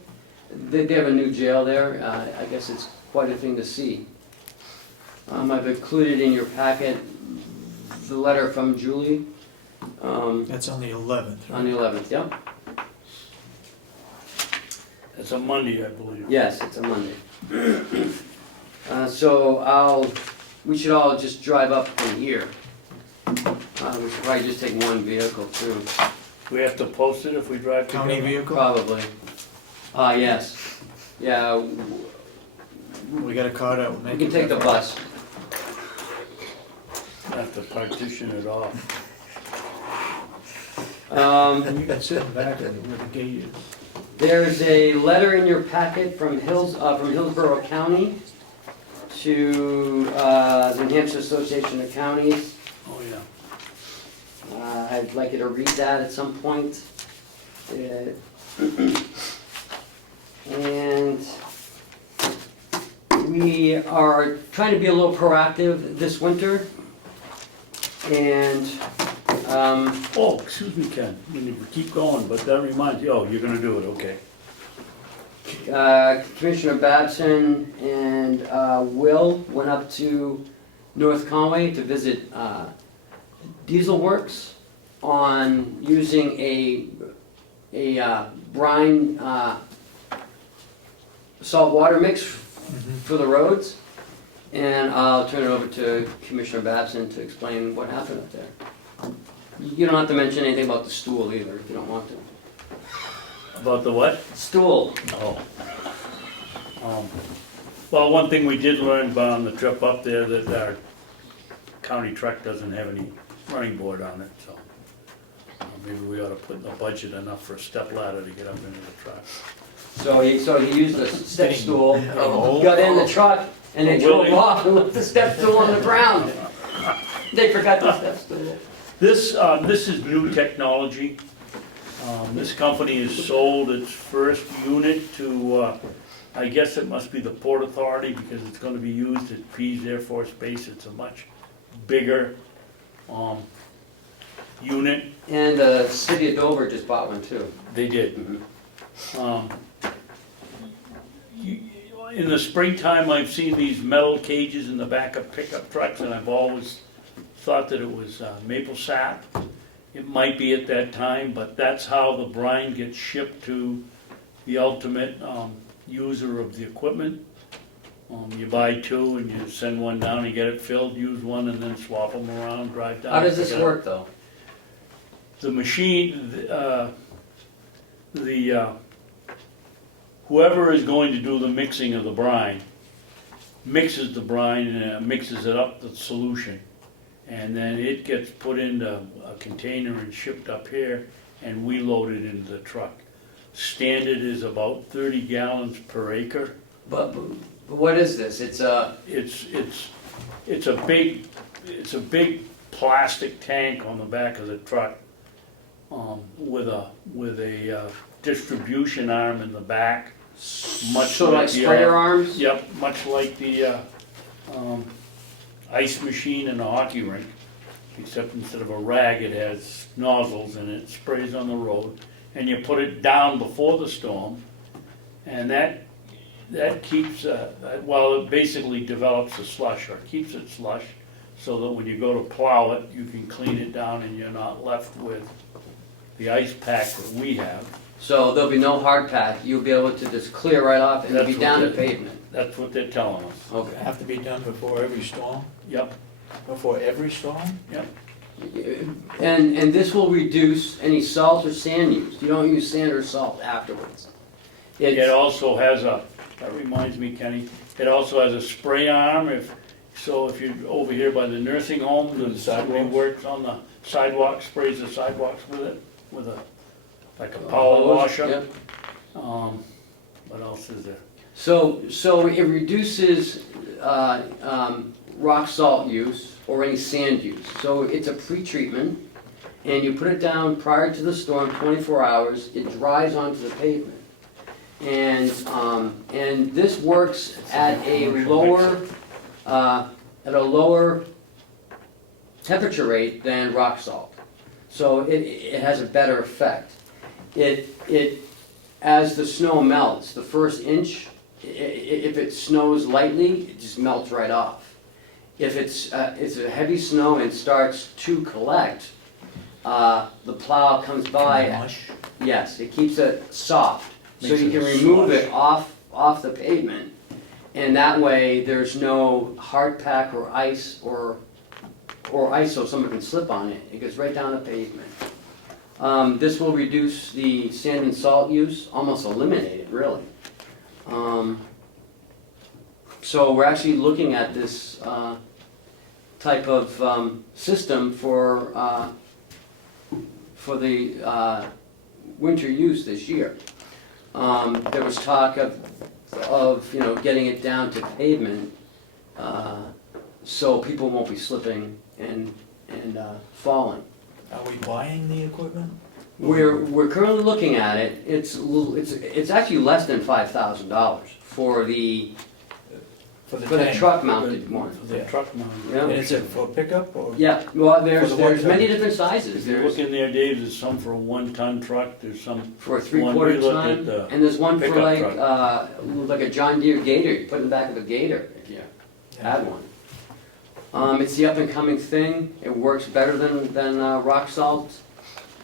They have a new jail there. I guess it's quite a thing to see. I've included in your packet the letter from Julie. That's on the 11th, right? On the 11th, yeah? It's a Monday, I believe. Yes, it's a Monday. We should all just drive up from here. We should probably just take one vehicle through. We have to post it if we drive County together? vehicle? Probably. Yes. Yeah, We got a car that will make we it. can take the bus. Have to partition it off. You can sit back where the gate is. There's a letter in your packet from Hillsborough County to the New Hampshire Association of Counties. Oh, yeah. I'd like you to read that at some point. And we are trying to be a little proactive this winter. And Oh, excuse me, Ken, you keep going, but that reminds you, oh, you're gonna do it, okay. Commissioner Babson and Will went up to North Conway to visit Diesel Works on using a brine salt water mix for the roads. And I'll turn it over to Commissioner Babson to explain what happened up there. You don't have to mention anything about the stool either if you don't want to. About the what? Stool. Oh. Well, one thing we did learn on the trip up there, that our county truck doesn't have any running board on it, so maybe we ought to put in the budget enough for a step ladder to get up into the truck. So he used a step stool, Oh. got in the truck, and they Oh, drove really? off and left the step stool on the ground. They forgot the step stool. This is new technology. This company has sold its first unit to, I guess it must be the Port Authority, because it's gonna be used at Pease Air Force Base. It's a much bigger, unit. And the city of Dover just bought one too. They did. In the springtime, I've seen these metal cages in the back of pickup trucks, and I've always thought that it was maple sap. It might be at that time, but that's how the brine gets shipped to the ultimate user of the equipment. You buy two and you send one down, you get it filled, use one, and then swap them around, drive down. How does this pick it up. work though? The machine, whoever is going to do the mixing of the brine, mixes the brine and mixes it up, the solution. And then it gets put into a container and shipped up here, and we load it into the truck. Standard is about 30 gallons per acre. But what is this? It's a It's a big plastic tank on the back of the truck, with a distribution arm in the back, much so like the, sprayer arms? Yep, much like the ice machine in a hockey rink, except instead of a rag, it has nozzles and it sprays on the road. And you put it down before the storm, and that keeps, well, it basically develops a slush, or keeps it slush, so that when you go to plow it, you can clean it down and you're not left with the ice pack that we have. So there'll be no hard pack. You'll be able to just clear right off and it'll be That's down to what pavement. That's what they're telling us. Okay. Have to be done before every storm? Yep, Before every storm? yep. And this will reduce any salt or sand use. You don't use sand or salt afterwards. It also has a, that reminds me, Kenny, it also has a spray arm if you're over here by the nursing home, the somebody works on the sidewalk, sprays the sidewalks with it, with a, like a power washer. Yep. What else is there? So it reduces rock salt use or any sand use. So it's a pre-treatment, and you put it down prior to the storm, 24 hours. It dries onto the pavement, and this works at a lower temperature rate than rock salt. So it has a better effect. It as the snow melts, the first inch, if it snows lightly, it just melts right off. If it's a heavy snow and starts to collect, the plow comes by. Mush. Yes, it keeps it soft, so Makes you it can a remove slush. it off the pavement, and that way there's no hard pack or ice or ice so someone can slip on it. It goes right down the pavement. This will reduce the sand and salt use, almost eliminate it, really. So we're actually looking at this type of system for the winter use this year. There was talk of getting it down to pavement so people won't be slipping and falling. Are we buying the equipment? We're currently looking at it. It's actually less than $5,000 for the tank? truck mounted one. For the truck mounted. Yeah. And is it for pickup or? Yeah, well, For there's the one ton. many different sizes. If you There's look in there, Dave, there's some for a 1-ton truck, there's some, for a One we 3/4 looked ton, at the and there's one for pickup like a John Deere Gator. You put in the back of a Gator if you had one. It's the up and coming thing. It works better than rock salt,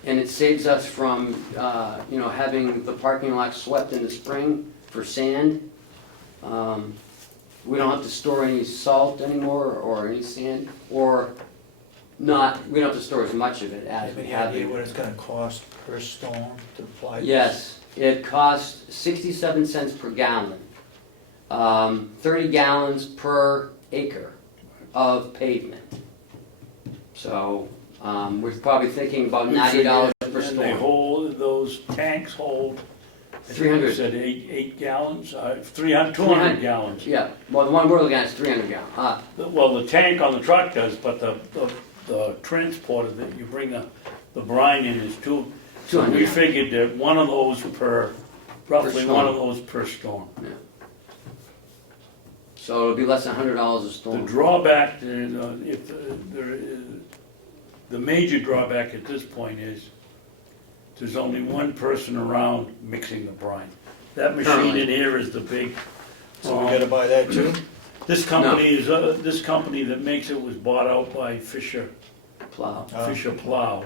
and it saves us from having the parking lot swept in the spring for sand. We don't have to store any salt anymore or any sand, or not. We don't have to store as much of it as Have we any have. idea what it's gonna cost per storm to apply this? Yes, it costs 67 cents per gallon. 30 gallons per acre of pavement. So, we're probably thinking about $90 per and they storm. hold, those tanks hold, I think 300. you said 8 gallons, 200 gallons. Yeah, well, the one we're looking at is 300 gallon. Well, the tank on the truck does, but the transporter that you bring the brine in is 200. So 200. we figured that one of those roughly storm. one of those per storm. So it'll be less than $100 a The storm. drawback, the major drawback at this point is there's only one person around mixing the brine. That machine Currently. in here is the big. So we gotta buy that too? This company this company that makes it was bought out by Fisher Plow. Plow,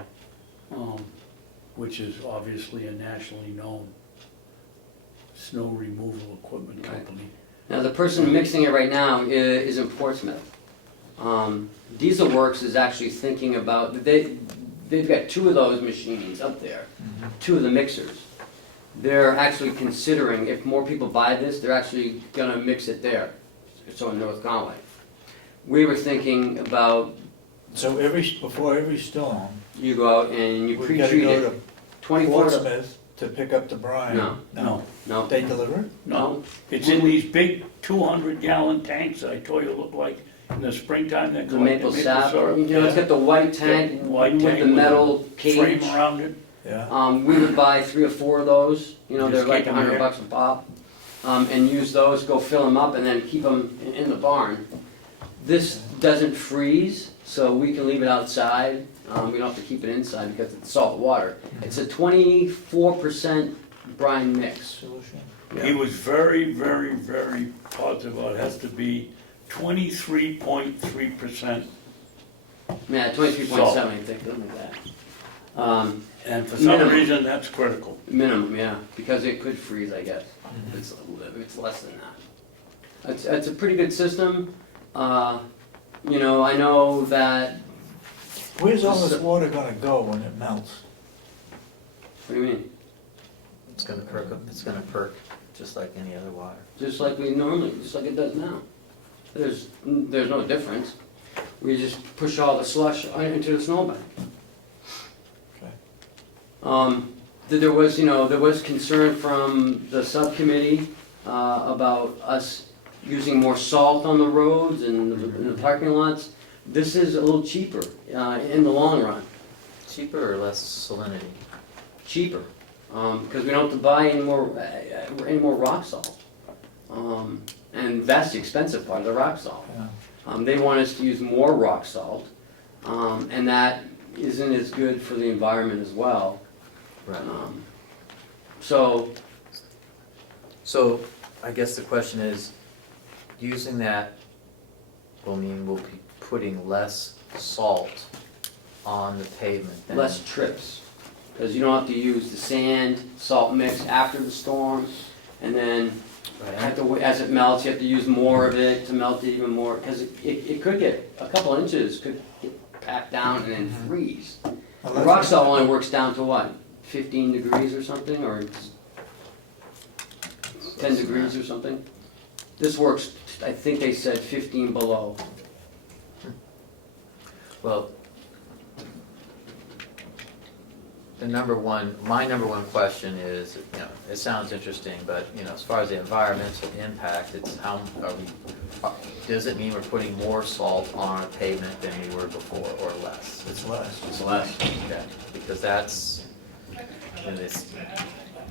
which is obviously a nationally known snow removal equipment Right. company. Now, the person mixing it right now is in Portsmouth. Diesel Works is actually thinking about, they've got 2 of those machines up there, 2 of the mixers. They're actually considering, if more people buy this, they're actually gonna mix it there, so in North Conway. We were thinking about, So before every storm, you go out and you we gotta pre-treat go it, to 24 to, Portsmouth to pick up the brine? No. no, They deliver it? No, it's in these big 200-gallon tanks I told you look like in the springtime that the collect maple sap, syrup. it's got the white tank White with tank the with a metal Frame cage. around it. Yeah. We would buy 3 or 4 of those, Just they're like keep 'em here. $100 a pop, and use those, go fill them up, and then keep them in the barn. This doesn't freeze, so we can leave it outside. We don't have to keep it inside because it's salt water. It's a 24% brine mix. Solution? He was very, very, very positive about it has to be 23.3%. Yeah, 23.7, I think, something like that. And for some Minimum. reason, that's critical. Minimum, yeah, because it could freeze, I guess. Mm-hmm. It's less than that. It's a pretty good system. I know that Where's all this water gonna go when it melts? What do you mean? It's gonna perk up, it's gonna perk just like any other water. Just like we normally, just like it does now. There's no difference. We just push all the slush into the snowbank. Okay. There was concern from the subcommittee about us using more salt on the roads and in the parking lots. This is a little cheaper in the long run. Cheaper or less salinity? Cheaper, because we don't have to buy any more rock salt. And that's the expensive part of the rock salt. Yeah. They want us to use more rock salt, and that isn't as good for the environment as well. Right. So, So, I guess the question is, using that will mean we'll be putting less salt on the pavement than. less trips, because you don't have to use the sand, salt mix after the storm, and then as it melts, you have to use more of it to melt it even more, because it could get, a couple inches could get packed down and then freeze. Well, The that's rock what- salt only works down to what, 15 degrees or something, or 10 degrees or something? This works, I think they said 15 below. Well, my number one question is, it sounds interesting, but, as far as the environmental impact, it's how does it mean we're putting more salt on our pavement than we were before, or less? It's less. It's less, okay, because that's,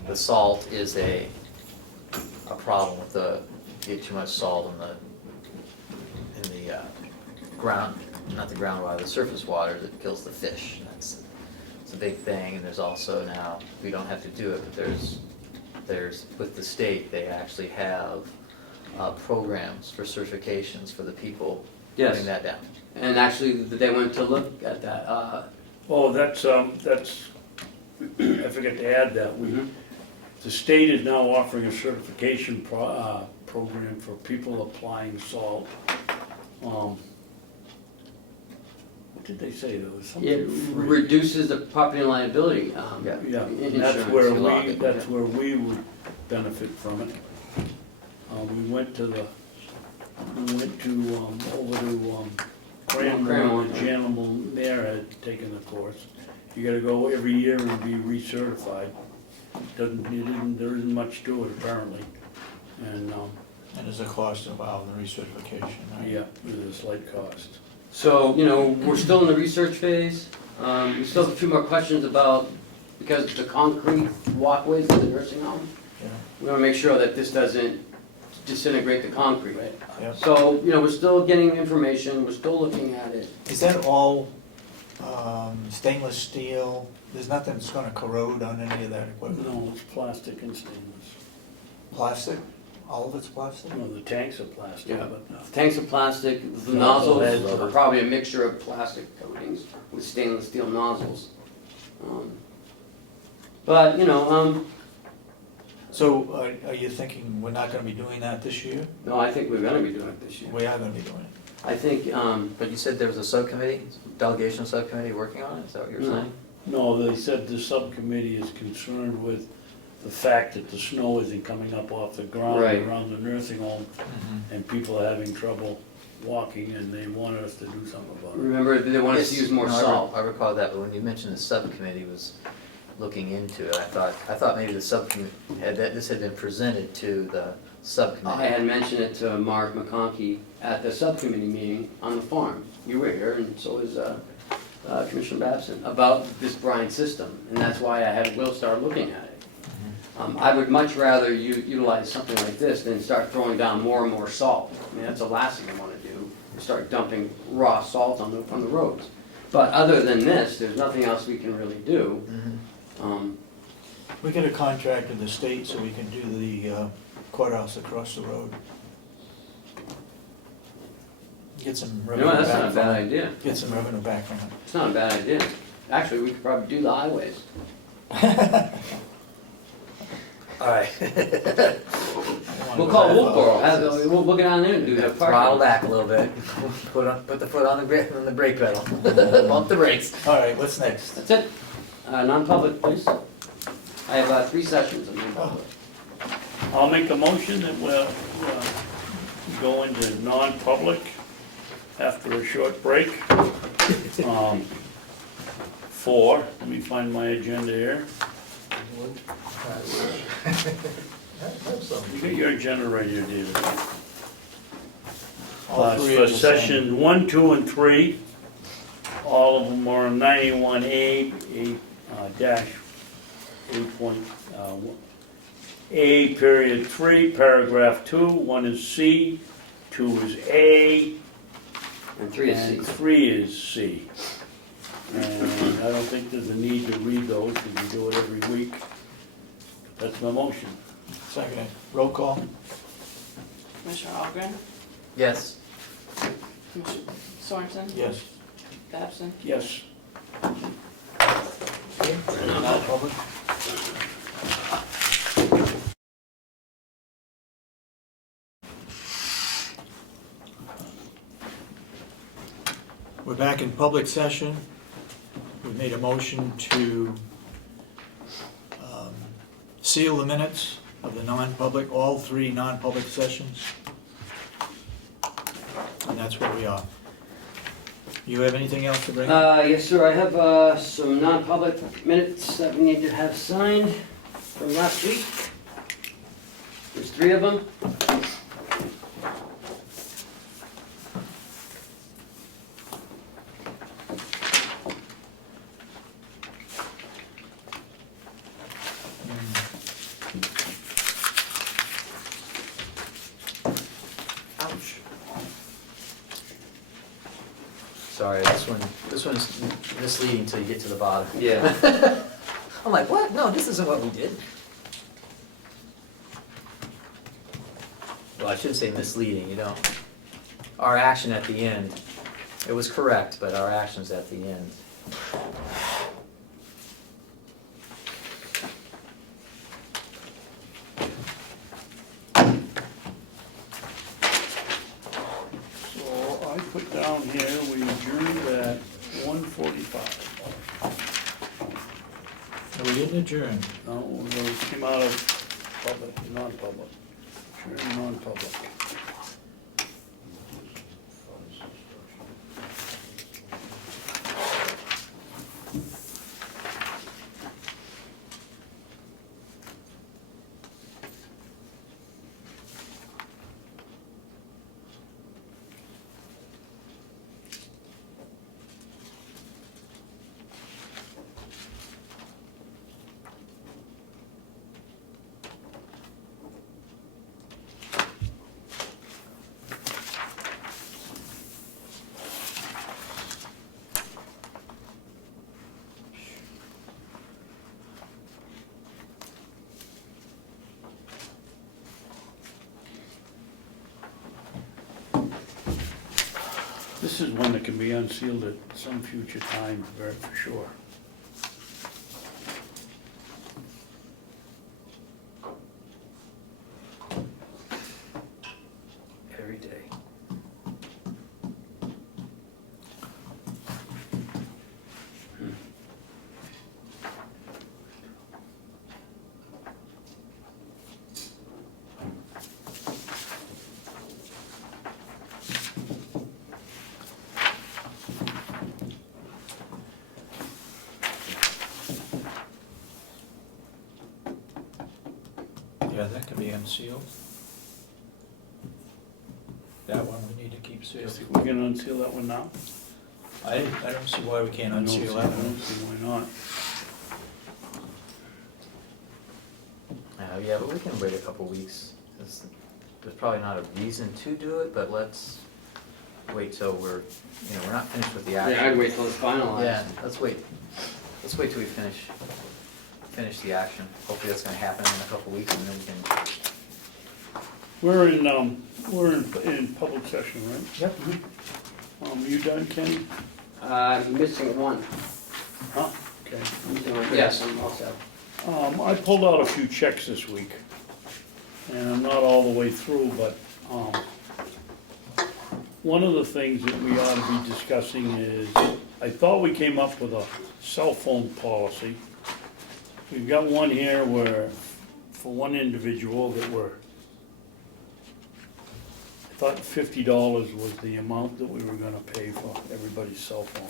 the salt is a problem with you get too much salt in the ground, not the groundwater, the surface water that kills the fish. It's a big thing, and there's also now, we don't have to do it, but there's, with the state, they actually have programs for certifications for the people Yes. putting that down. And actually, they went to look at that. Oh, that's, I forgot to add that, the state is now offering a certification program for people applying salt. What did they say, there was something It free? reduces the property and liability. Yeah. Yeah, and Insurance, you log it, that's where we would benefit from it. We went to over to Cranmore, the gentleman there had taken the course. You gotta go every year and be recertified. There isn't much to it apparently. And, And there's a cost involved in recertification, right? yeah, there's a slight cost. So, we're still in the research phase. We still have a few more questions about, because the concrete walkways in the nursing home, Yeah. we want to make sure that this doesn't disintegrate the concrete. Yep. So, we're still getting information, we're still looking at it. Is that all stainless steel? There's nothing that's gonna corrode on any of that equipment? No, it's plastic and stainless. Plastic? All of it's plastic? No, the tanks are plastic, Yeah. but no. Tanks of plastic, the Nozzle nozzles heads are are- probably a mixture of plastic coatings with stainless steel nozzles. But, So are you thinking we're not gonna be doing that this year? no, I think we're gonna be doing it this year. We are gonna be doing it. I think, But you said there was a subcommittee, delegation subcommittee working on it, is that what you're No. saying? No, they said the subcommittee is concerned with the fact that the snow isn't coming up off the ground Right. around the nursing home, and people are having trouble walking, and they wanted us to do something about it. remember, they want us to Yes, use more no, salt. I recall that, but when you mentioned the subcommittee was looking into it, I thought maybe the subcommittee, this had been presented to the I subcommittee. had mentioned it to Mark McConkey at the subcommittee meeting on the farm. You were here, and so was Commissioner Babson, about this brine system, and that's why I had Will start looking at it. I would much rather utilize something like this than start throwing down more and more salt. I mean, that's the last thing I wanna do, is start dumping raw salt on the roads. But other than this, there's nothing else we can really do. We get a contract with the state so we can do the courthouse across the road. Get some revenue back That's not a from bad it. idea. Get some revenue back from it. It's not a bad idea. Actually, we could probably do the highways. All right. I don't We'll call Wolfboro, we'll book it on there and do that Throttle parking. back a little bit, put the foot on the brake pedal, bump the brakes. All right, what's next? That's it. Non-public, please. I have 3 sessions of non-public. I'll make a motion that we'll go into non-public after a short break. Let me find my agenda here. You got your agenda right here, David. All three For are the same. session 1, 2, and 3, all of them are 91A, dash 8.A, period 3, paragraph 2, 1 is C, 2 is A, And 3 is and C. 3 is C. And I don't think there's a need to read those, because we do it every week. That's my motion. Second, roll call? Commissioner Ahlgren, Yes. Commissioner Sorensen, Yes. Babson, Yes. Non-public? We're back in public session. We've made a motion to seal the minutes of the non-public, all 3 non-public sessions. And that's where we are. You have anything else to bring up? Yes, sir, I have some non-public minutes that we need to have signed from last week. There's 3 of them. Ouch. Sorry, this one's misleading until you get to the bottom. Yeah. I'm like, what? No, this isn't what we did. Well, I shouldn't say misleading, you know. Our action at the end, it was correct, but our actions at the end. So I put down here, we adjourned at 1:45. No, we didn't adjourn. No, we came out of public, non-public. Adjourned non-public. This is one that can be unsealed at some future time, very for sure. Every day. Yeah, that can be unsealed. That one we need to keep You sealed. think we can unseal that one now? I don't see why we can't I don't unseal see- that I one. don't see why not. Yeah, but we can wait a couple weeks. There's probably not a reason to do it, but let's wait till we're not finished with the action. Yeah, I'd wait till it's finalized. Yeah, let's wait till we finish the action. Hopefully that's gonna happen in a couple weeks and then we can. We're in public session, right? Yep. You done, Kenny? I'm missing one. Huh? Okay. Yes, I'm all set. I pulled out a few checks this week. and I'm not all the way through, but, one of the things that we ought to be discussing is, I thought we came up with a cell phone policy. We've got one here where, for one individual that I thought $50 was the amount that we were gonna pay for everybody's cell phone.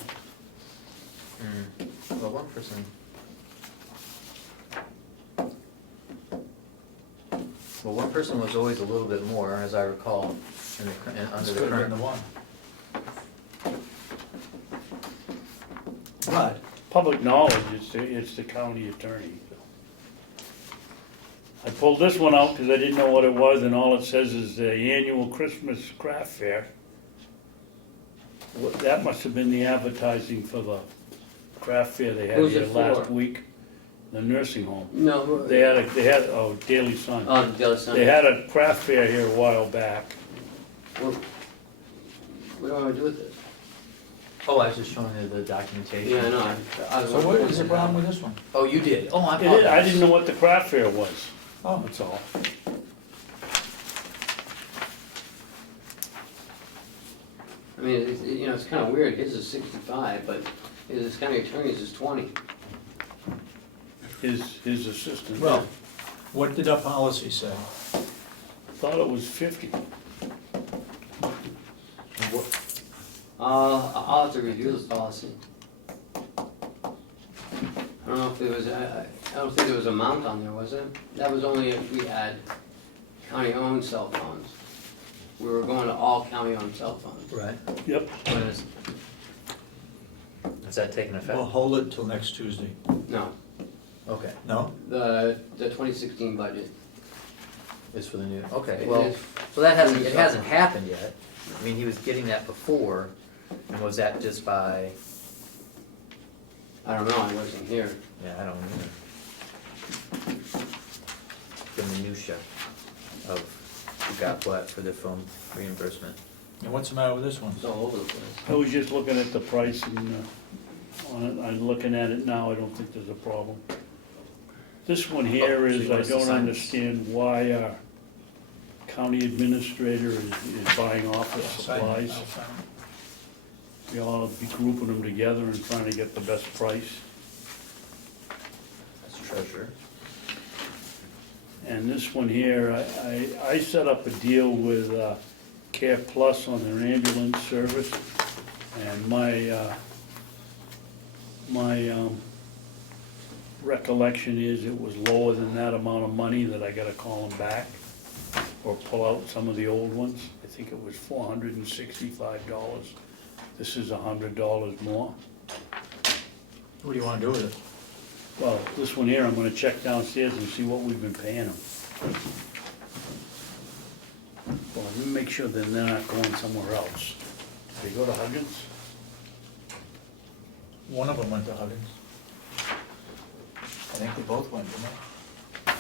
Well, one person. Well, one person was always a little bit more, as I recall, under It's the good current. than the one. But, Public knowledge, it's the county attorney. I pulled this one out because I didn't know what it was, and all it says is the annual Christmas craft fair. That must have been the advertising for the craft fair they had Who's here it last for? week, the nursing home. No. They had, oh, Daily Sun. Oh, the other side. They had a craft fair here a while back. What do I want to do with this? Oh, I was just showing you the documentation. Yeah, I know. I was so what is the problem with this one? Oh, you did? Oh, I I apologize. didn't know what the craft fair was, Oh, that's all. I mean, it's kind of weird, his is 65, but his county attorney's is 20. His assistant. well, what did our policy say? Thought it was 50. I'll have to review this policy. I don't know if there was, I don't think there was a amount on there, was there? That was only if we had county-owned cell phones. We were going to all county-owned cell phones. Right. Yep. When is that taking effect? We'll hold it till next Tuesday. No, Okay, No? the 2016 budget. it's for the new, okay, It well, is. so that hasn't happened yet. I mean, he was getting that before, and was that just by, I don't know, I wasn't here. yeah, I don't know. The minutia of who got what for the phone reimbursement. And what's the matter with this one? It's all over the place. I was just looking at the price and, on it, I'm looking at it now, I don't think there's a problem. This one here Oh, so is, you I want us to don't sign understand why our county administrator is buying office supplies. I'll sign it. We ought to be grouping them together and trying to get the best price. That's treasurer. And this one here, I set up a deal with Care Plus on their ambulance service, and my recollection is it was lower than that amount of money that I gotta call them back, or pull out some of the old ones. I think it was $465. This is $100 more. What do you wanna do with it? Well, this one here, I'm gonna check downstairs and see what we've been paying them. Well, let me make sure that they're not going somewhere else. They go to Huggins? One of them went to Huggins. I think they both went, didn't they?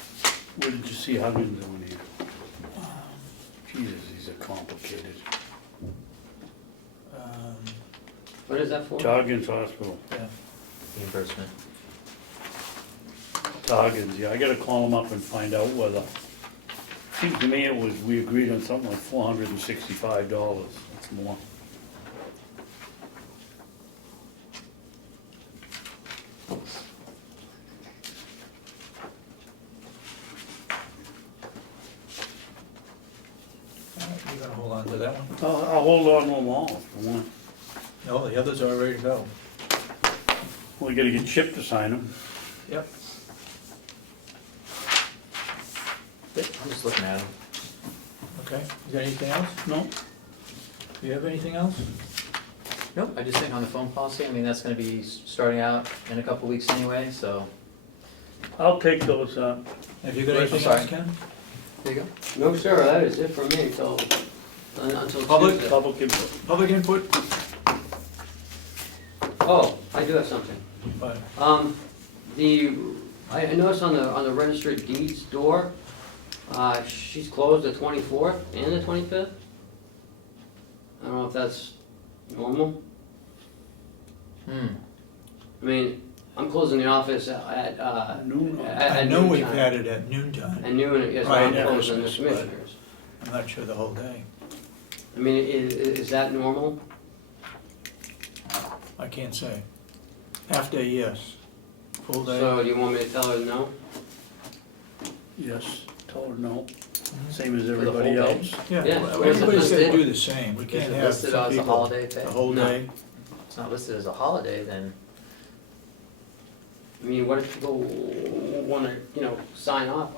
Where did you see Huggins doing here? Jesus, these are complicated. What is that for? To Huggins Hospital, Yeah. Reimbursement. to Huggins, yeah, I gotta call them up and find out whether, seems to me it was, we agreed on something like $465, that's more. You're gonna hold on to that one? I'll hold on to them all if you want. No, the others are ready to go. We gotta get Chip to sign them. Yep. I'm just looking at him. Okay, you got anything else? No? Do you have anything else? Nope, I just think on the phone policy, I mean, that's gonna be starting out in a couple weeks anyway, so. I'll take those, Have you got I'm anything sorry. else, Ken? There you go. No, sir, that is it for me until Public? Tuesday. public input. Public input? Oh, I do have something. Fine. I noticed on the registered deeds door, she's closed the 24th and the 25th. I don't know if that's normal. Hmm, I mean, I'm closing the office at Noon. I know we've had it at noontime. And noon is Right, I'm yeah, closing the Christmas, but- commissioners. I'm not sure the whole day. I mean, is that normal? I can't say. Half day, yes. Full day. So do you want me to tell her no? Yes, told her no, same as the everybody whole day? else. Yeah, Yeah, well, where's the everybody's gotta listed? do the same. We Is can't it have listed some as a people holiday pay? the whole No. day. It's not listed as a holiday, then, I mean, what if people wanna, sign off,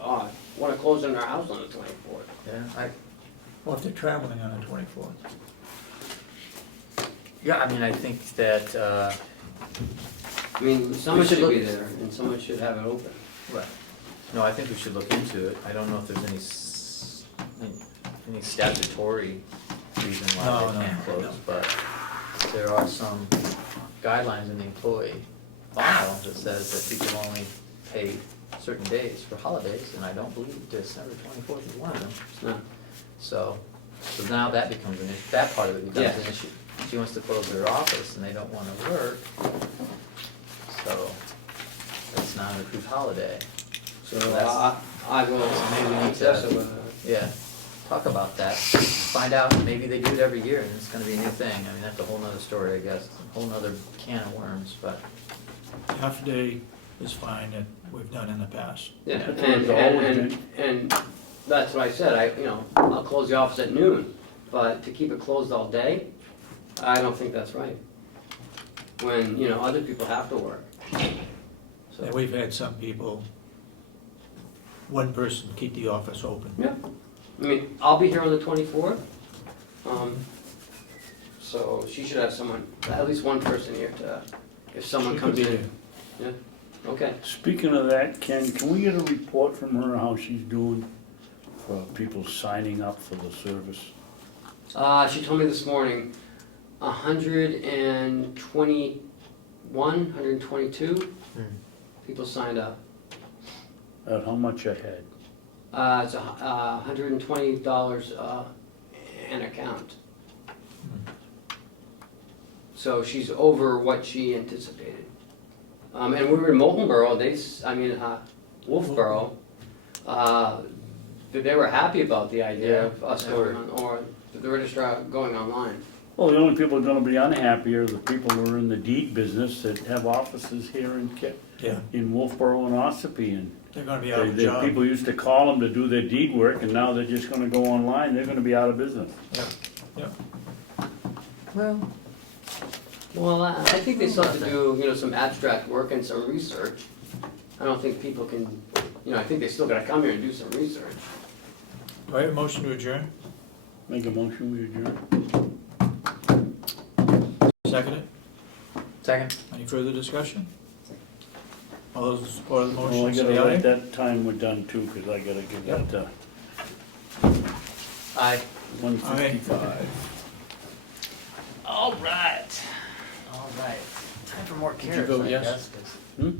wanna close in their house on the 24th? yeah, Well, if they're traveling on the 24th. yeah, I mean, I think that, I mean, someone should should be look- there and someone should have it open. right. No, I think we should look into it. I don't know if there's any statutory reason why No, they no, can't close, no. but there are some guidelines in the employee file that says that people only pay certain days for holidays, and I don't believe December 24th is one of them. It's not. So now that becomes an issue, that part of it becomes Yes. an issue. She wants to close their office and they don't wanna work, so it's not an approved holiday. So that's- I will, Maybe we need to- assess it. Yeah, talk about that, find out, maybe they do it every year and it's gonna be a new thing. I mean, that's a whole nother story, I guess, a whole nother can of worms, but, Half day is fine that we've done in the past. Yeah, That's what it's always been. and that's what I said, I'll close the office at noon, but to keep it closed all day, I don't think that's right. When, other people have to work. And So, we've had some people, one person keep the office open. yeah, I mean, I'll be here on the 24th. So she should have someone, at least one person here to, if someone She comes could be in. Yeah, okay. Speaking of that, Ken, can we get a report from her how she's doing for people signing up for the service? She told me this morning, 121, 122 people signed up. At how much ahead? It's $120 an account. So she's over what she anticipated. And we were in Moltenboro, Wolfboro, they were happy about the idea of us they going were. on, or the registrar going online. Well, the only people that are gonna be unhappy are the people who are in the deed business that have offices here Yeah, in Wolfboro and Ossipee, and they're gonna be out of a job. people used to call them to do their deed work, and now they're just gonna go online, they're gonna be out of business. Well, I think they still have to do, some abstract work and some research. I don't think people can, I think they still gotta come here and do some research. Do I have a motion to adjourn? Make a motion, we adjourn. Second it? second, Any further discussion? All those in support of the Well, I motion, gotta say write aye. that time we're done too, cause I gotta give that, aye. 1:55. All right, time for more Did you carrots, vote I yes? guess, 'cause Hmm?